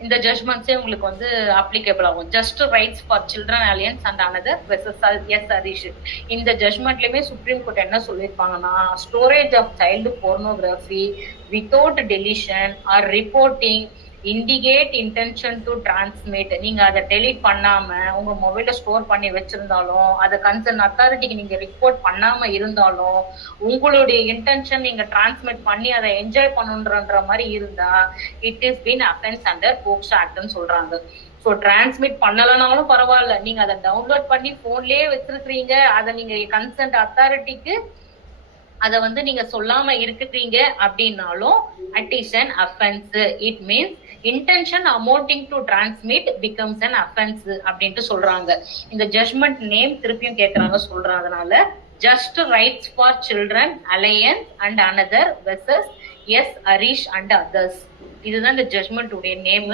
இந்த ஜட்மெண்ட்ஸே உங்களுக்கு வந்து அப்ளிகபிள் ஆகும். Just rights for children alliance and another versus S Harish. இந்த ஜட்மெண்ட்லயுமே சுப்ரீம் கோர்ட் என்ன சொல்லியிருப்பாங்கன்னா, storage of child pornography without deletion or reporting indicate intention to transmit. நீங்க அதை டெலீட் பண்ணாம உங்க மொபைல ஸ்டோர் பண்ணி வச்சிருந்தாலும், அதை கன்சர்ன் அத்தாரிட்டிக்கு நீங்க ரிப்போர்ட் பண்ணாம இருந்தாலும், உங்களுடைய இன்டென்ஷன் நீங்க டிரான்ஸ்மிட் பண்ணி அதை என்ஜாய் பண்ணுன்ற மாதிரி இருந்தா it is been offence under POCSO ஆக்ட்னு சொல்றாங்க. ஸோ டிரான்ஸ்மிட் பண்ணலனாலும் பரவாயில்ல, நீங்க அதை டவுன்லோட் பண்ணி போன்லயே வச்சிருக்கீங்க, அதை நீங்க கன்சர்ன்ட் அத்தாரிட்டிக்கு அதை வந்து நீங்க சொல்லாம இருக்கிறீங்க அப்படின்னாலும் it is an offense. It means intention amounting to transmit becomes an offense அப்படின்ட்டு சொல்றாங்க. இந்த ஜட்ஜ்மெண்ட் நேம் திருப்பியும் கேட்கறாங்க சொல்றதுனால, Just Rights for Children Alliance and Another versus S. Harish and others. இதுதான் இந்த ஜட்ஜ்மெண்ட் உடைய நேம்.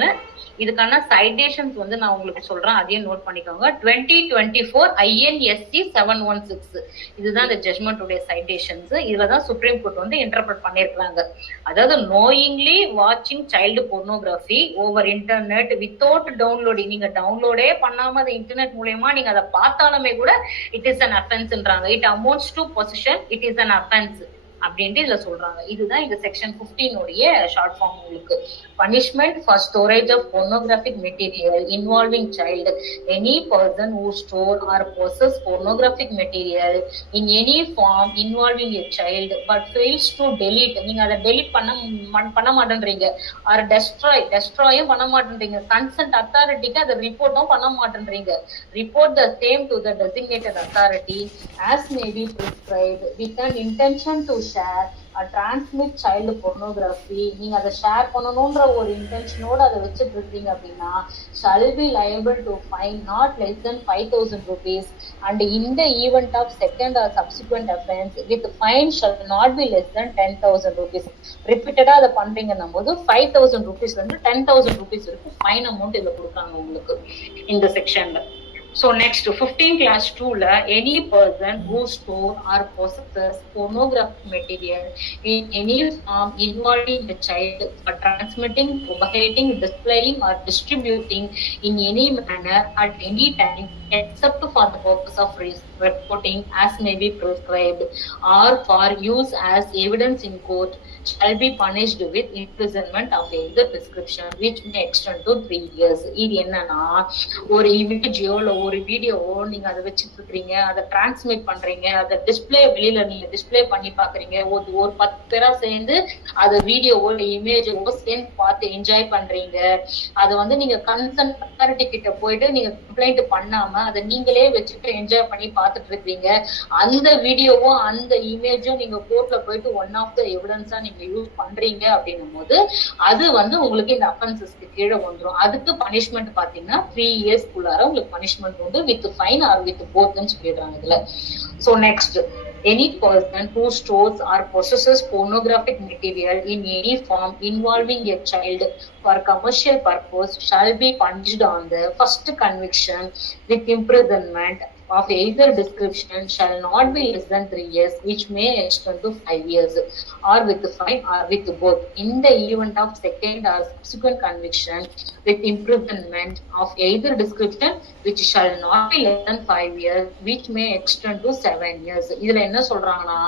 இதுக்கான சைடேஷன்ஸ் வந்து நான் உங்களுக்கு சொல்றேன், அதையும் நோட் பண்ணிக்கோங்க. 2024 INSC 716 இதுதான் இந்த ஜட்ஜ்மெண்ட் உடைய சைடேஷன்ஸ். இதுலதான் சுப்ரீம் கோர்ட் வந்து இன்டர்பிரட் பண்ணிருக்காங்க. அதாவது knowingly watching child pornography over internet without downloading, நீங்க டவுன்லோடே பண்ணாம அது இன்டர்நெட் மூலமா நீங்க அதை பார்த்தாலுமே கூட இட் இஸ் an offenseன்றாங்க. It amounts to possession, it is an offense அப்படின்ட்டு இதுல சொல்றாங்க. இதுதான் இந்த செக்ஷன் 15 உடைய ஷார்ட் ஃபார்ம். உங்களுக்கு punishment for storage of pornographic material involving child. Any person who store or possess pornographic material in any form involving a child but fails to delete, நீங்க அதை delete பண்ண மாட்டேன்றீங்க, or destroyயும் பண்ண மாட்டேன்றீங்க, consent அத்தாரிட்டிக்கு அதை ரிப்போர்ட்டும் பண்ண மாட்டேன்றீங்க. Report the same to the designated authority as may be prescribed with an intention to share or transmit child pornography. நீங்க அதை ஷேர் பண்ணணும்ன்ற ஒரு இன்டென்ஷனோட அதை வச்சுட்டு இருக்கீங்க அப்படின்னா shall be liable to fine not less than 5,000 rupees and in the event of second or subsequent offense with fine shall not be less than 10,000 rupees. ரிப்பீட்டடா அதை பண்றீங்கன்னும் போது 5,000 rupees வந்து 10,000 rupees வரைக்கும் ஃபைன் அமௌண்ட் இதுல கொடுக்குறாங்க உங்களுக்கு இந்த செக்ஷன்ல. So next 15 class 2 any person who store or possesses pornographic material in any form involving the child for transmitting, propagating, displaying or distributing in any manner at any time except for the purpose of reporting as may be prescribed or for use as evidence in court shall be punished with imprisonment of either prescription which may extend to 3 years. இது என்னன்னா, ஒரு இமேஜோ இல்ல ஒரு வீடியோவோ நீங்க அதை வச்சுட்டு இருக்கீங்க, அதை டிரான்ஸ்மிட் பண்றீங்க, அதை டிஸ்பிளே வெளியில நீங்க டிஸ்பிளே பண்ணி பாக்குறீங்க, ஒரு 10 பேரா சேர்ந்து அதை வீடியோவோ இல்ல இமேஜோ சேர்ந்து பார்த்து என்ஜாய் பண்றீங்க, அதை வந்து நீங்க கன்சர்ன் அத்தாரிட்டி கிட்ட போயிட்டு நீங்க கம்ப்ளைண்ட் பண்ணாம அதை நீங்களே வச்சுட்டு என்ஜாய் பண்ணி பார்த்துட்டு இருக்கீங்க, அந்த வீடியோவும் அந்த இமேஜும் நீங்க கோர்ட்ல போயிட்டு ஒன் ஆஃப் த எவிடன்ஸா நீங்க யூஸ் பண்றீங்க அப்படின்னும் போது அது வந்து உங்களுக்கு இந்த அஃபென்சஸ்க்கு கீழே வந்துடும். அதுக்கு பனிஷ்மெண்ட் பாத்தீங்கன்னா 3 years குள்ளார உங்களுக்கு பனிஷ்மெண்ட் வந்து வித் ஃபைன் ஆர் வித் போத்ன்னு சொல்லிடுறாங்க இதுல. So next, any person who stores or possesses pornographic material in any form involving a child for commercial purpose shall be punished on the first conviction with imprisonment of either description shall not be less than 3 years which may extend to 5 years or with fine or with both. In the event of second or subsequent conviction with imprisonment of either description which shall not be less than 5 years which may extend to 7 years. இதுல என்ன சொல்றாங்கன்னா,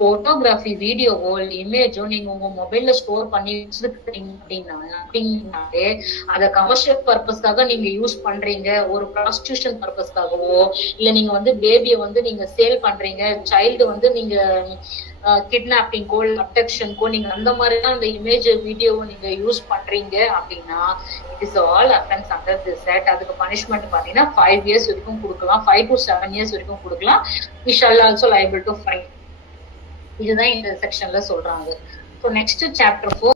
photography வீடியோவோ இமேஜோ நீங்க உங்க மொபைல்ல store பண்ணி வச்சிருக்கீங்க அப்படின்னாலே அதை கமர்ஷியல் பர்பஸ்க்காக நீங்க யூஸ் பண்றீங்க, ஒரு ப்ராஸ்டியூஷன் பர்பஸ்க்காகவோ இல்ல நீங்க வந்து பேபியை வந்து நீங்க சேல் பண்றீங்க, சைல்டு வந்து நீங்க கிட்னாப்பிங்கோ அப்டக்ஷனுக்கோ நீங்க அந்த மாதிரிலாம் அந்த இமேஜ் வீடியோவை நீங்க யூஸ் பண்றீங்க அப்படின்னா it is all offence under this act. அதுக்கு பனிஷ்மெண்ட் பாத்தீங்கன்னா 5 years வரைக்கும் கொடுக்கலாம், 5 to 7 years வரைக்கும் கொடுக்கலாம். we shall also liable to fine. இதுதான் இந்த செக்ஷன்ல சொல்றாங்க. So next chapter 4